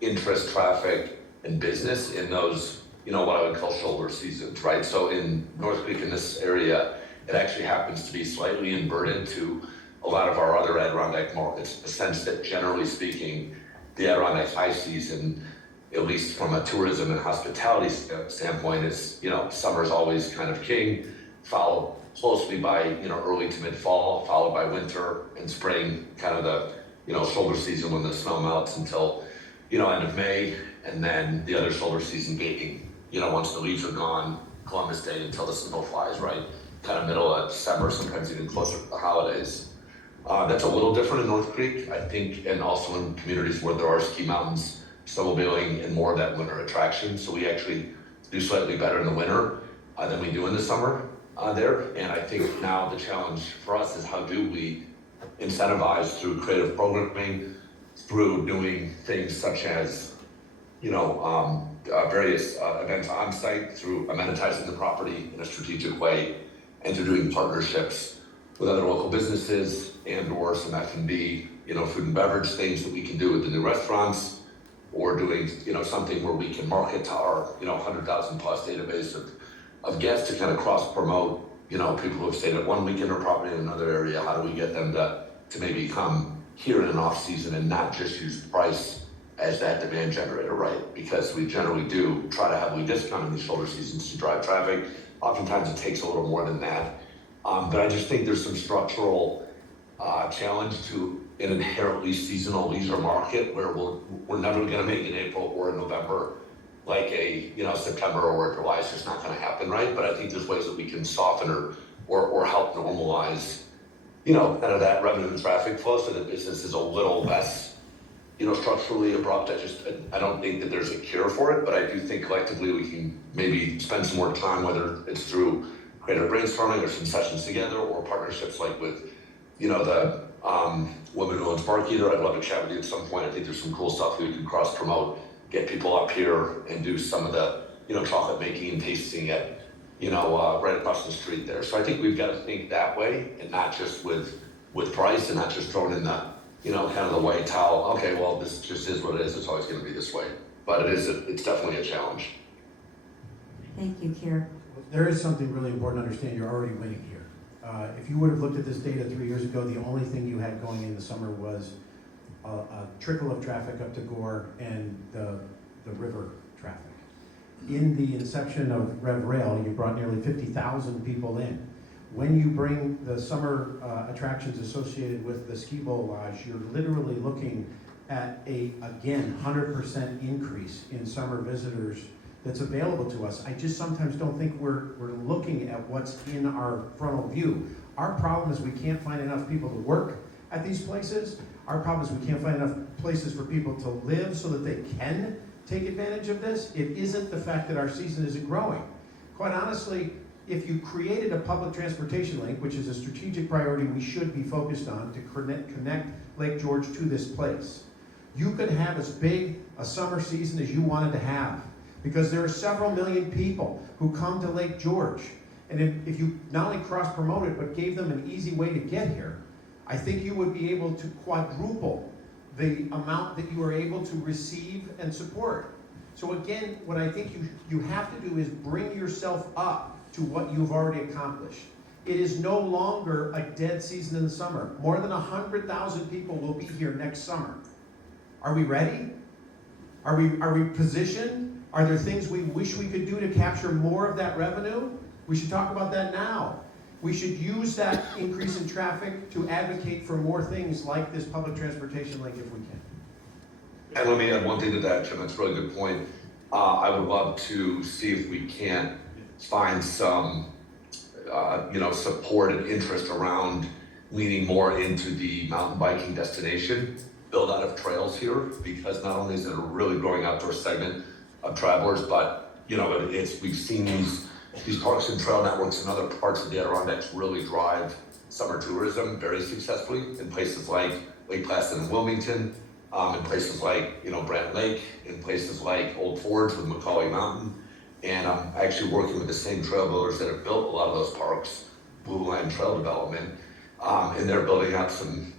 interest, traffic, and business in those, what I would call shoulder seasons, right? So in North Creek, in this area, it actually happens to be slightly inverted to a lot of our other Adirondack markets, in the sense that generally speaking, the Adirondack high season, at least from a tourism and hospitality standpoint, is, summer's always kind of king, followed closely by, early to mid-fall, followed by winter and spring, kind of the, shoulder season when the snow melts until, end of May, and then the other shoulder season being, once the leaves are gone, Columbus Day until the snow flies, right? Kind of middle of December, sometimes even closer to the holidays. That's a little different in North Creek, I think, and also in communities where there are ski mountains, snowmobiling, and more of that winter attraction. So we actually do slightly better in the winter than we do in the summer there. And I think now the challenge for us is how do we incentivize through creative programming, through doing things such as, various events on site, through amenitizing the property in a strategic way, and through doing partnerships with other local businesses and or some F&B, food and beverage things that we can do with the new restaurants, or doing, something where we can market to our, 100,000 plus database of guests to kind of cross promote, people who have stayed at one weekend or property in another area. How do we get them to maybe come here in an off season and not just use price as that demand generator, right? Because we generally do try to heavily discount in these shoulder seasons to drive traffic. Oftentimes it takes a little more than that. But I just think there's some structural challenge to an inherently seasonal leisure market where we're never gonna make in April or in November like a September or July. It's just not gonna happen, right? But I think there's ways that we can soften or help normalize, kind of that revenue and traffic flow so that business is a little less, structurally abrupt. I don't think that there's a cure for it, but I do think collectively we can maybe spend some more time, whether it's through creative brainstorming or some sessions together or partnerships like with, the women who owns Barkeater. I'd love to chat with you at some point. I think there's some cool stuff that we can cross promote, get people up here and do some of the, chocolate making and tasting at, right across the street there. So I think we've got to think that way and not just with price and not just throwing in the, kind of the white towel. Okay, well, this just is what it is. It's always going to be this way. But it's definitely a challenge. Thank you, Keir. There is something really important to understand. You're already winning here. If you would have looked at this data 3 years ago, the only thing you had going in the summer was a trickle of traffic up to Gore and the river traffic. in the inception of Rev Rail, you brought nearly 50,000 people in. When you bring the summer attractions associated with the ski bowl lodge, you're literally looking at again, 100% increase in summer visitors that's available to us. I just sometimes don't think we're looking at what's in our frontal view. Our problem is we can't find enough people to work at these places. Our problem is we can't find enough places for people to live so that they can take advantage of this. It isn't the fact that our season isn't growing. Quite honestly, if you created a public transportation link, which is a strategic priority we should be focused on to connect Lake George to this place, you could have as big a summer season as you wanted to have, because there are several million people who come to Lake George. And if you not only cross-promote it, but gave them an easy way to get here, I think you would be able to quadruple the amount that you are able to receive and support. So again, what I think you have to do is bring yourself up to what you've already accomplished. It is no longer a dead season in the summer. More than 100,000 people will be here next summer. Are we ready? Are we positioned? Are there things we wish we could do to capture more of that revenue? We should talk about that now. We should use that increase in traffic to advocate for more things like this public transportation link if we can. And let me add one thing to that, Jim. That's a really good point. I would love to see if we can't find some, support and interest around leaning more into the mountain biking destination, build out of trails here, because not only is it a really growing outdoor segment of travelers, but we've seen these parks and trail networks in other parts of the Adirondacks really drive summer tourism very successfully in places like Lake Placid and Wilmington, in places like Brant Lake, in places like Old Forge with Macaulay Mountain. And I'm actually working with the same trail builders that have built a lot of those parks, Blue Line Trail Development, and they're building out some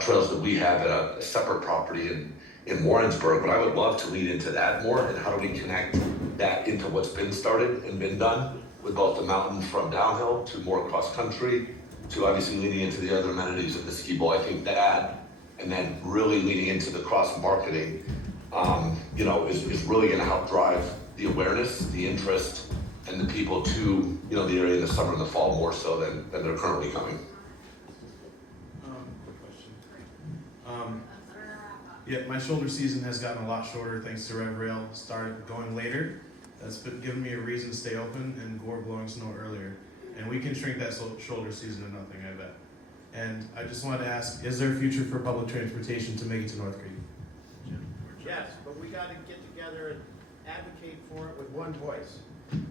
trails that we have at a separate property in Warrensburg. But I would love to lead into that more, and how do we connect that into what's been started and been done with both the mountain from downhill to more cross country, to obviously leading into the other amenities of the ski bowl. I think that, and then really leading into the cross marketing, is really going to help drive the awareness, the interest, and the people to the area in the summer and the fall more so than they're currently coming. Quick question. Yeah, my shoulder season has gotten a lot shorter thanks to Rev Rail started going later. That's been giving me a reason to stay open, and Gore blowing snow earlier. And we can shrink that shoulder season to nothing, I bet. And I just wanted to ask, is there a future for public transportation to make it to North Creek? Yes, but we got to get together and advocate for it with one voice.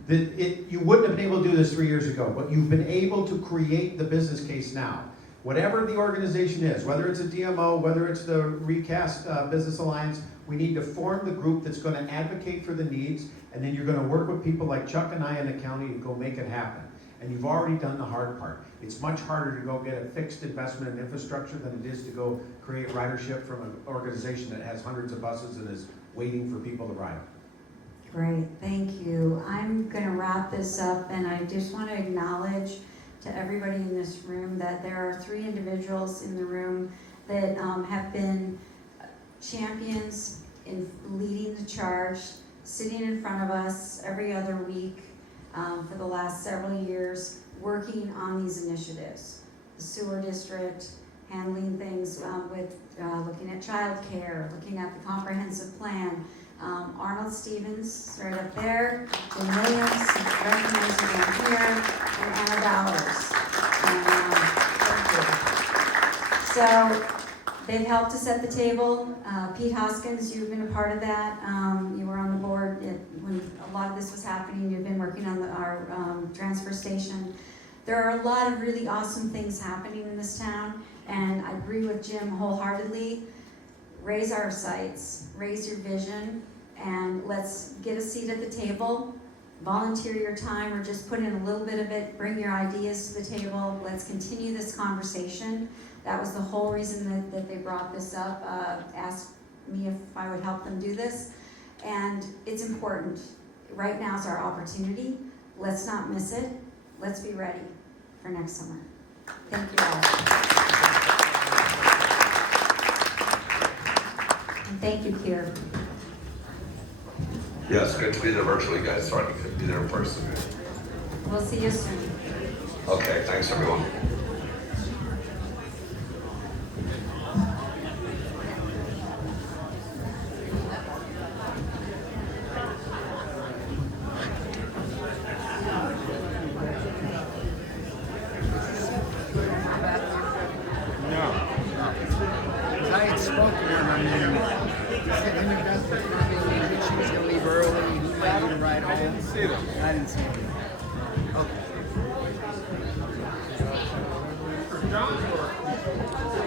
You wouldn't have been able to do this 3 years ago, but you've been able to create the business case now. Whatever the organization is, whether it's a DMO, whether it's the Recast Business Alliance, we need to form the group that's going to advocate for the needs, and then you're going to work with people like Chuck and I in the county to go make it happen. And you've already done the hard part. It's much harder to go get a fixed investment in infrastructure than it is to go create ridership from an organization that has hundreds of buses and is waiting for people to ride. Great, thank you. I'm going to wrap this up, and I just want to acknowledge to everybody in this room that there are 3 individuals in the room that have been champions in leading the charge, sitting in front of us every other week for the last several years, working on these initiatives. The sewer district, handling things with looking at childcare, looking at the comprehensive plan. Arnold Stevens, right up there, Jim Williams, recognized down here, and Anna Bowers. So they've helped to set the table. Pete Hoskins, you've been a part of that. You were on the board when a lot of this was happening. You've been working on our transfer station. There are a lot of really awesome things happening in this town, and I agree with Jim wholeheartedly. Raise our sights, raise your vision, and let's get a seat at the table. Volunteer your time or just put in a little bit of it. Bring your ideas to the table. Let's continue this conversation. That was the whole reason that they brought this up, asked me if I would help them do this. And it's important. Right now is our opportunity. Let's not miss it. Let's be ready for next summer. Thank you all. And thank you, Keir. Yes, good to be there virtually, guys. Sorry I couldn't be there in person. We'll see you soon. Okay, thanks everyone. I had spoken to her, I mean, said in the best that she was gonna leave early, he wanted to ride home. I didn't see them. I didn't see them. Okay.